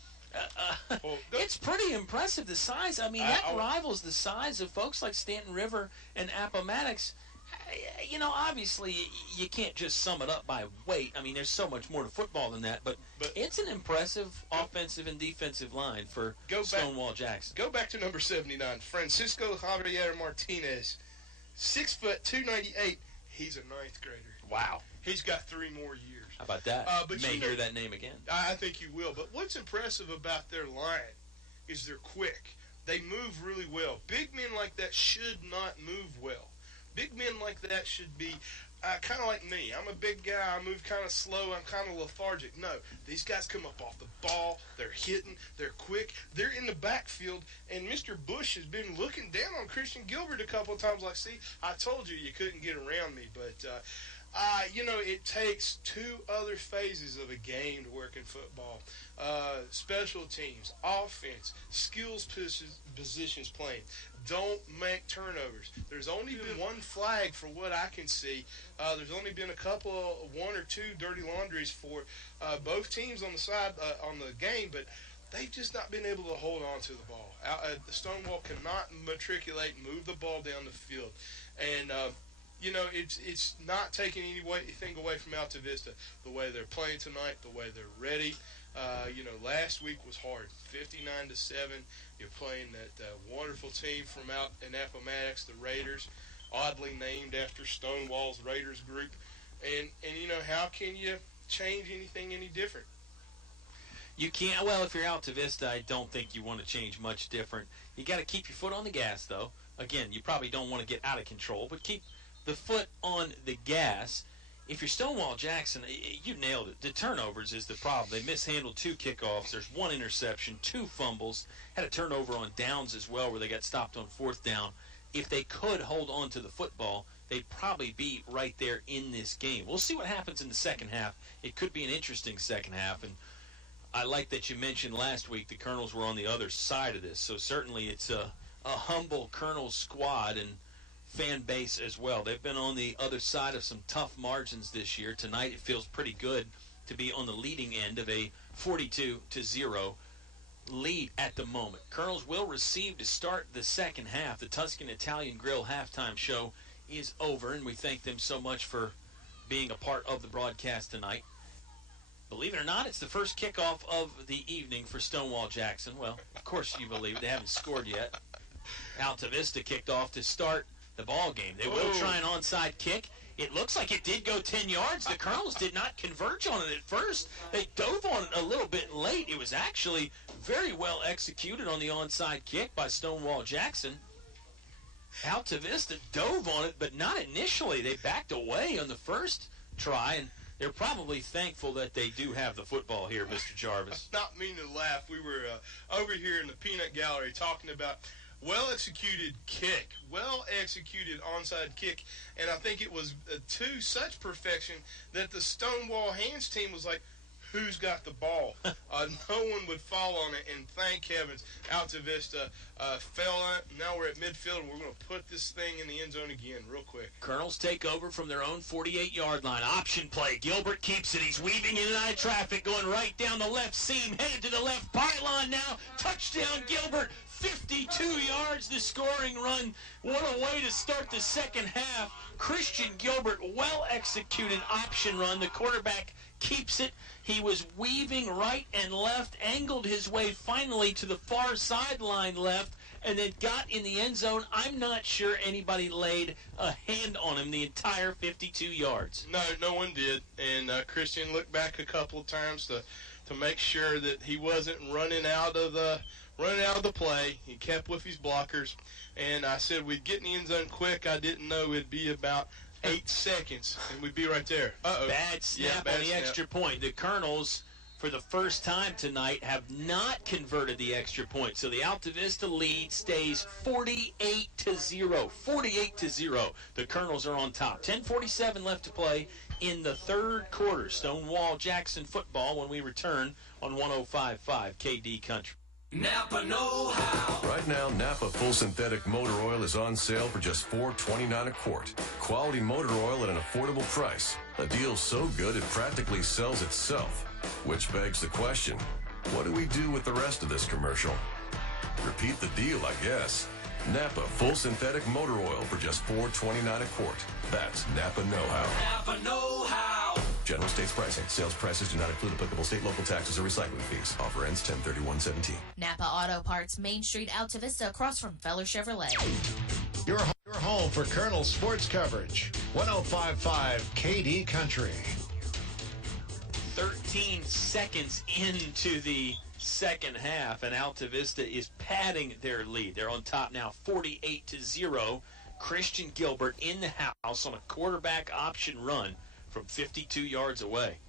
It's pretty impressive, the size. I mean, that rivals the size of folks like Stanton River and Appomattox. You know, obviously, you can't just sum it up by weight. I mean, there's so much more to football than that. But it's an impressive offensive and defensive line for Stonewall-Jackson. Go back to number 79, Francisco Javier Martinez, 6 foot 298. He's a ninth grader. Wow. He's got 3 more years. How about that? But you may hear that name again. I think you will. But what's impressive about their line is they're quick. They move really well. Big men like that should not move well. Big men like that should be kind of like me. I'm a big guy. I move kind of slow. I'm kind of lethargic. No, these guys come up off the ball. They're hitting. They're quick. They're in the backfield. And Mr. Bush has been looking down on Christian Gilbert a couple of times. Like, see, I told you couldn't get around me. But, you know, it takes 2 other phases of a game to work in football. Special teams, offense, skills positions playing. Don't make turnovers. There's only been 1 flag from what I can see. There's only been a 1 or 2 dirty laundries for both teams on the side on the game, but they've just not been able to hold on to the ball. The Stonewall cannot matriculate and move the ball down the field. And, you know, it's not taking anything away from Altavista. The way they're playing tonight, the way they're ready. You know, last week was hard, 59-7. You're playing that wonderful team from out in Appomattox, the Raiders, oddly named after Stonewall's Raiders group. And you know, how can you change anything any different? You can't. Well, if you're Altavista, I don't think you want to change much different. You got to keep your foot on the gas, though. Again, you probably don't want to get out of control, but keep the foot on the gas. If you're Stonewall-Jackson, you nailed it. The turnovers is the problem. They mishandled 2 kickoffs. There's 1 interception, 2 fumbles. Had a turnover on downs as well where they got stopped on 4th down. If they could hold on to the football, they'd probably be right there in this game. We'll see what happens in the second half. It could be an interesting second half. And I like that you mentioned last week the Colonels were on the other side of this. So certainly it's a humble Colonels squad and fan base as well. They've been on the other side of some tough margins this year. Tonight it feels pretty good to be on the leading end of a 42-0 lead at the moment. Colonels will receive to start the second half. The Tuscan Italian Grill halftime show is over, and we thank them so much for being a part of the broadcast tonight. Believe it or not, it's the first kickoff of the evening for Stonewall-Jackson. Well, of course you believe it. They haven't scored yet. Altavista kicked off to start the ball game. They will try an onside kick. It looks like it did go 10 yards. The Colonels did not converge on it at first. They dove on it a little bit late. It was actually very well executed on the onside kick by Stonewall-Jackson. Altavista dove on it, but not initially. They backed away on the first try, and they're probably thankful that they do have the football here, Mr. Jarvis. Not meaning to laugh. We were over here in the peanut gallery talking about well-executed kick, well-executed onside kick, and I think it was to such perfection that the Stonewall Hands team was like, who's got the ball? No one would fall on it, and thank heavens, Altavista fell on it. Now we're at midfield, and we're going to put this thing in the end zone again real quick. Colonels take over from their own 48-yard line. Option play. Gilbert keeps it. He's weaving in and out of traffic, going right down the left seam, headed to the left pylon now. Touchdown, Gilbert. 52 yards, the scoring run. What a way to start the second half. Christian Gilbert, well-executed option run. The quarterback keeps it. He was weaving right and left, angled his way finally to the far sideline left, and then got in the end zone. I'm not sure anybody laid a hand on him the entire 52 yards. No one did. And Christian looked back a couple of times to make sure that he wasn't running out of the play. He kept with his blockers, and I said we'd get in the end zone quick. I didn't know it'd be about 8 seconds, and we'd be right there. Uh-oh. Bad snap bad on the snap. extra point. The Colonels, for the first time tonight, have not converted the extra point. So the Altavista lead stays 48-0. 48-0. The Colonels are on top. 10:47 left to play in the third quarter. Stonewall-Jackson football when we return on 105.5 KD Country. Napa know-how. Right now, Napa Full Synthetic Motor Oil is on sale for just $4.29 a quart. Quality motor oil at an affordable price. A deal so good it practically sells itself. Which begs the question, what do we do with the rest of this commercial? Repeat the deal, I guess. Napa Full Synthetic Motor Oil for just $4.29 a quart. That's Napa know-how. Napa know-how. General states pricing. Sales prices do not include applicable state, local taxes, or recycling fees. Offer ends 10/31/17. Napa Auto Parts, Main Street, Altavista, across from Feller Chevrolet. Your home for Colonel sports coverage. 105.5 KD Country. 13 seconds into the second half, and Altavista is padding their lead. They're on top now, 48-0. Christian Gilbert in the house on a quarterback option run from 52 yards away.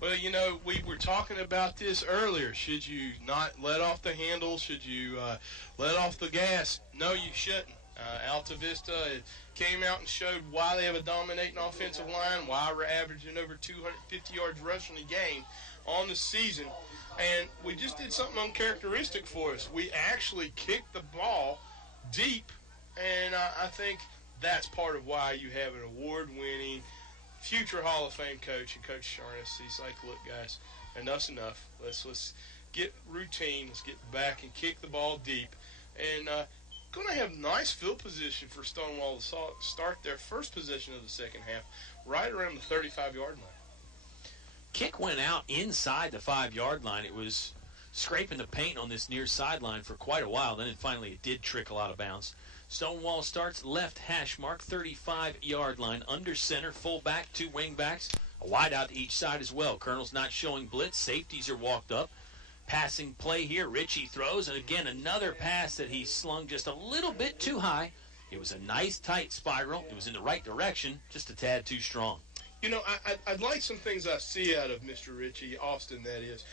Well, you know, we were talking about this earlier. Should you not let off the handle? Should you let off the gas? No, you shouldn't. Altavista came out and showed why they have a dominating offensive line, why we're averaging over 250 yards rushing a game on the season. And we just did something uncharacteristic for us. We actually kicked the ball deep, and I think that's part of why you have an award-winning future Hall of Fame coach and Coach Jarvis. He's like, look, guys, enough's enough. Let's get routine. Let's get back and kick the ball deep. And going to have nice field position for Stonewall to start their first possession of the second half right around the 35-yard line. Kick went out inside the 5-yard line. It was scraping the paint on this near sideline for quite a while. Then it did trickle out of bounds. Stonewall starts left hash mark, 35-yard line, under center, fullback, 2 wingbacks, a wide out to each side as well. Colonel's not showing blitz. Safeties are walked up. Passing play here. Richie throws, and again, another pass that he slung just a little bit too high. It was a nice, tight spiral. It was in the right direction, just a tad too strong. You know, I'd like some things I see out of Mr. Richie Austin, that is.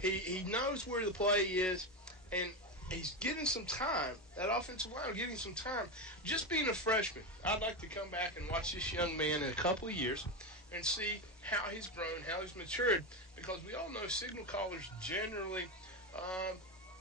He knows where the play is, and he's getting some time. That offensive line getting some time. Just being a freshman, I'd like to come back and watch this young man in a couple of years and see how he's grown, how he's matured, because we all know signal callers generally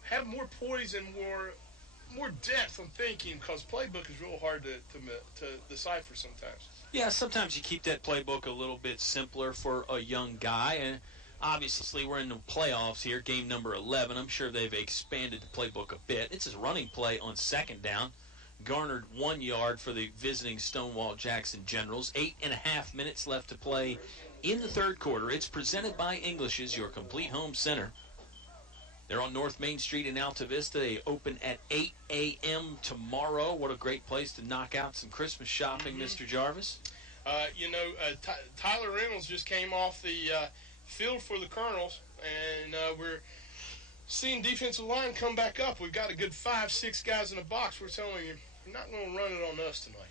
have more poise and more depth on thinking, because playbook is real hard to decipher sometimes. Yeah, sometimes you keep that playbook a little bit simpler for a young guy, and obviously we're in the playoffs here, game number 11. I'm sure they've expanded the playbook a bit. It's a running play on second down, garnered 1 yard for the visiting Stonewall-Jackson Generals. 8.5 minutes left to play in the third quarter. It's presented by English's, your complete home center. They're on North Main Street in Altavista. They open at 8 a.m. tomorrow. What a great place to knock out some Christmas shopping, Mr. Jarvis. Tyler Reynolds just came off the field for the Colonels, and we're seeing defensive line come back up. We've got a good 5-6 guys in the box. We're telling you, you're not going to run it on us tonight.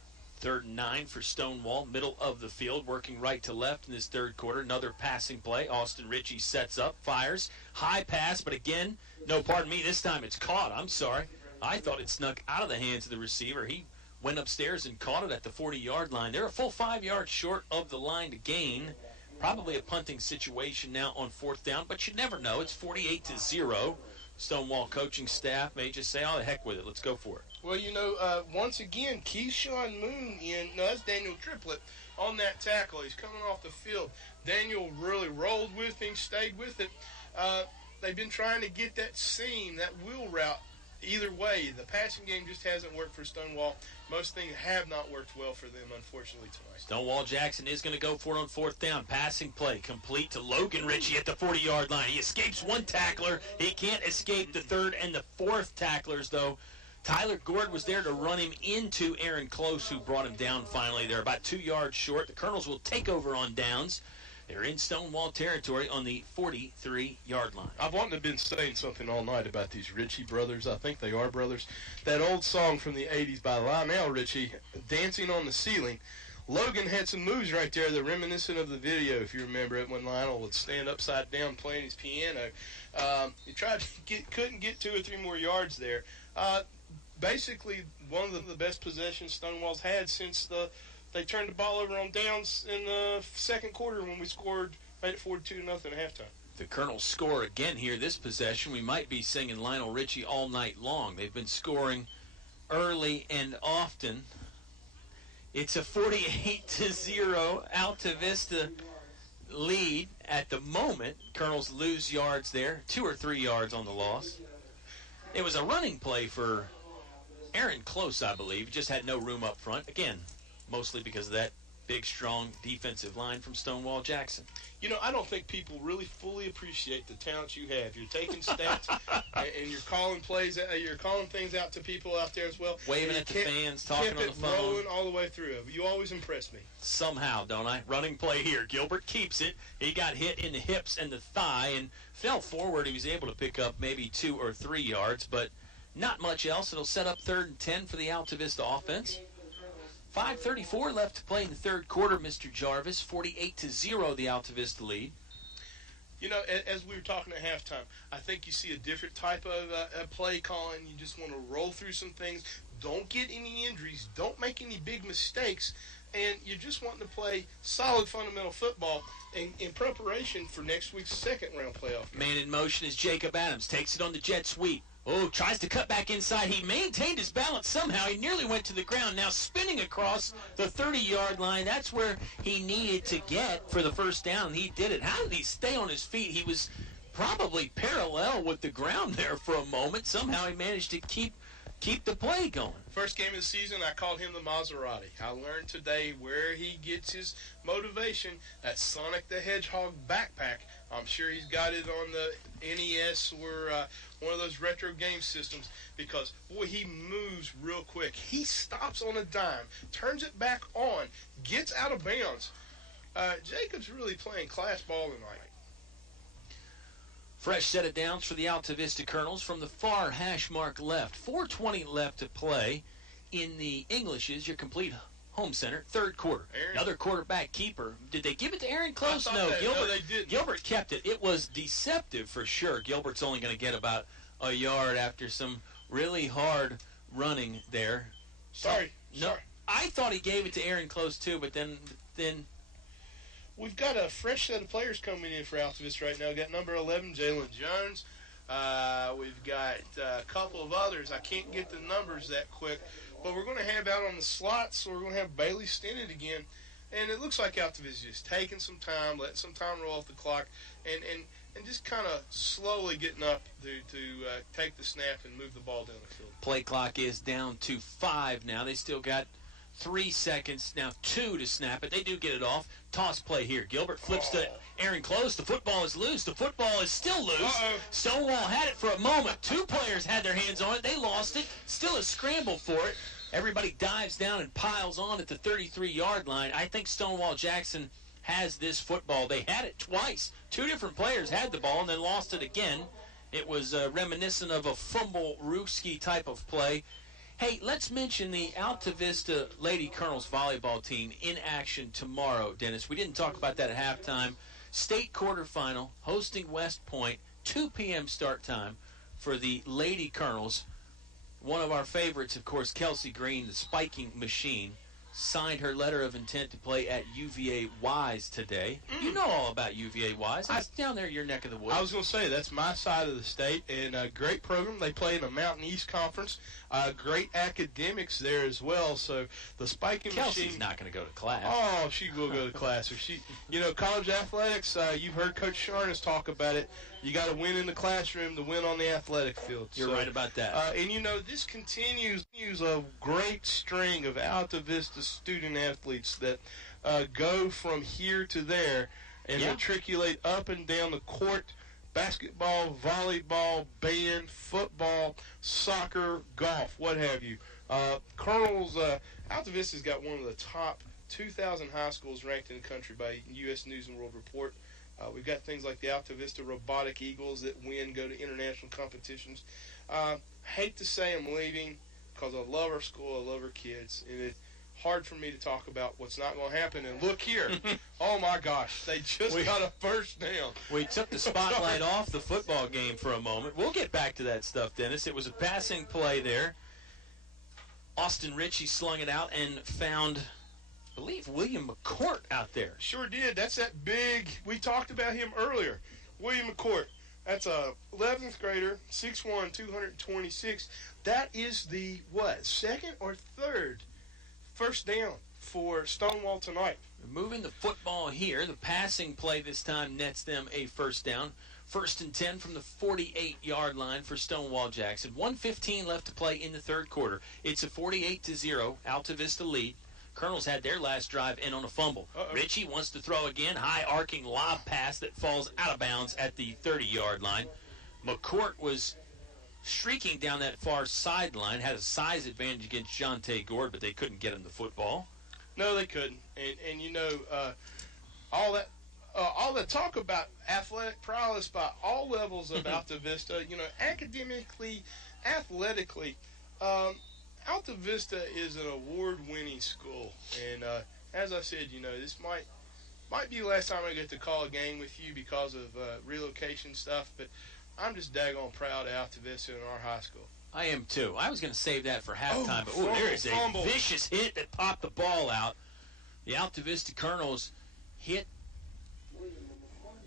3rd and 9 for Stonewall, middle of the field, working right to left in this third quarter. Another passing play. Austin Ritchie sets up, fires. High pass, but again, no, pardon me, this time it's caught. I'm sorry. I thought it snuck out of the hands of the receiver. He went upstairs and caught it at the 40-yard line. They're a full 5 yards short of the line to gain. Probably a punting situation now on 4th down, but you never know. It's 48-0. Stonewall coaching staff may just say, oh, the heck with it. Let's go for it. Well, once again, Keyshawn Moon that's Daniel Triplett on that tackle. He's coming off the field. Daniel really rolled with him, stayed with it. They've been trying to get that seam, that wheel route, either way. The passing game just hasn't worked for Stonewall. Most things have not worked well for them, unfortunately, tonight. Stonewall-Jackson is going to go for it on 4th down. Passing play complete to Logan Ritchie at the 40-yard line. He escapes one tackler. He can't escape the 3rd and the 4th tacklers, though. Tyler Gord was there to run him into Aaron Close, who brought him down finally. They're about 2 yards short. The Colonels will take over on downs. They're in Stonewall territory on the 43-yard line. I've wanted to been saying something all night about these Ritchie brothers. I think they are brothers. That old song from the 80s by Lionel Richie, Dancing on the Ceiling. Logan had some moves right there that reminiscent of the video, if you remember it, when Lionel would stand upside down playing his piano. He tried to couldn't get 2 or 3 more yards there. Basically, one of the best possessions Stonewall's had since they turned the ball over on downs in the second quarter when we made it 42-0 at halftime. The Colonels score again here this possession. We might be singing Lionel Richie all night long. They've been scoring early and often. It's a 48-0 Altavista lead at the moment. Colonels lose yards there, 2 or 3 yards on the loss. It was a running play for Aaron Close, I believe. Just had no room up front. Again, mostly because of that big, strong defensive line from Stonewall-Jackson. You know, I don't think people really fully appreciate the talent you have. You're taking stats and you're calling plays. You're calling things out to people out there as well. Waving at the fans, talking on the phone. Kept it rolling all the way through. You always impress me. Somehow, don't I? Running play here. Gilbert keeps it. He got hit in the hips and the thigh and fell forward. He was able to pick up maybe 2 or 3 yards, but not much else. It'll set up 3rd and 10 for the Altavista offense. 5:34 left to play in the third quarter, Mr. Jarvis. 48-0, the Altavista lead. You know, as we were talking at halftime, I think you see a different type of play calling. You just want to roll through some things. Don't get any injuries. Don't make any big mistakes. And you're just wanting to play solid fundamental football in preparation for next week's second-round playoff game. Man in motion is Jacob Adams. Takes it on the jet sweep. Oh, tries to cut back inside. He maintained his balance somehow. He nearly went to the ground. Now spinning across the 30-yard line. That's where he needed to get for the first down. He did it. How did he stay on his feet? He was probably parallel with the ground there for a moment. Somehow he managed to keep the play going. First game of the season, I called him the Maserati. I learned today where he gets his motivation. That Sonic the Hedgehog backpack. I'm sure he's got it on the NES or one of those retro game systems because, boy, he moves real quick. He stops on a dime, turns it back on, gets out of bounds. Jacob's really playing class ball tonight. Fresh set of downs for the Altavista Colonels from the far hash mark left. 4:20 left to play in the Englishes, your complete home center, third quarter. Another quarterback keeper. Did they give it to Aaron Close? No, they didn't. Gilbert kept it. It was deceptive for sure. Gilbert's only going to get about a yard after some really hard running there. Sorry. I thought he gave it to Aaron Close too, but then we've got a fresh set of players coming in for Altavista right now. We've got number 11, Jalen Jones. We've got a couple of others. I can't get the numbers that quick. But we're going to have out on the slots, so we're going to have Bailey Stinnett again. And it looks like Altavista is just taking some time, letting some time roll off the clock, and just kind of slowly getting up to take the snap and move the ball down the field. Play clock is down to 5 now. They still got 3 seconds, now 2 to snap it. They do get it off. Toss play here. Gilbert flips to Aaron Close. The football is loose. The football is still loose. Stonewall had it for a moment. 2 players had their hands on it. They lost it. Still a scramble for it. Everybody dives down and piles on at the 33-yard line. I think Stonewall-Jackson has this football. They had it twice. 2 different players had the ball and then lost it again. It was reminiscent of a fumble-rooski type of play. Hey, let's mention the Altavista Lady Colonels volleyball team in action tomorrow, Dennis. We didn't talk about that at halftime. State quarterfinal, hosting West Point, 2 p.m. start time for the Lady Colonels. One of our favorites, of course, Kelsey Green, the spiking machine, signed her letter of intent to play at UVA Wise today. You know all about UVA Wise. It's down there your neck of the woods. I was going to say, that's my side of the state, and a great program. They play in the Mountain East Conference. Great academics there as well. So the spiking Kelsey's machine. Not going to go to class. Oh, she will go to class. College athletics, you've heard Coach Sharnes talk about it. You got to win in the classroom to win on the athletic field. You're right about that. And this continues a great string of Altavista student athletes that go from here to there and matriculate up and down the court. Basketball, volleyball, band, football, soccer, golf, what have you. Colonels, Altavista's got one of the top 2,000 high schools ranked in the country by U.S. News and World Report. We've got things like the Altavista Robotic Eagles that go to international competitions. Hate to say I'm leaving because I love our school, I love our kids. And hard for me to talk about what's not going to happen. And look here. Oh, my gosh. They just got a first down. We took the spotlight off the football game for a moment. We'll get back to that stuff, Dennis. It was a passing play there. Austin Ritchie slung it out and found, I believe, William McCourt out there. Sure did. That's that big, we talked about him earlier, William McCourt. That's a 11th grader, 6'1", 226. That is the, second or third first down for Stonewall tonight. Moving the football here. The passing play this time nets them a first down. 1st and 10 from the 48-yard line for Stonewall-Jackson. 1:15 left to play in the third quarter. It's a 48-0 Altavista lead. Colonels had their last drive in on a fumble. Ritchie wants to throw again. High arcing lob pass that falls out of bounds at the 30-yard line. McCourt was streaking down that far sideline, had a size advantage against Jonte Gord, but they couldn't get him the football. No, they couldn't. And you know, all that talk about athletic prowess by all levels of Altavista, you know, academically, athletically, Altavista is an award-winning school. And as I said, you know, this might be the last time I get to call a game with you because of relocation stuff, but I'm just daggone proud of Altavista in our high school. I am too. I was going to save that for halftime, but there is a vicious hit that popped the ball out. The Altavista Colonels hit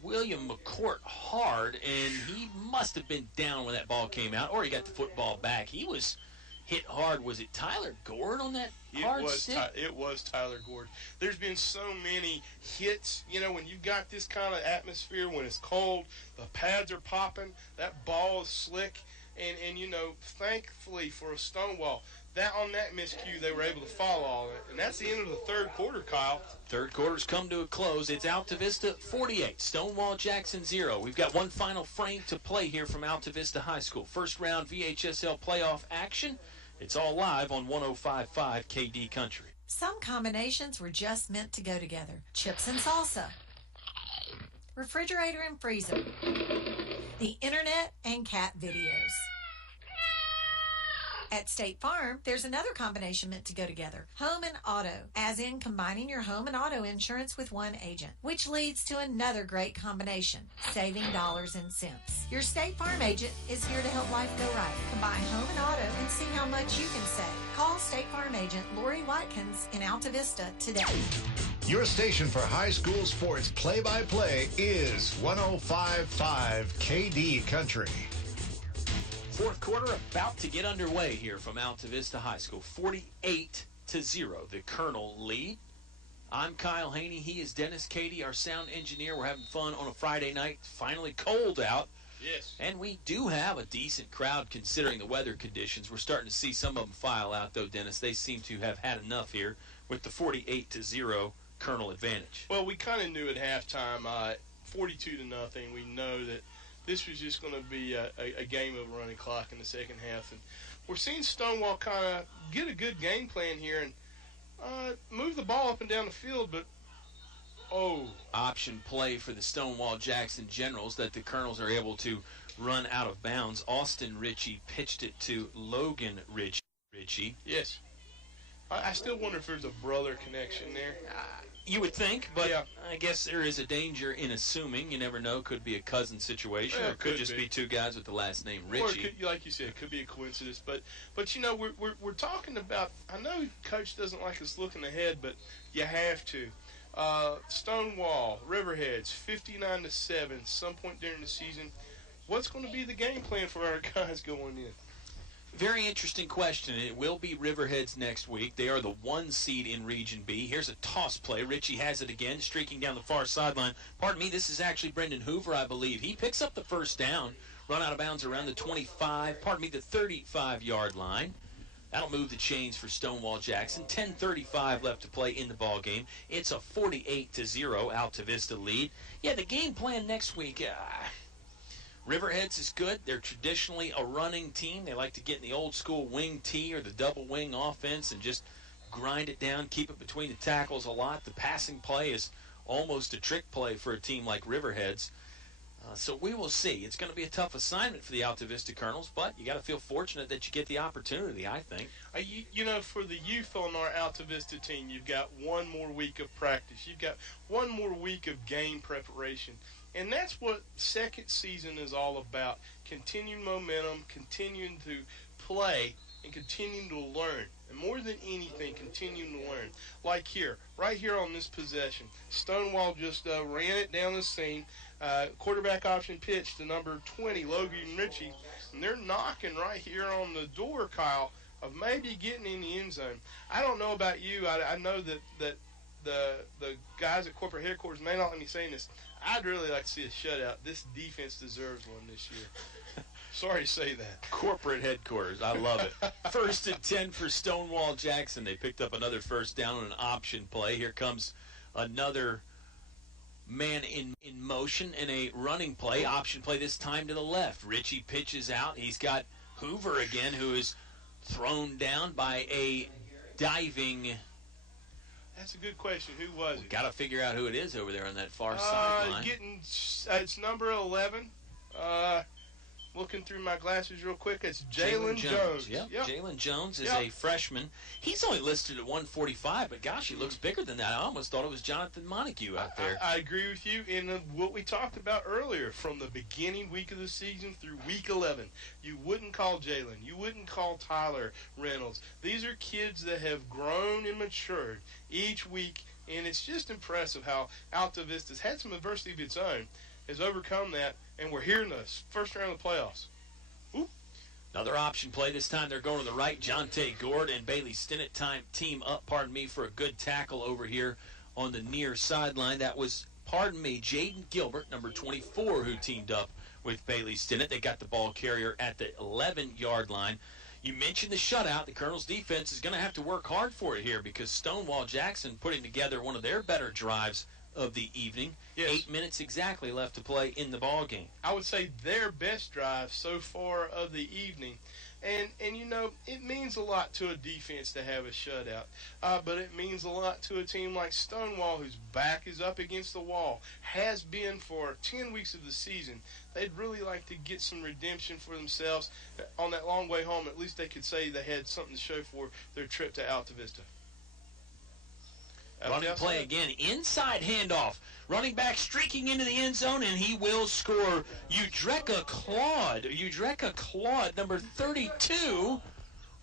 William McCourt hard, and he must have been down when that ball came out, or he got the football back. He was hit hard. Was it Tyler Gord on that hard stick? It was Tyler Gord. There's been so many hits. You know, when you've got this kind of atmosphere, when it's cold, the pads are popping, that ball is slick. And you know, thankfully for Stonewall, that on that miscue, they were able to follow all of it. And that's the end of the third quarter, Kyle. Third quarter's come to a close. It's Altavista 48, Stonewall-Jackson 0. We've got one final frame to play here from Altavista High School. First round VHSL playoff action. It's all live on 105.5 KD Country. Some combinations were just meant to go together. Chips and salsa. Refrigerator and freezer. The internet and cat videos. At State Farm, there's another combination meant to go together. Home and auto, as in combining your home and auto insurance with one agent, which leads to another great combination, saving dollars and cents. Your State Farm agent is here to help life go right. Combine home and auto and see how much you can save. Call State Farm agent Lori Watkins in Altavista today. Your station for high school sports play-by-play is 105.5 KD Country. Fourth quarter about to get underway here from Altavista High School. 48-0, the Colonel lead. I'm Kyle Hoehne. He is Dennis Cady, our sound engineer. We're having fun on a Friday night. It's finally cold out. Yes. And we do have a decent crowd considering the weather conditions. We're starting to see some of them file out, though, Dennis. They seem to have had enough here with the 48-0 Colonel advantage. Well, we kind of knew at halftime, 42-0. We know that this was just going to be a game of running clock in the second half. And we're seeing Stonewall kind of get a good game plan here and move the ball up and down the field, but option play for the Stonewall-Jackson Generals that the Colonels are able to run out of bounds. Austin Ritchie pitched it to Logan Ritchie. Yes. I still wonder if there's a brother connection there. You would think, but yeah. I guess there is a danger in assuming. You never know. Could be a cousin situation, or it could just be two guys with the last name Ritchie. Or it could, like you said, it could be a coincidence. But you know, we're talking about. I know Coach doesn't like us looking ahead, but you have to. Stonewall, Riverheads, 59-7. Some point during the season, what's going to be the game plan for our guys going in? Very interesting question. It will be Riverheads next week. They are the 1 seed in Region B. Here's a toss play. Ritchie has it again, streaking down the far sideline. Pardon me, this is actually Brendan Hoover, I believe. He picks up the first down, run out of bounds around the the 35-yard line. That'll move the chains for Stonewall-Jackson. 10:35 left to play in the ball game. It's a 48-0 Altavista lead. Yeah, the game plan next week. Riverheads is good. They're traditionally a running team. They like to get in the old school wing T or the double wing offense and just grind it down, keep it between the tackles a lot. The passing play is almost a trick play for a team like Riverheads. So we will see. It's going to be a tough assignment for the Altavista Colonels, but you got to feel fortunate that you get the opportunity, I think. You know, for the youth on our Altavista team, you've got one more week of practice. You've got one more week of game preparation. And that's what second season is all about. Continuing momentum, continuing to play, and continuing to learn. And more than anything, continuing to learn. Like here, right here on this possession, Stonewall just ran it down the seam. Quarterback option pitch to number 20, Logan Ritchie. And they're knocking right here on the door, Kyle, of maybe getting in the end zone. I don't know about you. I know that the guys at corporate headquarters may not let me say this. I'd really like to see a shutout. This defense deserves one this year. Sorry to say that. Corporate headquarters. I love it. 1st and 10 for Stonewall-Jackson. They picked up another first down on an option play. Here comes another man in motion in a running play. Option play this time to the left. Ritchie pitches out. He's got Hoover again, who is thrown down by a diving. That's a good question. Who was it? Got to figure out who it is over there on that far sideline. It's number 11. Looking through my glasses real quick, it's Jalen Jones. Yep. Jalen Jones is a freshman. He's only listed at 145, but gosh, he looks bigger than that. I almost thought it was Jonathan Montague out there. I agree with you in what we talked about earlier. From the beginning week of the season through week 11, you wouldn't call Jalen. You wouldn't call Tyler Reynolds. These are kids that have grown and matured each week, and it's just impressive how Altavista's had some adversity of its own, has overcome that, and we're here in the first round of the playoffs. Ooh. Another option play. This time they're going to the right. Jonte Gord and Bailey Stinnett team up, for a good tackle over here on the near sideline. That was, Jaden Gilbert, number 24, who teamed up with Bailey Stinnett. They got the ball carrier at the 11-yard line. You mentioned the shutout. The Colonels' defense is going to have to work hard for it here because Stonewall-Jackson putting together one of their better drives of the evening. Yes. 8 minutes exactly left to play in the ball game. I would say their best drive so far of the evening. And you know, it means a lot to a defense to have a shutout. But it means a lot to a team like Stonewall, whose back is up against the wall, has been for 10 weeks of the season. They'd really like to get some redemption for themselves on that long way home. At least they could say they had something to show for their trip to Altavista. Running play again. Inside handoff. Running back streaking into the end zone, and he will score. Udreka Claude, number 32.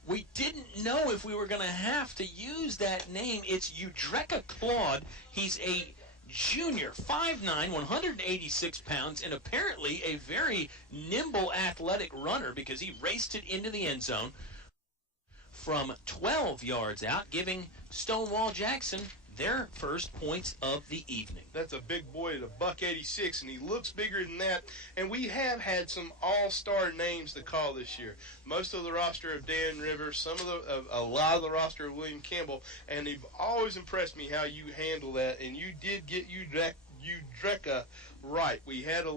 We didn't know if we were going to have to use that name. It's Udreka Claude. He's a junior, 5'9", 186 pounds, and apparently a very nimble, athletic runner because he raced it into the end zone from 12 yards out, giving Stonewall-Jackson their first points of the evening. That's a big boy at $186, and he looks bigger than that. And we have had some all-star names to call this year. Most of the roster of Dan Rivers, a lot of the roster of William Campbell, and they've always impressed me how you handle that. And you did get Udreka right. We had a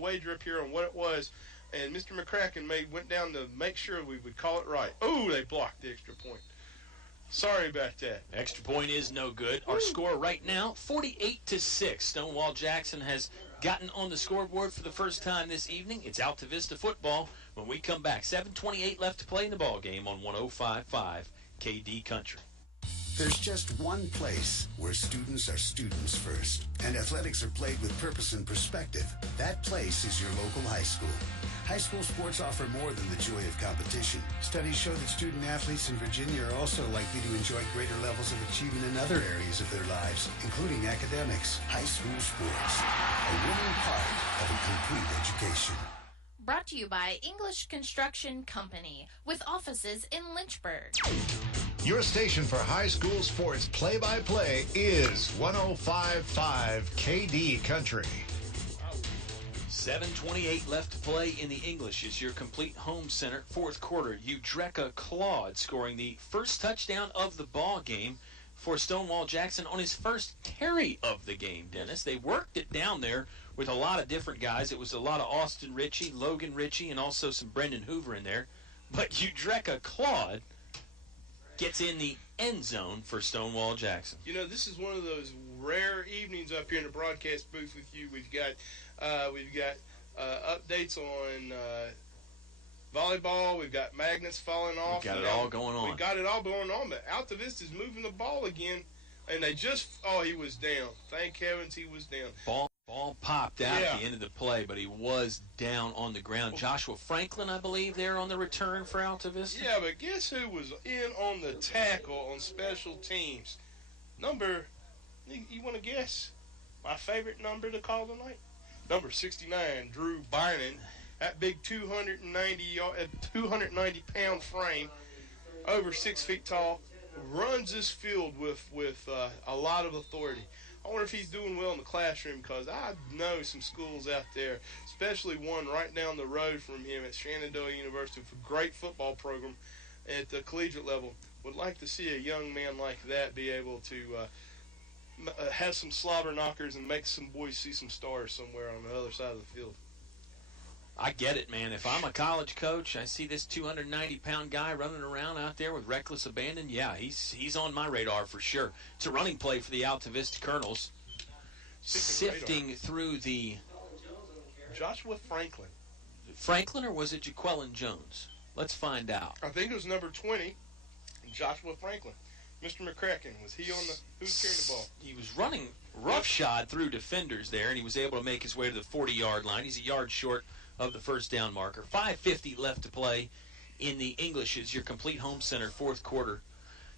wager up here on what it was, and Mr. McCracken went down to make sure we would call it right. Oh, they blocked the extra point. Sorry about that. Extra point is no good. Our score right now, 48-6. Stonewall-Jackson has gotten on the scoreboard for the first time this evening. It's Altavista football. When we come back, 7:28 left to play in the ball game on 105.5 KD Country. There's just one place where students are students first, and athletics are played with purpose and perspective. That place is your local high school. High school sports offer more than the joy of competition. Studies show that student athletes in Virginia are also likely to enjoy greater levels of achievement in other areas of their lives, including academics. High school sports, a winning part of a complete education. Brought to you by English Construction Company, with offices in Lynchburg. Your station for high school sports play-by-play is 105.5 KD Country. 7:28 left to play in the English. It's your complete home center. Fourth quarter, Udreka Claude scoring the first touchdown of the ball game for Stonewall-Jackson on his first carry of the game, Dennis. They worked it down there with a lot of different guys. It was a lot of Austin Ritchie, Logan Ritchie, and also some Brendan Hoover in there. But Udreka Claude gets in the end zone for Stonewall-Jackson. You know, this is one of those rare evenings up here in the broadcast booth with you. We've got We've got updates on volleyball. We've got magnets falling off. We've got it all going on. We've got it all going on, but Altavista's moving the ball again, and they just, he was down. Thank heavens he was down. Ball popped out at the end of the play, but he was down on the ground. Joshua Franklin, I believe, there on the return for Altavista. Yeah, but guess who was in on the tackle on special teams? Number, you want to guess? My favorite number to call tonight? Number 69, Drew Bynum. That big 290-pound frame, over 6 feet tall, runs this field with a lot of authority. I wonder if he's doing well in the classroom, because I know some schools out there, especially one right down the road from him at Shenandoah University with a great football program at the collegiate level, would like to see a young man like that be able to have some slobber knockers and make some boys see some stars somewhere on the other side of the field. I get it, man. If I'm a college coach, I see this 290-pound guy running around out there with reckless abandon. Yeah, he's on my radar for sure. It's a running play for the Altavista Colonels. Sifting through the... Joshua Franklin. Franklin, or was it Jaquelin Jones? Let's find out. I think it was number 20, Joshua Franklin. Mr. McCracken, was he on the... Who's carrying the ball? He was running roughshod through defenders there, and he was able to make his way to the 40-yard line. He's a yard short of the first down marker. 5:50 left to play in the Englishes, your complete home center, fourth quarter.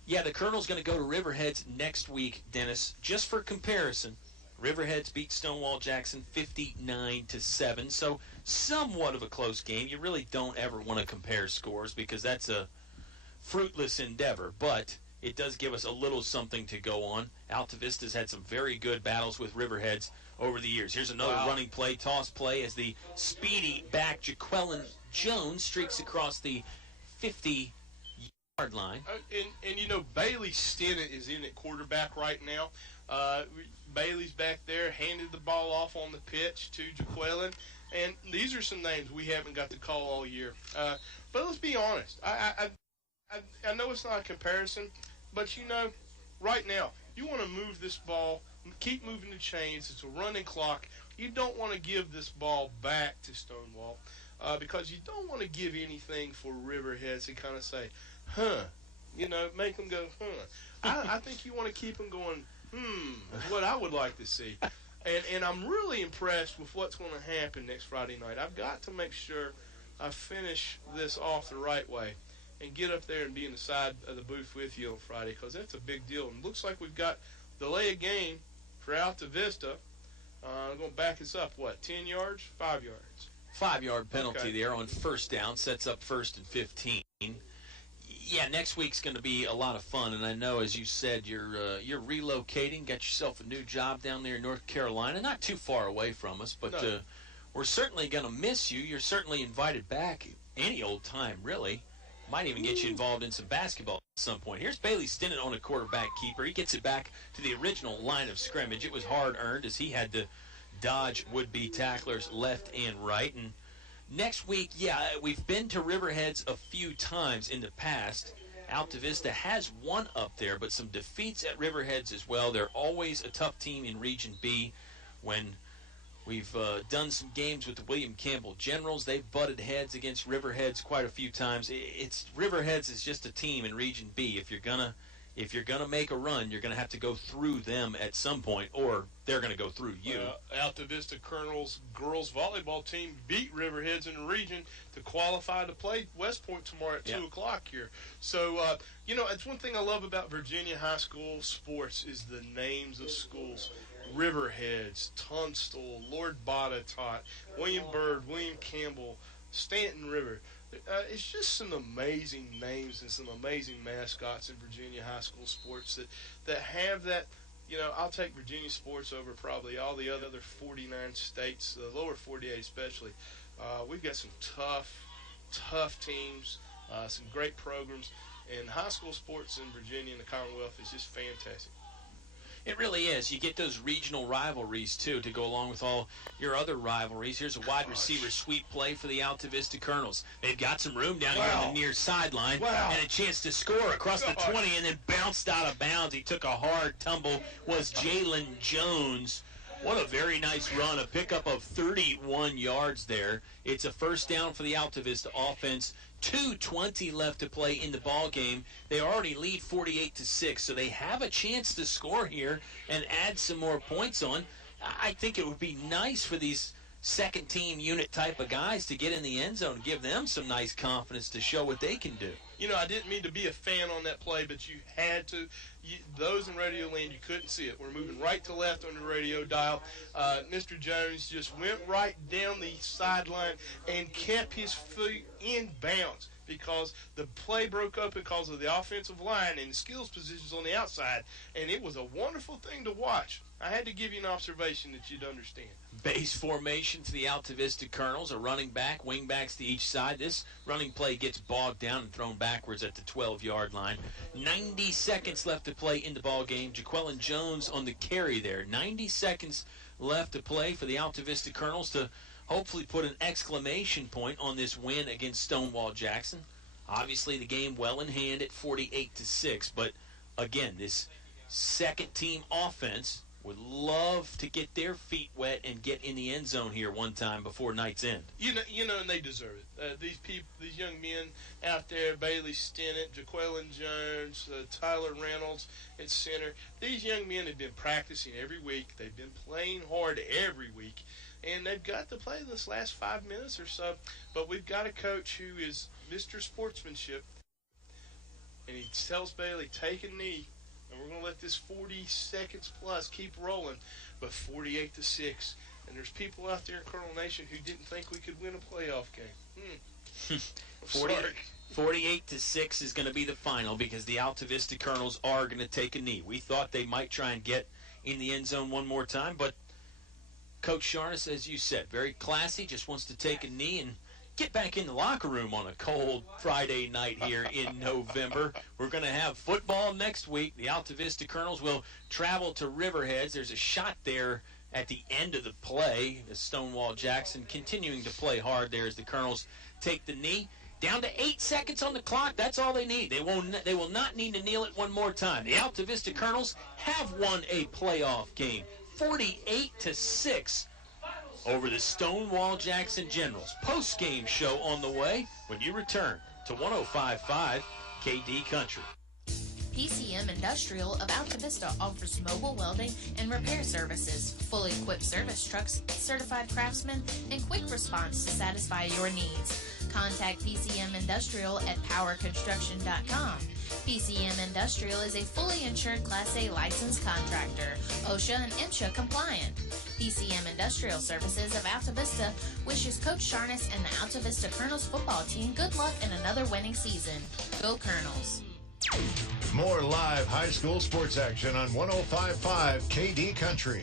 Yeah, the Colonel's going to go to Riverheads next week, Dennis. Just for comparison, Riverheads beat Stonewall-Jackson 59-7, so somewhat of a close game. You really don't ever want to compare scores because that's a fruitless endeavor, but it does give us a little something to go on. Altavista's had some very good battles with Riverheads over the years. Here's another running play, toss play, as the speedy back Jaquelin Jones streaks across the 50-yard line. And you know, Bailey Stennett is in at quarterback right now. Bailey's back there, handed the ball off on the pitch to Jaquelin. And these are some names we haven't got to call all year. But let's be honest. I know it's not a comparison, but, you know, right now, you want to move this ball, keep moving the chains. It's a running clock. You don't want to give this ball back to Stonewall because you don't want to give anything for Riverheads to kind of say, you know, make them go, I think you want to keep them going, is what I would like to see. And I'm really impressed with what's going to happen next Friday night. I've got to make sure I finish this off the right way and get up there and be in the side of the booth with you on Friday, because that's a big deal. And it looks like we've got delay of game for Altavista. I'm going to back us up, 10 yards? 5 yards? 5-yard penalty there on first down, sets up 1st and 15. Yeah, next week's going to be a lot of fun, and I know, as you said, you're relocating, got yourself a new job down there in North Carolina, not too far away from us, but No. We're certainly going to miss you. You're certainly invited back any old time, really. Might even get you involved in some basketball at some point. Here's Bailey Stennett on a quarterback keeper. He gets it back to the original line of scrimmage. It was hard-earned as he had to dodge would-be tacklers left and right. And next week, yeah, we've been to Riverheads a few times in the past. Altavista has won up there, but some defeats at Riverheads as well. They're always a tough team in Region B. When we've done some games with the William Campbell Generals, they've butted heads against Riverheads quite a few times. Riverheads is just a team in Region B. If you're gonna make a run, you're gonna have to go through them at some point, or they're gonna go through you. Altavista Colonels girls volleyball team beat Riverheads in the region to qualify to play West Point tomorrow at 2 o'clock here. So, you know, it's one thing I love about Virginia high school sports is the names of schools. Riverheads, Tunstall, Lord Botetourt, William Byrd, William Campbell, Stanton River. It's just some amazing names and some amazing mascots in Virginia high school sports that have that. You know, I'll take Virginia sports over probably all the other 49 states, the lower 48 especially. We've got some tough teams, some great programs, and high school sports in Virginia and the Commonwealth is just fantastic. It really is. You get those regional rivalries, too, to go along with all your other rivalries. Here's a wide receiver sweep play for the Altavista Colonels. They've got some room down here on the near sideline and a chance to score across the 20 and then bounced out of bounds. He took a hard tumble, was Jalen Jones. What a very nice run, a pickup of 31 yards there. It's a first down for the Altavista offense. 2:20 left to play in the ball game. They already lead 48-6, so they have a chance to score here and add some more points on. I think it would be nice for these second-team unit type of guys to get in the end zone and give them some nice confidence to show what they can do. You know, I didn't mean to be a fan on that play, but you had to. Those in radio land, you couldn't see it. We're moving right to left on the radio dial. Mr. Jones just went right down the sideline and kept his feet in bounds because the play broke up because of the offensive line and skills positions on the outside, and it was a wonderful thing to watch. I had to give you an observation that you'd understand. Base formation to the Altavista Colonels, a running back, wing backs to each side. This running play gets bogged down and thrown backwards at the 12-yard line. 90 seconds left to play in the ball game. Jaquelin Jones on the carry there. 90 seconds left to play for the Altavista Colonels to hopefully put an exclamation point on this win against Stonewall-Jackson. Obviously, the game well in hand at 48-6, but again, this second-team offense would love to get their feet wet and get in the end zone here one time before night's end. You know, and they deserve it. These young men out there, Bailey Stennett, Jaquelin Jones, Tyler Reynolds at center. These young men have been practicing every week. They've been playing hard every week, and they've got to play this last 5 minutes or so. But we've got a coach who is Mr. Sportsmanship, and he tells Bailey, take a knee. And we're going to let this 40 seconds plus keep rolling, but 48-6. And there's people out there in Colonel Nation who didn't think we could win a playoff game. 48-6 is going to be the final because the Altavista Colonels are going to take a knee. We thought they might try and get in the end zone one more time, but Coach Jarvis, as you said, very classy, just wants to take a knee and get back in the locker room on a cold Friday night here in November. We're going to have football next week. The Altavista Colonels will travel to Riverheads. There's a shot there at the end of the play. The Stonewall-Jackson continuing to play hard there as the Colonels take the knee. Down to 8 seconds on the clock. That's all they need. They will not need to kneel it one more time. The Altavista Colonels have won a playoff game, 48-6. over the Stonewall-Jackson Generals. Post-game show on the way when you return to 105.5 KD Country. PCM Industrial of Altavista offers mobile welding and repair services, fully equipped service trucks, certified craftsmen, and quick response to satisfy your needs. Contact PCM Industrial at powerconstruction.com. PCM Industrial is a fully insured Class A licensed contractor, OSHA and MSHA compliant. PCM Industrial Services of Altavista wishes Coach Jarvis and the Altavista Colonels football team good luck in another winning season. Go Colonels. More live high school sports action on 105.5 KD Country.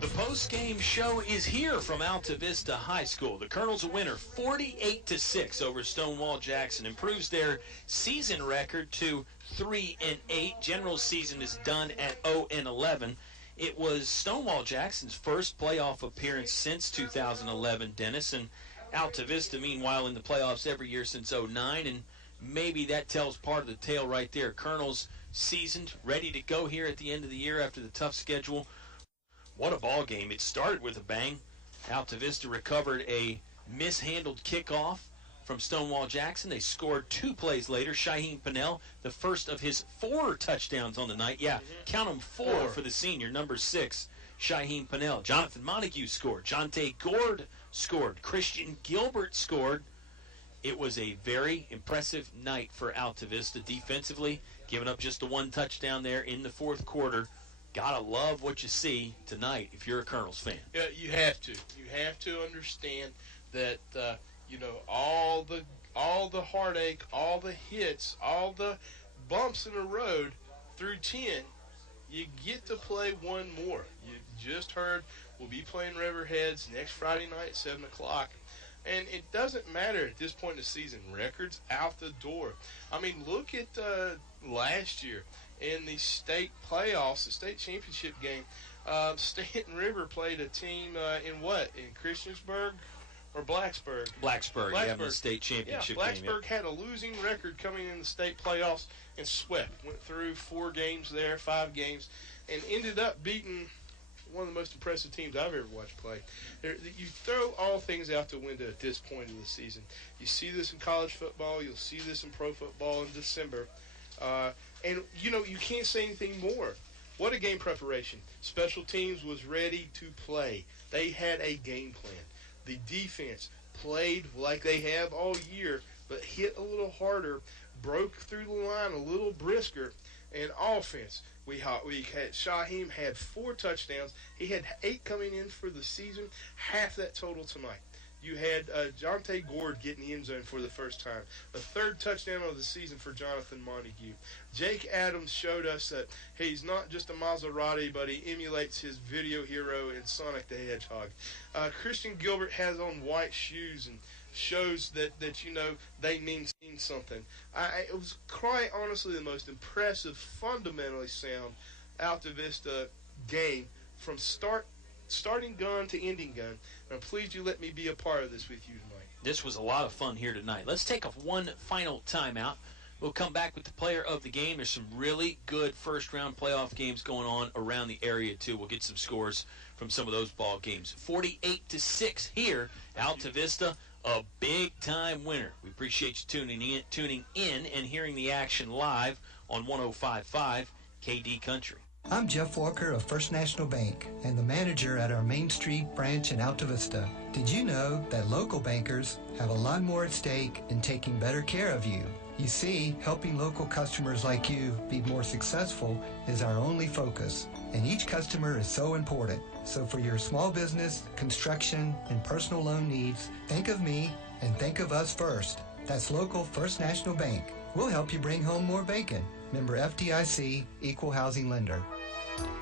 The post-game show is here from Altavista High School. The Colonels a winner, 48-6 over Stonewall-Jackson. Improves their season record to 3-8. General season is done at 0-11. It was Stonewall-Jackson's first playoff appearance since 2011, Dennis. And Altavista, meanwhile, in the playoffs every year since 2009. And maybe that tells part of the tale right there. Colonels seasoned, ready to go here at the end of the year after the tough schedule. What a ball game. It started with a bang. Altavista recovered a mishandled kickoff from Stonewall-Jackson. They scored 2 plays later. Shaheem Pinnell, the first of his 4 touchdowns on the night. Yeah, count them 4 for the senior, number 6, Shaheem Pinnell. Jonathan Montague scored. Jonte Gord scored. Christian Gilbert scored. It was a very impressive night for Altavista defensively, giving up just the 1 touchdown there in the 4th quarter. Gotta love what you see tonight if you're a Colonels fan. Yeah, you have to. You have to understand that all the heartache, all the hits, all the bumps in the road through 10. You get to play one more. You just heard we'll be playing Riverheads next Friday night at 7 o'clock. And it doesn't matter at this point in the season. Records out the door. I mean, look at last year in the state playoffs, the state championship game. Stanton River played a team in Christiansburg or Blacksburg? Blacksburg, yeah, in the state championship game. Blacksburg yeah. had a losing record coming in the state playoffs and swept. Went through 4 games there, 5 games, and ended up beating one of the most impressive teams I've ever watched play. You throw all things out the window at this point of the season. You see this in college football. You'll see this in pro football in December. And, you can't say anything more. What a game preparation. Special teams was ready to play. They had a game plan. The defense played like they have all year, but hit a little harder, broke through the line a little brisker. And offense, we had Hoehne had 4 touchdowns. He had 8 coming in for the season, half that total tonight. You had Jonte Gord get in the end zone for the first time. A 3rd touchdown of the season for Jonathan Montague. Jake Adams showed us that he's not just a Maserati, but he emulates his video hero in Sonic the Hedgehog. Christian Gilbert has on white shoes and shows that they mean something. It was quite honestly the most impressive, fundamentally sound Altavista game from starting gun to ending gun. I'm pleased you let me be a part of this with you tonight. This was a lot of fun here tonight. Let's take one final timeout. We'll come back with the player of the game. There's some really good first-round playoff games going on around the area, too. We'll get some scores from some of those ball games. 48-6 here, Altavista, a big-time winner. We appreciate you tuning in and hearing the action live on 105.5 KD Country. I'm Jeff Walker of First National Bank and the manager at our Main Street branch in Altavista. Did you know that local bankers have a lot more at stake in taking better care of you? You see, helping local customers like you be more successful is our only focus, and each customer is so important. So for your small business, construction, and personal loan needs, think of me and think of us first. That's local First National Bank. We'll help you bring home more bacon. Member FDIC, Equal Housing Lender.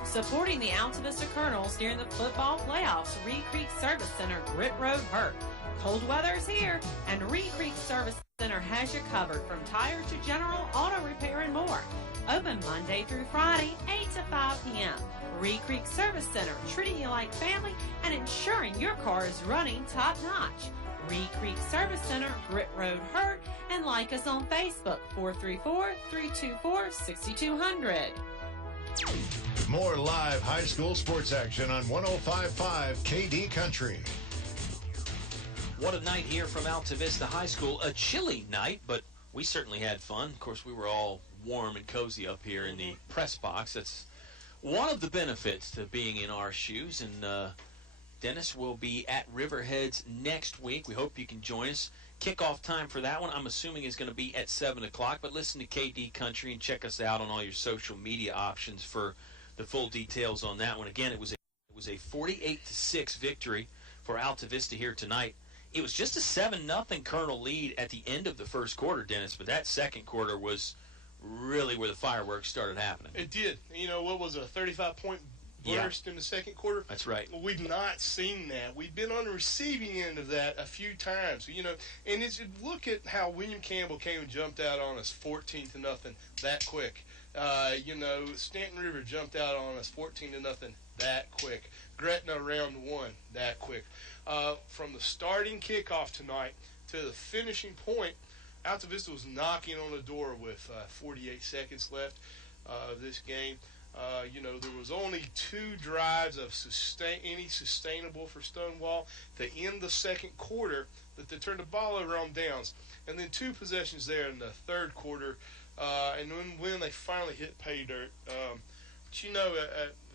Supporting the Altavista Colonels during the football playoffs, Reed Creek Service Center, Grit Road, Hurt. Cold weather is here, and Reed Creek Service Center has you covered from tire to general auto repair and more. Open Monday through Friday, 8 to 5 p.m. Reed Creek Service Center, treating you like family and ensuring your car is running top-notch. Reed Creek Service Center, Grit Road, Hurt, and like us on Facebook, 434-324-6200. More live high school sports action on 105.5 KD Country. What a night here from Altavista High School. A chilly night, but we certainly had fun. Of course, we were all warm and cozy up here in the press box. That's one of the benefits to being in our shoes. And Dennis will be at Riverheads next week. We hope you can join us. Kickoff time for that one, I'm assuming, is going to be at 7 o'clock. But listen to KD Country and check us out on all your social media options for the full details on that one. Again, it was a 48-6 victory for Altavista here tonight. It was just a 7-0 Colonel lead at the end of the first quarter, Dennis, but that second quarter was really where the fireworks started happening. It did. What was it, a 35-point burst in the second quarter? That's right. Well, we've not seen that. We've been on the receiving end of that a few times. And look at how William Campbell came and jumped out on us 14-0 that quick. Stanton River jumped out on us 14-0 that quick. Gretna round 1 that quick. From the starting kickoff tonight to the finishing point, Altavista was knocking on the door with 48 seconds left of this game. There was only 2 drives of any sustainable for Stonewall to end the second quarter that they turned the ball over on downs. And then 2 possessions there in the third quarter. And when they finally hit pay dirt,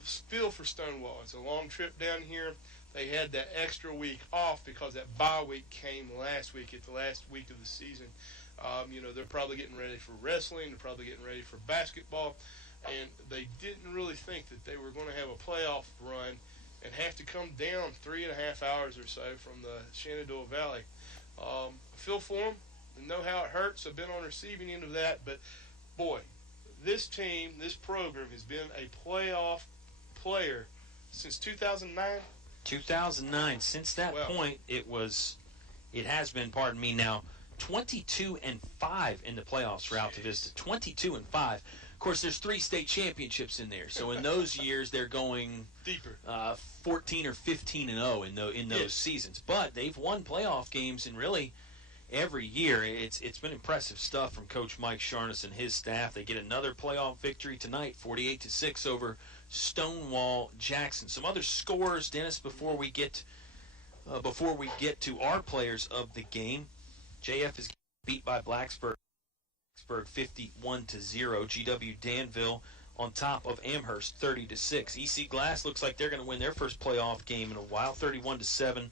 still for Stonewall, it's a long trip down here. They had that extra week off because that bye week came last week at the last week of the season. They're probably getting ready for wrestling. They're probably getting ready for basketball. And they didn't really think that they were going to have a playoff run and have to come down 3.5 hours or so from the Shenandoah Valley. I feel for them. I know how it hurts. I've been on the receiving end of that. But, boy, this team, this program has been a playoff player since 2009. 2009. Since that point, it has been, pardon me now, 22-5 in the playoffs for Altavista. 22-5. Of course, there's 3 state championships in there. So in those years, they're going deeper, 14 or 15-0 in those seasons. But they've won playoff games in really every year. It's been impressive stuff from Coach Mike Sharness and his staff. They get another playoff victory tonight, 48-6 over Stonewall-Jackson. Some other scores, Dennis, before we get to our players of the game. JF is beat by Blacksburg 51-0. GW Danville on top of Amherst 30-6. EC Glass looks like they're going to win their first playoff game in a while, 31-7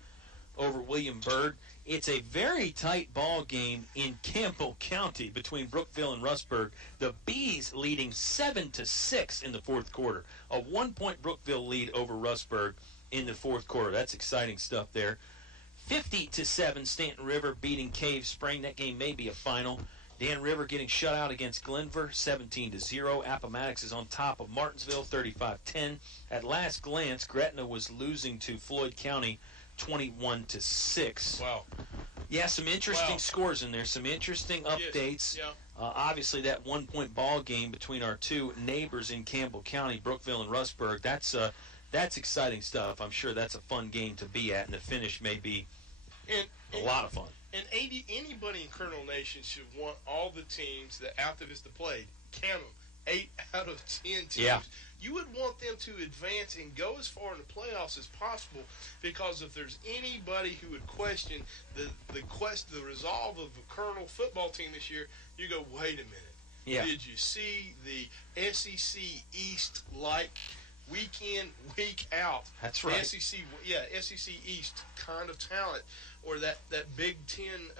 over Williamsburg. It's a very tight ball game in Campbell County between Brookville and Rustburg. The Bees leading 7-6 in the fourth quarter. A 1-point Brookville lead over Rustburg in the fourth quarter. That's exciting stuff there. 50-7 Stanton River beating Cave Spring. That game may be a final. Dan River getting shut out against Glenver 17-0. Appomattox is on top of Martinsville 35-10. At last glance, Gretna was losing to Floyd County 21-6. Wow. Yeah, some interesting scores in there, some interesting updates. Yes. Yeah. Obviously, that 1-point ball game between our two neighbors in Campbell County, Brookville and Rustburg, that's exciting stuff. I'm sure that's a fun game to be at, and the finish may be a lot of fun. And anybody in Colonel Nation should want all the teams that Altavista played, count them, 8 out of 10 teams. Yeah. You would want them to advance and go as far in the playoffs as possible, because if there's anybody who would question the resolve of the Colonel football team this year, you go, wait a minute. Yeah. Did you see the SEC East like week in, week out? That's right. SEC East kind of talent, or that Big Ten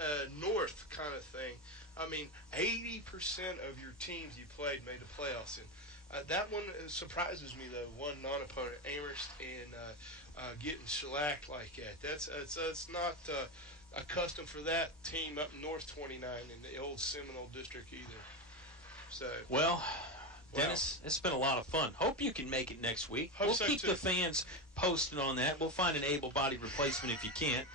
North kind of thing. I mean, 80% of your teams you played made the playoffs, and that one surprises me, though. One non-opponent, Amherst, and getting shellacked like that. That's not a custom for that team up North 29 in the old Seminole District either. So well, Dennis, it's been a lot of fun. Hope you can make it next week. Hope we'll so keep too. the fans posted on that. We'll find an able-bodied replacement if you can't.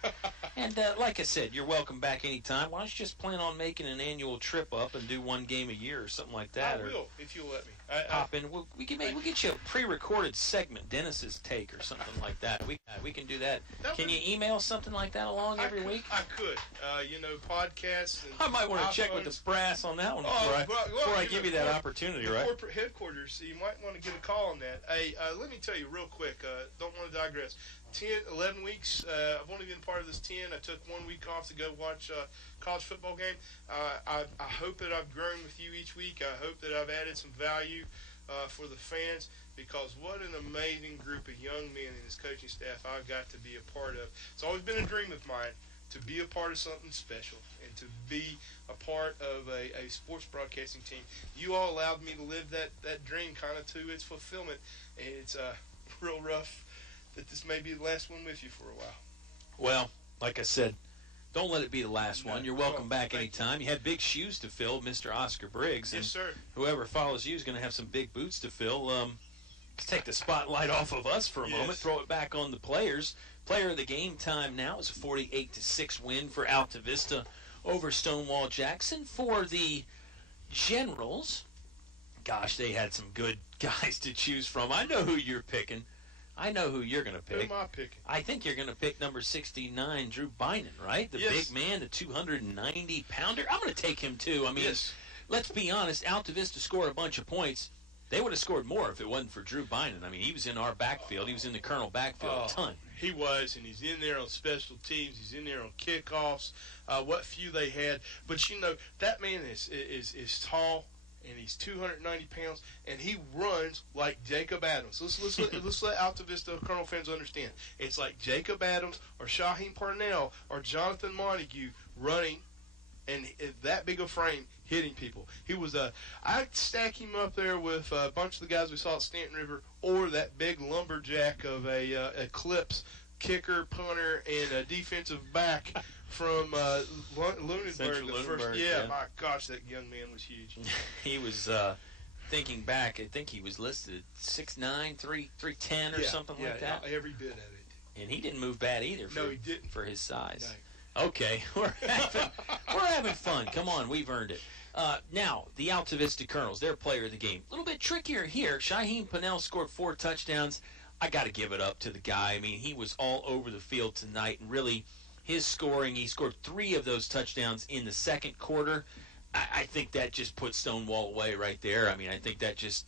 And like I said, you're welcome back anytime. Why don't you just plan on making an annual trip up and do one game a year or something like that? I will, if you'll let me. Pop in. We'll get you a pre-recorded segment, Dennis's take or something like that. We can do that. Can you email something like that along every week? I could. Podcasts. And I might want to check with the brass on that one before I give you that opportunity, right? Corporate headquarters, so you might want to get a call on that. Hey, let me tell you real quick. Don't want to digress. 11 weeks. I've only been part of this 10. I took 1 week off to go watch college football game. I hope that I've grown with you each week. I hope that I've added some value for the fans, because what an amazing group of young men in this coaching staff I've got to be a part of. It's always been a dream of mine to be a part of something special and to be a part of a sports broadcasting team. You all allowed me to live that dream kind of to its fulfillment, and it's real rough that this may be the last one with you for a while. Well, like I said, don't let it be the last one. You're welcome back anytime. You have big shoes to fill, Mr. Oscar Briggs. Yes, sir. Whoever follows you is going to have some big boots to fill. Take the spotlight off of us for a moment, throw it back on the players. Player of the game time now is a 48-6 win for Altavista over Stonewall-Jackson. For the Generals, gosh, they had some good guys to choose from. I know who you're picking. I know who you're going to pick. Who am I picking? I think you're going to pick number 69, Drew Bynum, right? The big man, the 290-pounder. I'm going to take him, too. I mean, let's be honest, Altavista scored a bunch of points. They would have scored more if it wasn't for Drew Bynum. I mean, he was in our backfield. He was in the Colonel backfield a ton. He was, and he's in there on special teams. He's in there on kickoffs, what few they had. But, that man is tall, and he's 290 pounds, and he runs like Jacob Adams. Let's let Altavista Colonel fans understand. It's like Jacob Adams or Shaheem Parnell or Jonathan Montague running, and that big a frame hitting people. He was I'd stack him up there with a bunch of the guys we saw at Stanton River, or that big lumberjack of a Eclipse kicker, punter, and a defensive back from Lunenburg. My gosh, that young man was huge. He was, thinking back, I think he was listed 6'9", 310 or something like that. Every bit of it. And he didn't move bad either. He didn't. For his size. No. Okay, we're having fun. Come on, we've earned it. Now, the Altavista Colonels, their player of the game. A little bit trickier here. Shaheem Pannell scored 4 touchdowns. I got to give it up to the guy. I mean, he was all over the field tonight, and really his scoring, he scored 3 of those touchdowns in the second quarter. I think that just put Stonewall away right there. I mean, I think that just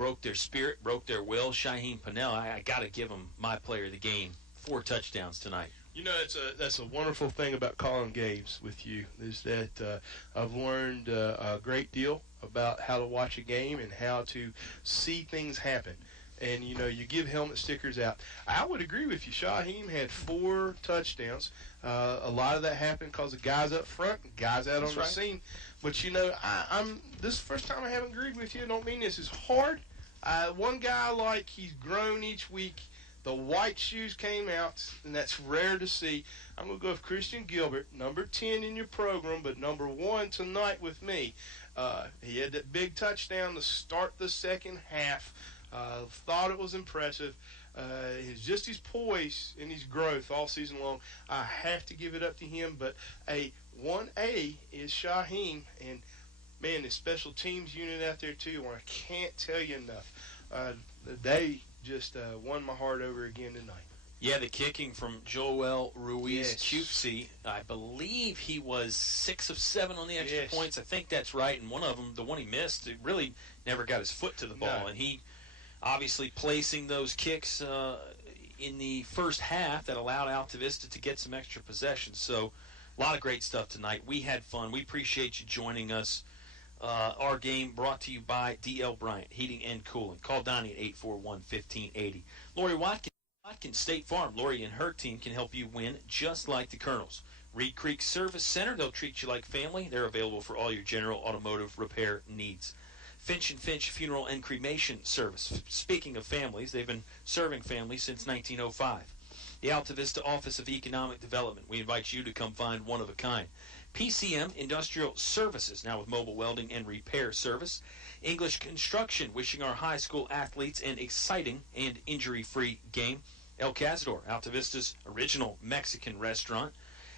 broke their spirit, broke their will. Shaheem Pennell, I got to give him my player of the game. 4 touchdowns tonight. You know, that's a wonderful thing about calling games with you, is that I've learned a great deal about how to watch a game and how to see things happen. And, you know, you give helmet stickers out. I would agree with you. Shaheem had 4 touchdowns. A lot of that happened because of guys up front, guys out on the scene. But, you know, this is the first time I haven't agreed with you. I don't mean this is hard. One guy I like, he's grown each week. The white shoes came out, and that's rare to see. I'm going to go with Christian Gilbert, number 10 in your program, but number 1 tonight with me. He had that big touchdown to start the second half. Thought it was impressive. It's just his poise and his growth all season long. I have to give it up to him, but 1A is Shaheem, and, man, the special teams unit out there, too, I can't tell you enough. They just won my heart over again tonight. Yeah, the kicking from Joel Ruiz-Cupsey. I believe he was 6 of 7 on the extra points. I think that's right. And one of them, the one he missed, it really never got his foot to the ball. And he obviously placing those kicks in the first half that allowed Altavista to get some extra possessions. So a lot of great stuff tonight. We had fun. We appreciate you joining us. Our game brought to you by D.L. Bryant, Heating and Cooling. Call Donnie at 841-1580. Lori Watkins, State Farm. Lori and her team can help you win just like the Colonels. Reed Creek Service Center, they'll treat you like family. They're available for all your general automotive repair needs. Finch & Finch Funeral and Cremation Service. Speaking of families, they've been serving families since 1905. The Altavista Office of Economic Development. We invite you to come find one of a kind. PCM Industrial Services, now with mobile welding and repair service. English Construction, wishing our high school athletes an exciting and injury-free game. El Cazador, Altavista's original Mexican restaurant.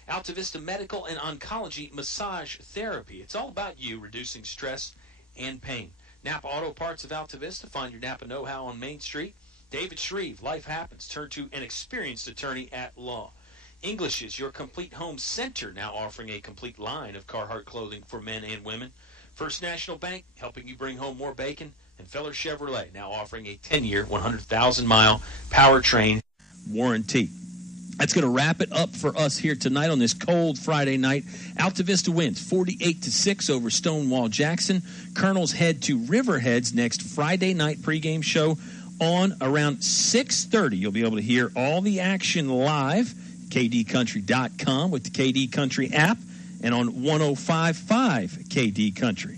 Altavista Medical and Oncology Massage Therapy. It's all about you reducing stress and pain. Napa Auto Parts of Altavista. Find your Napa know-how on Main Street. David Shreve, Life Happens. Turn to an experienced attorney at law. English's, your complete home center, now offering a complete line of Carhartt clothing for men and women. First National Bank, helping you bring home more bacon. And Feller Chevrolet, now offering a 10-year, 100,000-mile powertrain warranty. That's going to wrap it up for us here tonight on this cold Friday night. Altavista wins 48-6 over Stonewall-Jackson. Colonels head to Riverhead's next Friday night pregame show on around 6:30. You'll be able to hear all the action live. KDCountry.com with the KD Country app and on 105.5 KD Country.